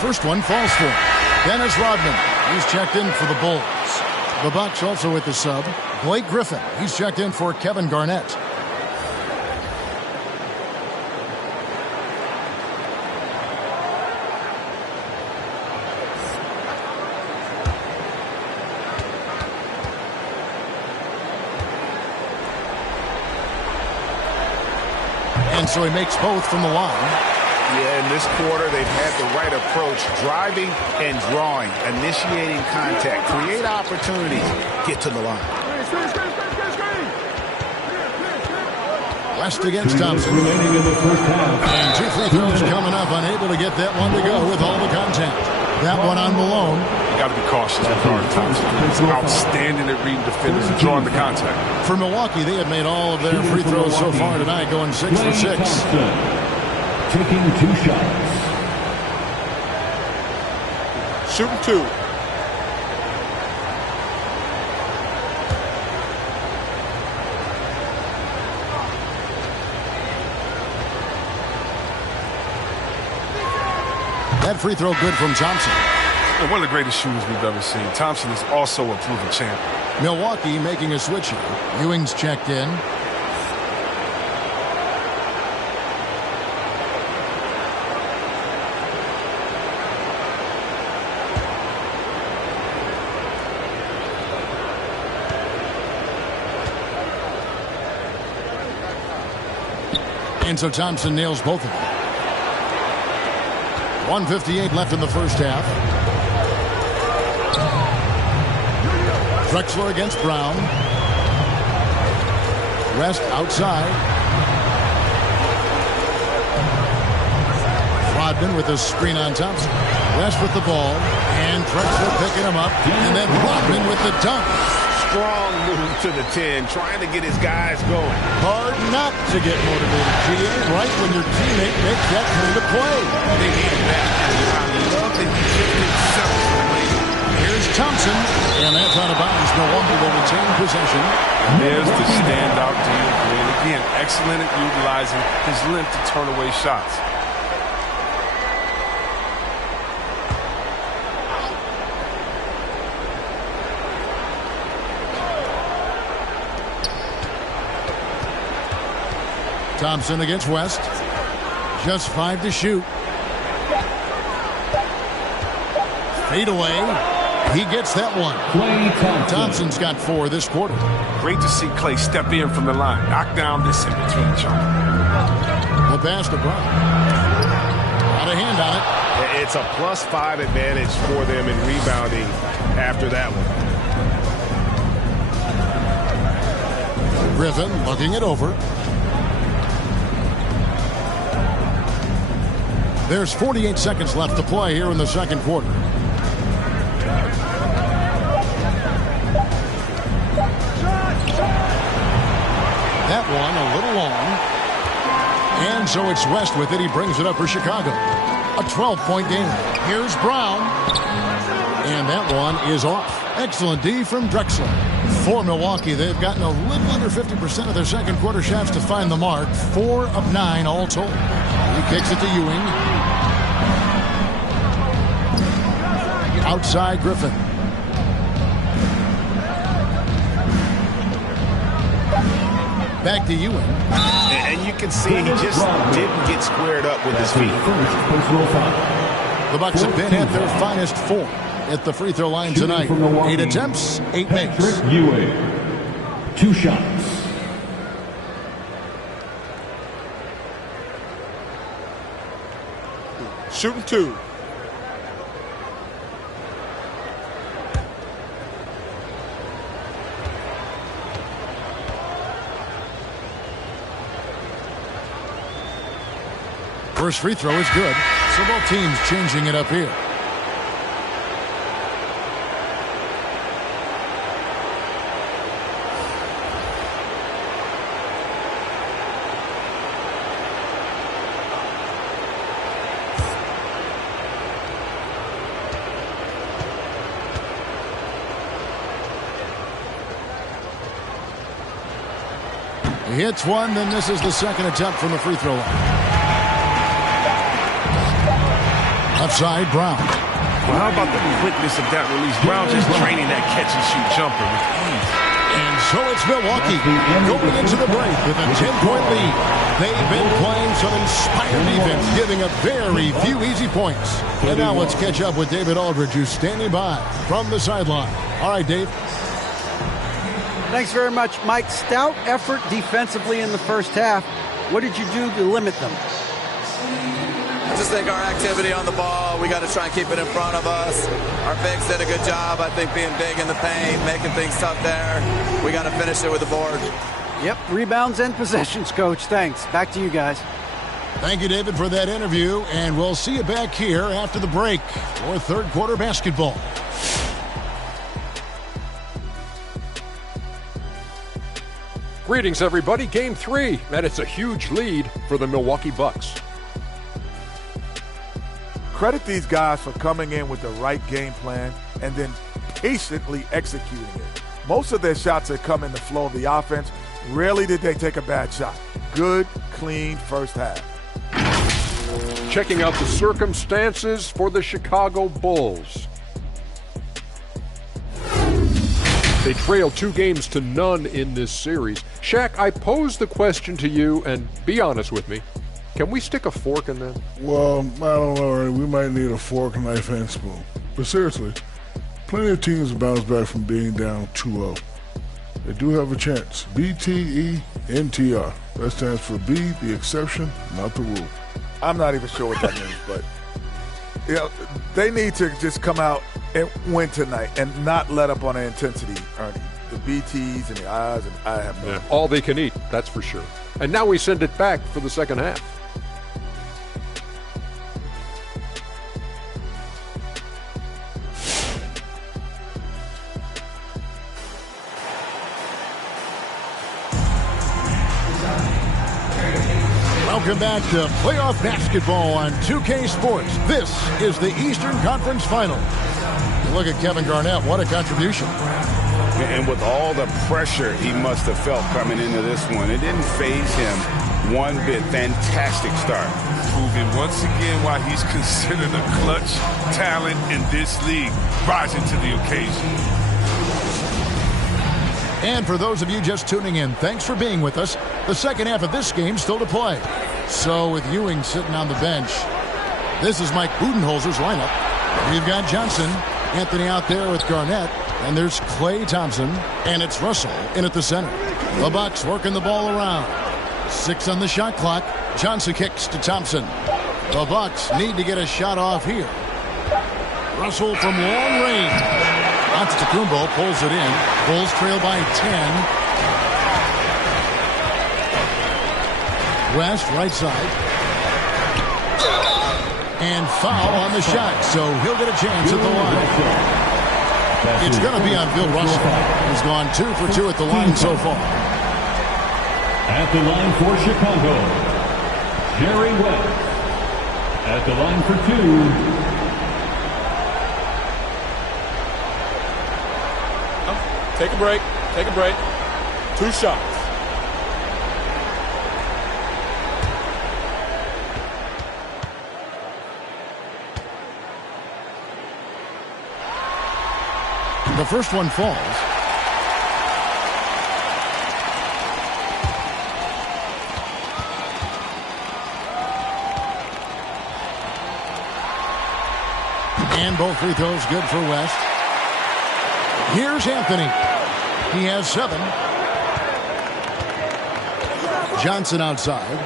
First one falls for him. Dennis Rodman. He's checked in for the Bulls. The Bucks also with the sub. Blake Griffin. He's checked in for Kevin Garnett. And so he makes both from the line. Yeah, in this quarter, they've had the right approach, driving and drawing, initiating contact, create opportunities, get to the line. West against Thompson. And 2 free throws coming up, unable to get that one to go with all the contact. That one on Malone. You got to be cautious with guarding Thompson. He's outstanding at reading defenders and drawing the contact. For Milwaukee, they have made all of their free throws so far tonight, going 6 for 6. Taking 2 shots. Shooting 2. That free throw good from Thompson. One of the greatest shooters we've ever seen. Thompson is also a proven champion. Milwaukee making a switch here. Ewing's checked in. And so Thompson nails both of them. 1:58 left in the first half. Drexler against Brown. West outside. Rodman with a screen on Thompson. West with the ball. And Drexler picking him up. And then Rodman with the dunk. Strong move to the 10, trying to get his guys going. Hard not to get motivated, GA, right when your teammate makes that kind of play. They needed that. I love that he shifted separately. Here's Thompson, and that's out of bounds. Milwaukee will retain possession. There's the standout deal. Again, excellent at utilizing his length to turn away shots. Thompson against West. Just 5 to shoot. Fade away. He gets that one. Thompson's got 4 this quarter. Great to see Klay step in from the line. Knock down this in between jumper. The pass to Brown. Got a hand on it. It's a +5 advantage for them in rebounding after that one. Griffin looking it over. There's 48 seconds left to play here in the second quarter. That one a little long. And so it's West with it. He brings it up for Chicago. A 12-point game. Here's Brown. And that one is off. Excellent D from Drexler. For Milwaukee, they've gotten a little under 50% of their second quarter shots to find the mark. 4 of 9 all told. He kicks it to Ewing. Outside Griffin. Back to Ewing. And you can see he just didn't get squared up with his feet. The Bucks have been at their finest 4 at the free throw line tonight. 8 attempts, 8 makes. Patrick Ewing, 2 shots. Shooting 2. First free throw is good. So both teams changing it up here. He hits one, then misses the second attempt from the free throw line. Outside, Brown. Well, how about the quickness of that release? Brown just draining that catch-and-shoot jumper with ease. And so it's Milwaukee going into the break with a 10-point lead. They've been playing some inspired defense, giving up very few easy points. And now let's catch up with David Aldridge, who's standing by from the sideline. All right, Dave. Thanks very much, Mike. Stout effort defensively in the first half. What did you do to limit them? I just think our activity on the ball, we got to try and keep it in front of us. Our bigs did a good job, I think, being big in the paint, making things tough there. We got to finish it with the board. Yep, rebounds and possessions, Coach. Thanks. Back to you guys. Thank you, David, for that interview, and we'll see you back here after the break for third quarter basketball. Greetings, everybody. Game 3, and it's a huge lead for the Milwaukee Bucks. Credit these guys for coming in with the right game plan and then patiently executing it. Most of their shots have come in the flow of the offense. Rarely did they take a bad shot. Good, clean first half. Checking out the circumstances for the Chicago Bulls. They trail 2 games to none in this series. Shaq, I pose the question to you, and be honest with me. Can we stick a fork in that? Well, I don't know, Ernie. We might need a fork, knife, and spoon. But seriously, plenty of teams bounce back from being down 2-0. They do have a chance. BTENTR. That stands for be the exception, not the rule. I'm not even sure what that means, but you know, they need to just come out and win tonight and not let up on their intensity, Ernie. The BTs and the I's, and I have no. Yeah, all they can eat, that's for sure. And now we send it back for the second half. Welcome back to playoff basketball on 2K Sports. This is the Eastern Conference Final. Look at Kevin Garnett. What a contribution. And with all the pressure he must have felt coming into this one, it didn't faze him one bit. Fantastic start. Proving once again why he's considered a clutch talent in this league, rising to the occasion. And for those of you just tuning in, thanks for being with us. The second half of this game still to play. So with Ewing sitting on the bench, this is Mike Budenholzer's lineup. We've got Johnson, Anthony out there with Garnett, and there's Klay Thompson, and it's Russell in at the center. The Bucks working the ball around. 6 on the shot clock. Johnson kicks to Thompson. The Bucks need to get a shot off here. Russell from long range. Antetokounmpo pulls it in. Bulls trail by 10. West, right side. And foul on the shot, so he'll get a chance at the line. It's going to be on Bill Russell. He's gone 2 for 2 at the line so far. At the line for Chicago, Jerry West. At the line for 2. Take a break. Take a break. 2 shots. The first one falls. And both free throws good for West. Here's Anthony. He has 7. Johnson outside.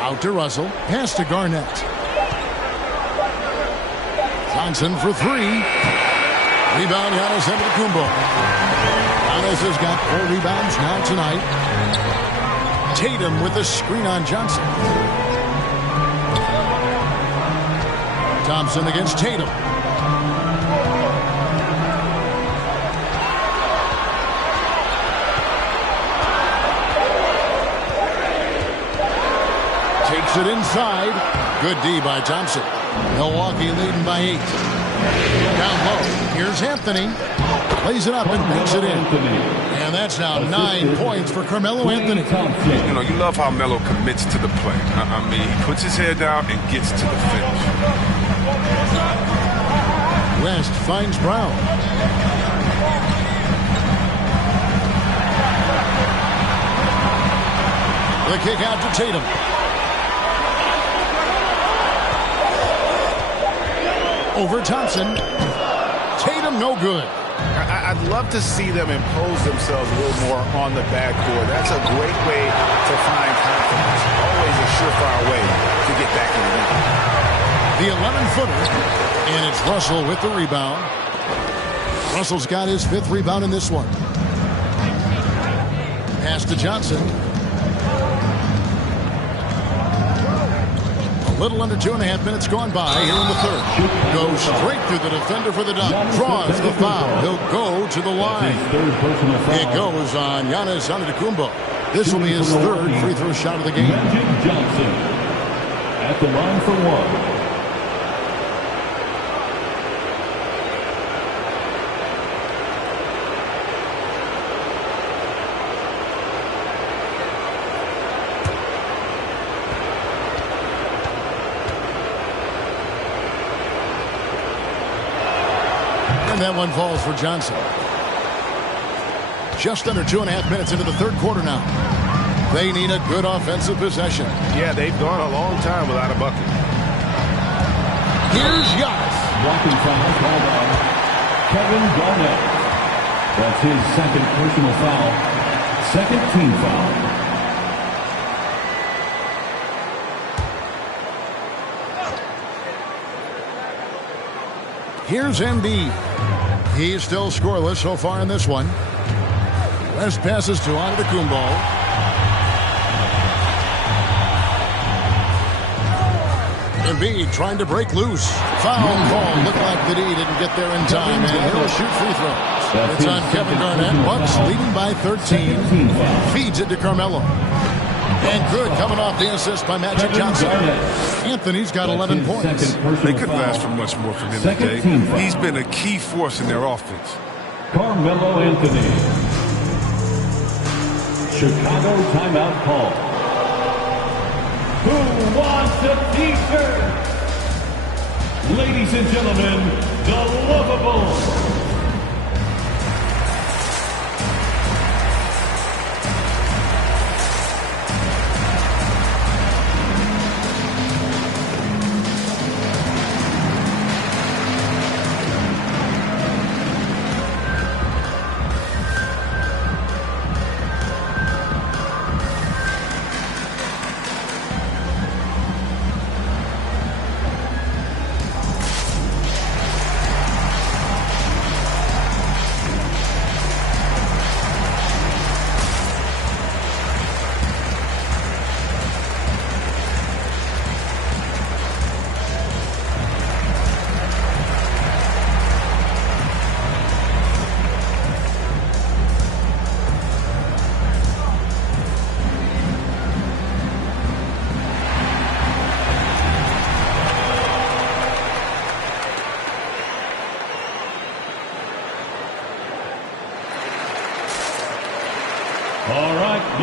Out to Russell. Pass to Garnett. Johnson for 3. Rebound, Giannis Antetokounmpo. Giannis has got 4 rebounds now tonight. Tatum with the screen on Johnson. Thompson against Tatum. Takes it inside. Good D by Thompson. Milwaukee leading by 8. Down low. Here's Anthony. Plays it up and makes it in. And that's now 9 points for Carmelo Anthony. You know, you love how Melo commits to the play. I mean, he puts his head down and gets to the finish. West finds Brown. The kick out to Tatum. Over Thompson. Tatum no good. I'd love to see them impose themselves a little more on the backboard. That's a great way to find confidence. Always a surefire way to get back in the game. The 11-footer. And it's Russell with the rebound. Russell's got his 5th rebound in this one. Pass to Johnson. A little under 2.5 minutes gone by here in the third. Goes straight through the defender for the dunk. Draws the foul. He'll go to the line. It goes on Giannis Antetokounmpo. This will be his 3rd free throw shot of the game. Magic Johnson at the line for 1. And that one falls for Johnson. Just under 2.5 minutes into the third quarter now. They need a good offensive possession. Yeah, they've gone a long time without a bucket. Here's Giannis. Blocking foul called on Kevin Garnett. That's his 2nd personal foul. 2nd team foul. Here's Embiid. He's still scoreless so far in this one. West passes to Antetokounmpo. Embiid trying to break loose. Foul call. Looked like that he didn't get there in time, and he'll shoot free throws. It's on Kevin Garnett. Bucks leading by 13. Feeds it to Carmelo. And good, coming off the assist by Magic Johnson. Anthony's got 11 points. They couldn't ask for much more from him today. He's been a key force in their offense. Carmelo Anthony. Chicago timeout call. Who wants a t-shirt? Ladies and gentlemen, the Lovables.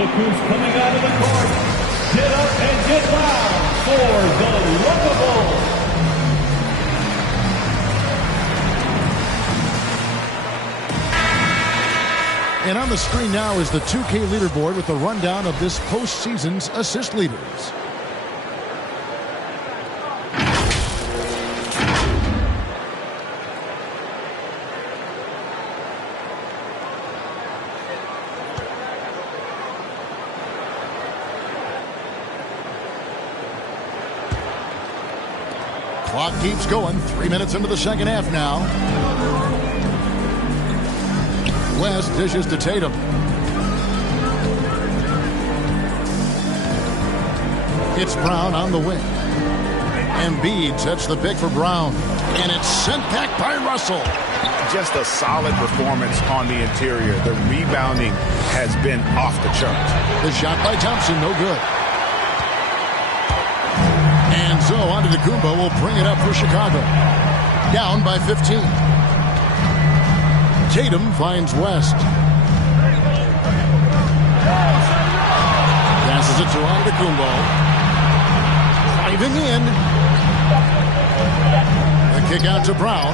look who's coming out of the court. Get up and get loud for the Lockables. And on the screen now is the 2K leaderboard with the rundown of this postseason's assist leaders. Clock keeps going. 3 minutes into the second half now. West dishes to Tatum. It's Brown on the wing. Embiid sets the pick for Brown. And it's sent back by Russell. Just a solid performance on the interior. The rebounding has been off the charts. The shot by Thompson, no good. And so Antetokounmpo will bring it up for Chicago. Down by 15. Tatum finds West. Passes it to Antetokounmpo. Driving in. The kick out to Brown.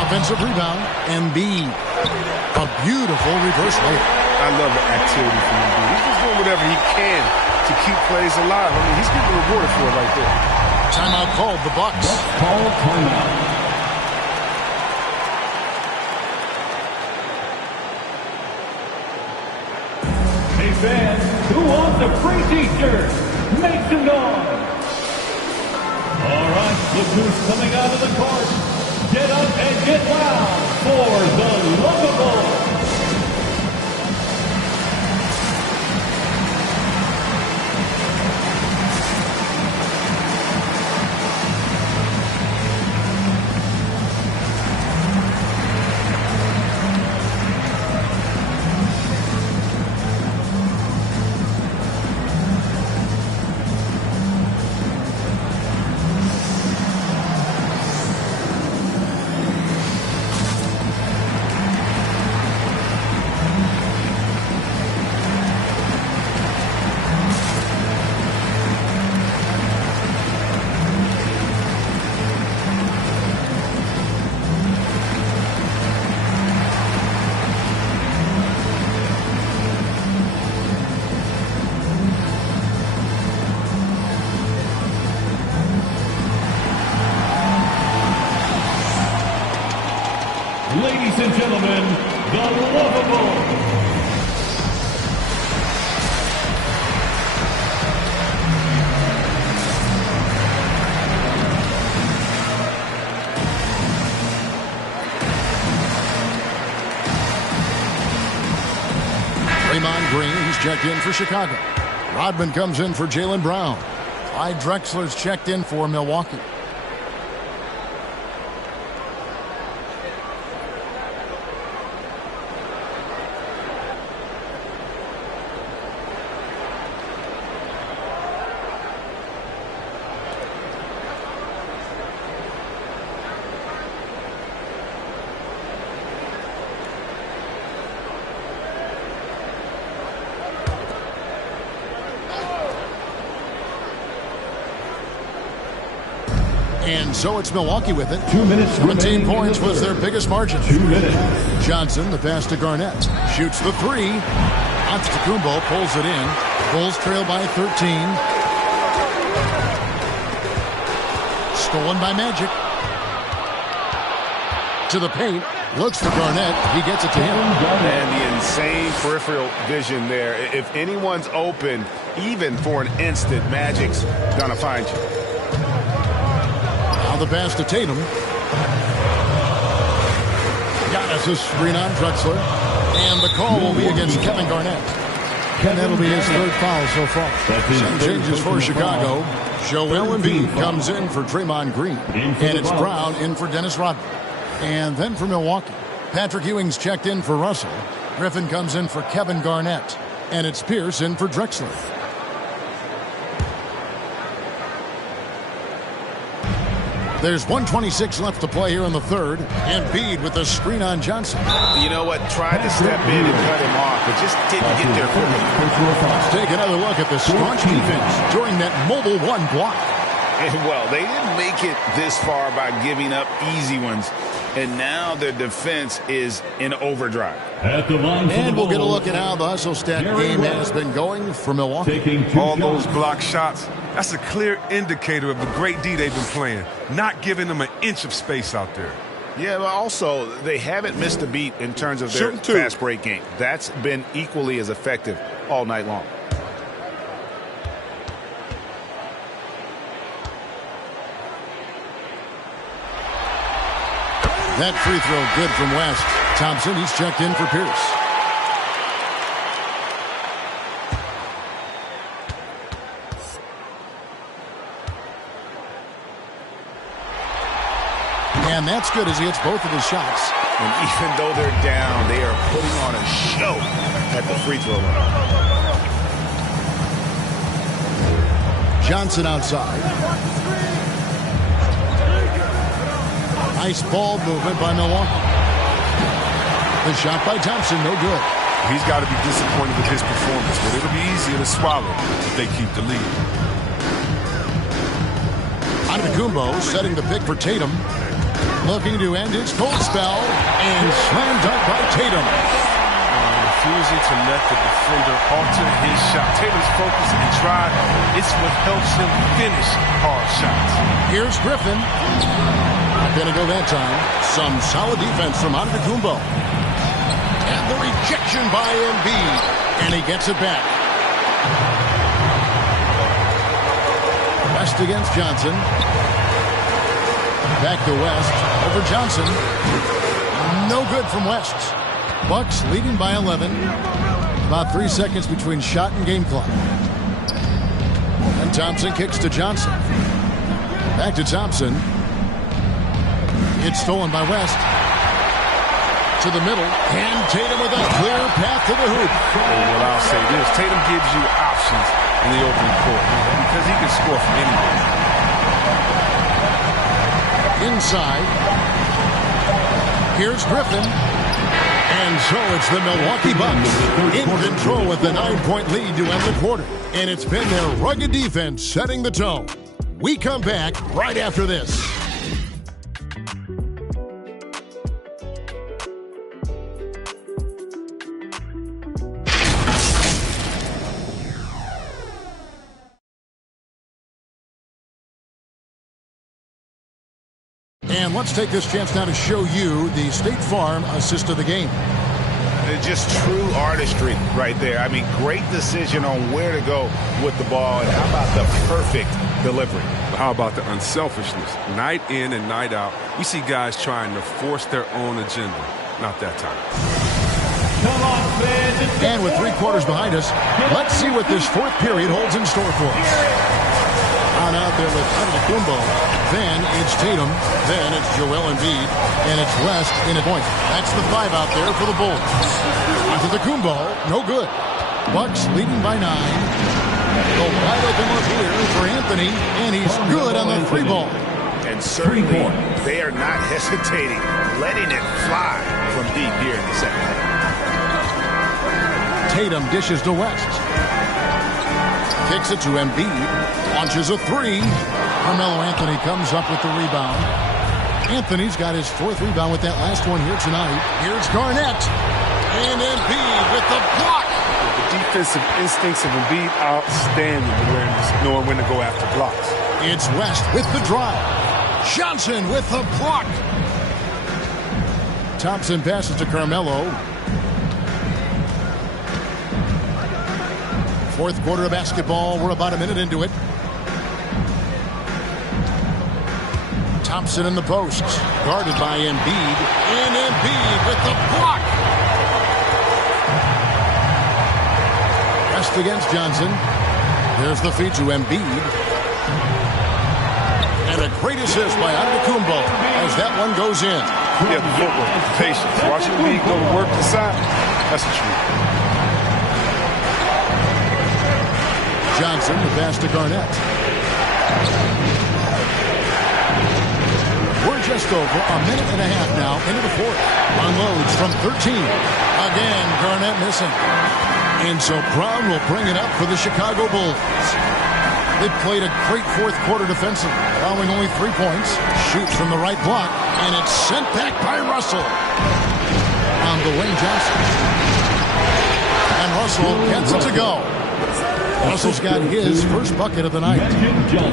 Offensive rebound. Embiid. A beautiful reverse layup. I love the activity from Embiid. He's just doing whatever he can to keep plays alive. I mean, he's getting rewarded for it right there. Timeout called, the Bucks. Call timeout. Hey fans, who wants a free t-shirt? Make some noise. All right, look who's coming out of the court. Get up and get loud for the Lockables. Ladies and gentlemen, the Lockables. Draymond Green's checked in for Chicago. Rodman comes in for Jaylen Brown. Clyde Drexler's checked in for Milwaukee. And so it's Milwaukee with it. 2 minutes. 17 points was their biggest margin. 2 minutes. Johnson, the pass to Garnett. Shoots the three. Antetokounmpo pulls it in. Bulls trail by 13. Stolen by Magic. To the paint. Looks for Garnett. He gets it to him. And the insane peripheral vision there. If anyone's open, even for an instant, Magic's gonna find you. Now the pass to Tatum. Giannis' screen on Drexler. And the call will be against Kevin Garnett. And that'll be his third foul so far. Some changes for Chicago. Joel Embiid comes in for Draymond Green. And it's Brown in for Dennis Rodman. And then for Milwaukee, Patrick Ewing's checked in for Russell. Griffin comes in for Kevin Garnett. And it's Pierce in for Drexler. There's 1:26 left to play here in the third. Embiid with the screen on Johnson. You know what? Tried to step in and cut him off, but just didn't get there quickly. Let's take another look at the staunch defense during that mobile one block. Well, they didn't make it this far by giving up easy ones, and now their defense is in overdrive. And we'll get a look at how the hustle stat game has been going for Milwaukee. All those block shots, that's a clear indicator of the great D they've been playing, not giving them an inch of space out there. Yeah, but also, they haven't missed a beat in terms of their fast break game. That's been equally as effective all night long. That free throw good from West. Thompson, he's checked in for Pierce. And that's good as he hits both of his shots. And even though they're down, they are putting on a show at the free throw line. Johnson outside. Nice ball movement by Milwaukee. The shot by Thompson, no good. He's got to be disappointed with his performance, but it'll be easier to swallow if they keep the lead. Antetokounmpo setting the pick for Tatum. Looking to end his cold spell. And slam dunk by Tatum. Refusing to let the defender alter his shot. Tatum's focus and drive, it's what helps him finish hard shots. Here's Griffin. Not going to go that time. Some solid defense from Antetokounmpo. And the rejection by Embiid. And he gets it back. West against Johnson. Back to West. Over Johnson. No good from West. Bucks leading by 11. About 3 seconds between shot and game clock. And Thompson kicks to Johnson. Back to Thompson. It's stolen by West. To the middle. And Tatum with a clear path to the hoop. Well, I'll say this. Tatum gives you options in the open court because he can score from anywhere. Inside. Here's Griffin. And so it's the Milwaukee Bucks in control with the 9-point lead to end the quarter. And it's been their rugged defense setting the tone. We come back right after this. And let's take this chance now to show you the State Farm assist of the game. It's just true artistry right there. I mean, great decision on where to go with the ball. And how about the perfect delivery? How about the unselfishness? Night in and night out, we see guys trying to force their own agenda. Not that time. And with 3 quarters behind us, let's see what this fourth period holds in store for us. On out there with Antetokounmpo. Then it's Tatum. Then it's Joel Embiid. And it's West in a point. That's the 5 out there for the Bulls. Antetokounmpo, no good. Bucks leading by 9. The wide open look here for Anthony. And he's good on the 3 ball. And certainly they are not hesitating, letting it fly from deep here in the second half. Tatum dishes to West. Kicks it to Embiid. Launches a 3. Carmelo Anthony comes up with the rebound. Anthony's got his 4th rebound with that last one here tonight. Here's Garnett. And Embiid with the block. The defensive instincts of Embiid outstanding awareness, knowing when to go after blocks. It's West with the drive. Johnson with the block. Thompson passes to Carmelo. 4th quarter of basketball. We're about a minute into it. Thompson in the post. Guarded by Embiid. And Embiid with the block. West against Johnson. There's the feed to Embiid. And a great assist by Antetokounmpo as that one goes in. Yeah, footwork, patience. Watching Embiid go to work the side. That's the truth. Johnson, the pass to Garnett. We're just over a minute and a half now into the fourth. Unloads from 13. Again, Garnett missing. And so Brown will bring it up for the Chicago Bulls. They played a great fourth quarter defensively, allowing only 3 points. Shoots from the right block, and it's sent back by Russell. On Dwayne Johnson. And Russell gets it to go. Russell's got his first bucket of the night.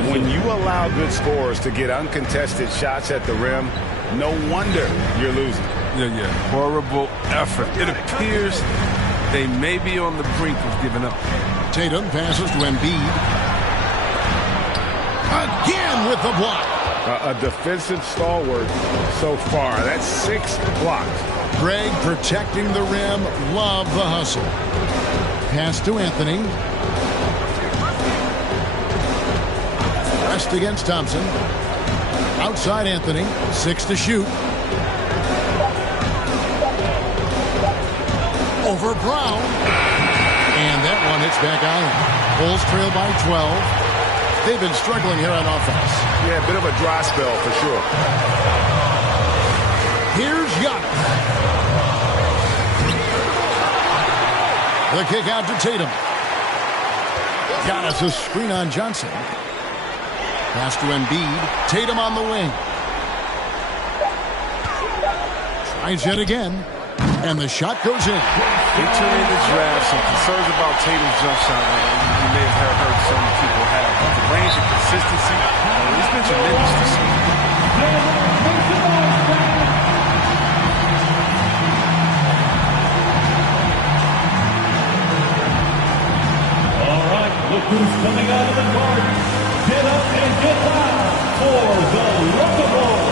When you allow good scorers to get uncontested shots at the rim, no wonder you're losing. Yeah. Horrible effort. It appears they may be on the brink of giving up. Tatum passes to Embiid. Again with the block. A defensive stalwart so far. That's 6 blocks. Greg protecting the rim. Love the hustle. Pass to Anthony. Pressed against Thompson. Outside Anthony. 6 to shoot. Over Brown. And that one hits back iron. Bulls trail by 12. They've been struggling here on offense. Yeah, a bit of a dry spell for sure. Here's Giannis. The kick out to Tatum. Giannis a screen on Johnson. Pass to Embiid. Tatum on the wing. Tries yet again. And the shot goes in. Entering the draft, some concerns about Tatum's jump shot. You may have heard some people have. But the range and consistency, it's been tremendous this year. All right, look who's coming out of the court. Get up and get loud for the Locables.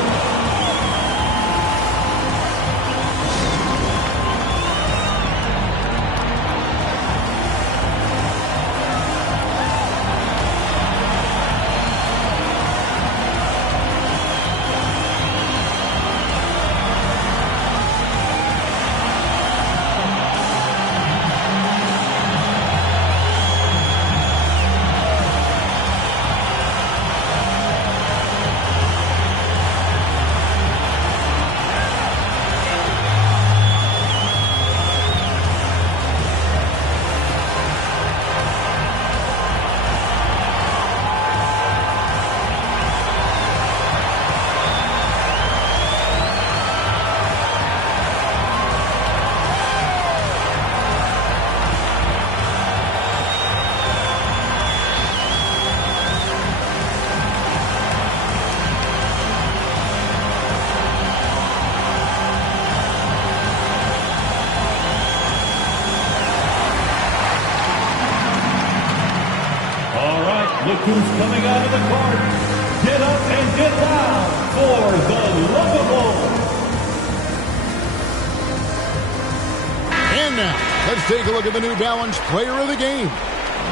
Look who's coming out of the court. Get up and get loud for the Locables. And now, let's take a look at the New Balance player of the game,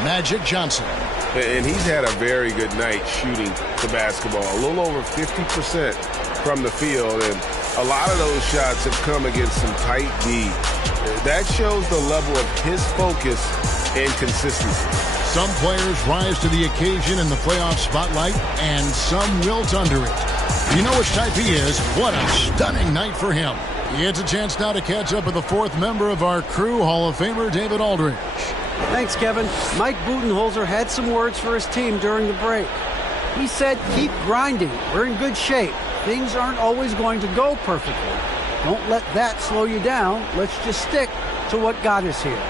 Magic Johnson. And he's had a very good night shooting the basketball. A little over 50% from the field, and a lot of those shots have come against some tight D. That shows the level of his focus and consistency. Some players rise to the occasion in the playoff spotlight, and some wilt under it. You know which type he is. What a stunning night for him. He gets a chance now to catch up with the fourth member of our crew, Hall of Famer David Aldridge. Thanks, Kevin. Mike Budenholzer had some words for his team during the break. He said, keep grinding. We're in good shape. Things aren't always going to go perfectly. Don't let that slow you down. Let's just stick to what got us here.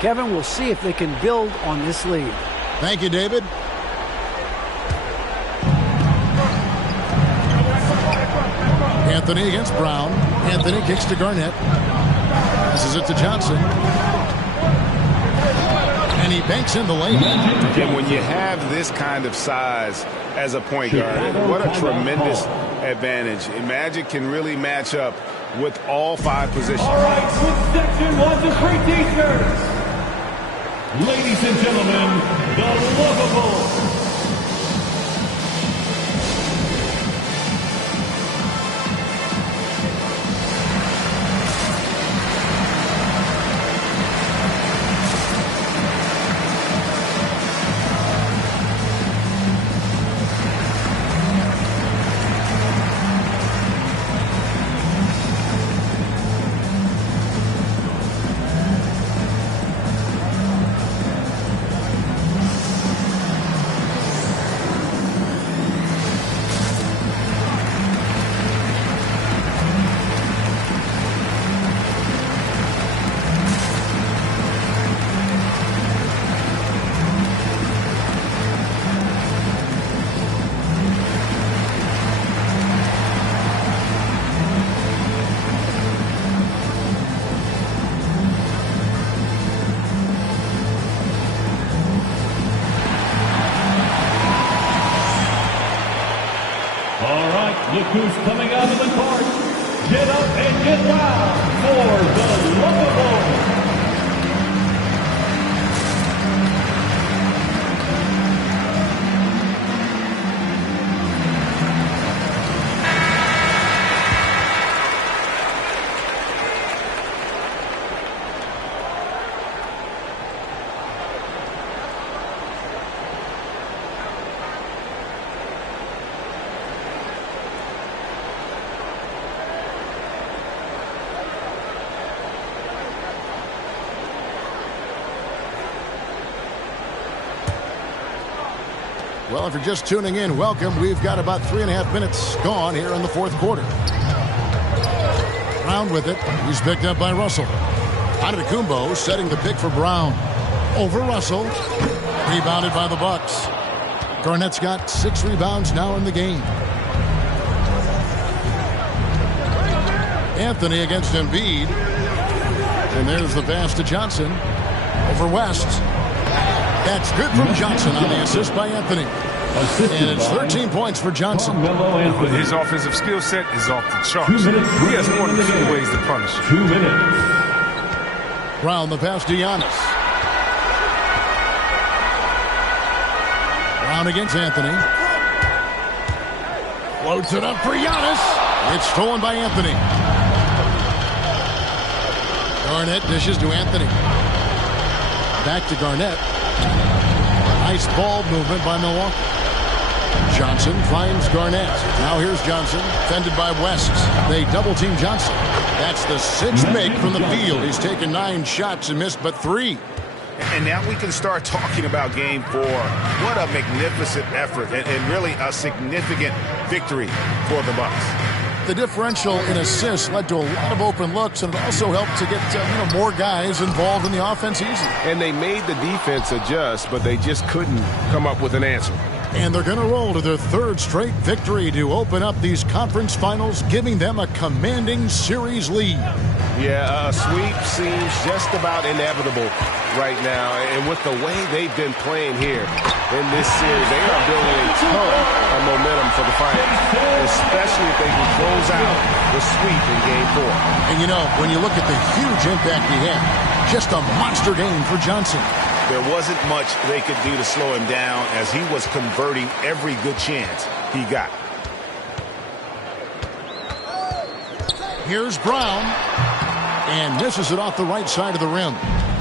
Kevin, we'll see if they can build on this lead. Thank you, David. Anthony against Brown. Anthony kicks to Garnett. Passes it to Johnson. And he banks in the lane. And when you have this kind of size as a point guard, what a tremendous advantage. Magic can really match up with all 5 positions. All right, with section 1 to 3 t-shirts. Ladies and gentlemen, the Locables. look who's coming out of the court. Get up and get loud for the Lovables. Well, if you're just tuning in, welcome. We've got about 3.5 minutes gone here in the fourth quarter. Brown with it. He's picked up by Russell. Antetokounmpo setting the pick for Brown. Over Russell. Rebounded by the Bucks. Garnett's got 6 rebounds now in the game. Anthony against Embiid. And there's the pass to Johnson. Over West. That's good from Johnson on the assist by Anthony. And it's 13 points for Johnson. His offensive skill set is off the charts. He has more than 2 ways to punish. 2 minutes. Brown the pass to Giannis. Brown against Anthony. Floats it up for Giannis. It's stolen by Anthony. Garnett dishes to Anthony. Back to Garnett. Nice ball movement by Milwaukee. Johnson finds Garnett. Now here's Johnson, fended by West. They double-team Johnson. That's the 6th make from the field. He's taken 9 shots and missed but 3. And now we can start talking about Game 4. What a magnificent effort and really a significant victory for the Bucks. The differential in assists led to a lot of open looks, and it also helped to get more guys involved in the offense easily. And they made the defense adjust, but they just couldn't come up with an answer. And they're going to roll to their 3rd straight victory to open up these conference finals, giving them a commanding series lead. Yeah, a sweep seems just about inevitable right now. And with the way they've been playing here in this series, they are building a ton of momentum for the finals, especially if they can close out the sweep in Game 4. And, when you look at the huge impact he had, just a monster game for Johnson. There wasn't much they could do to slow him down as he was converting every good chance he got. Here's Brown. And misses it off the right side of the rim.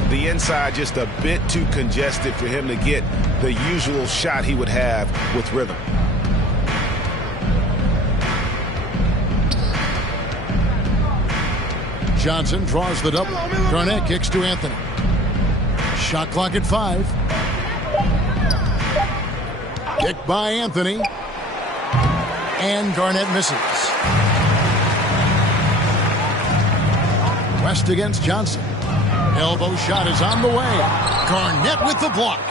The inside just a bit too congested for him to get the usual shot he would have with rhythm. Johnson draws the double. Garnett kicks to Anthony. Shot clock at 5. Kick by Anthony. And Garnett misses. West against Johnson. Elbow shot is on the way. Garnett with the block.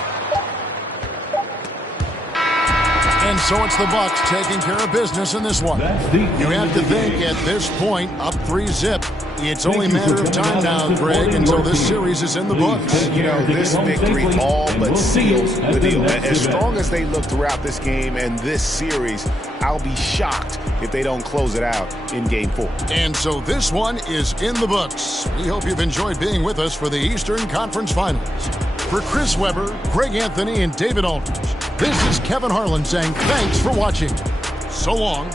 And so it's the Bucks taking care of business in this one. You have to think at this point, up 3-zip. It's only a matter of time now, Greg, until this series is in the books. This victory all but seals the deal. As strong as they look throughout this game and this series, I'll be shocked if they don't close it out in Game 4. And so this one is in the books. We hope you've enjoyed being with us for the Eastern Conference Finals. For Chris Webber, Greg Anthony, and David Aldridge, this is Kevin Harlan saying thanks for watching. So long.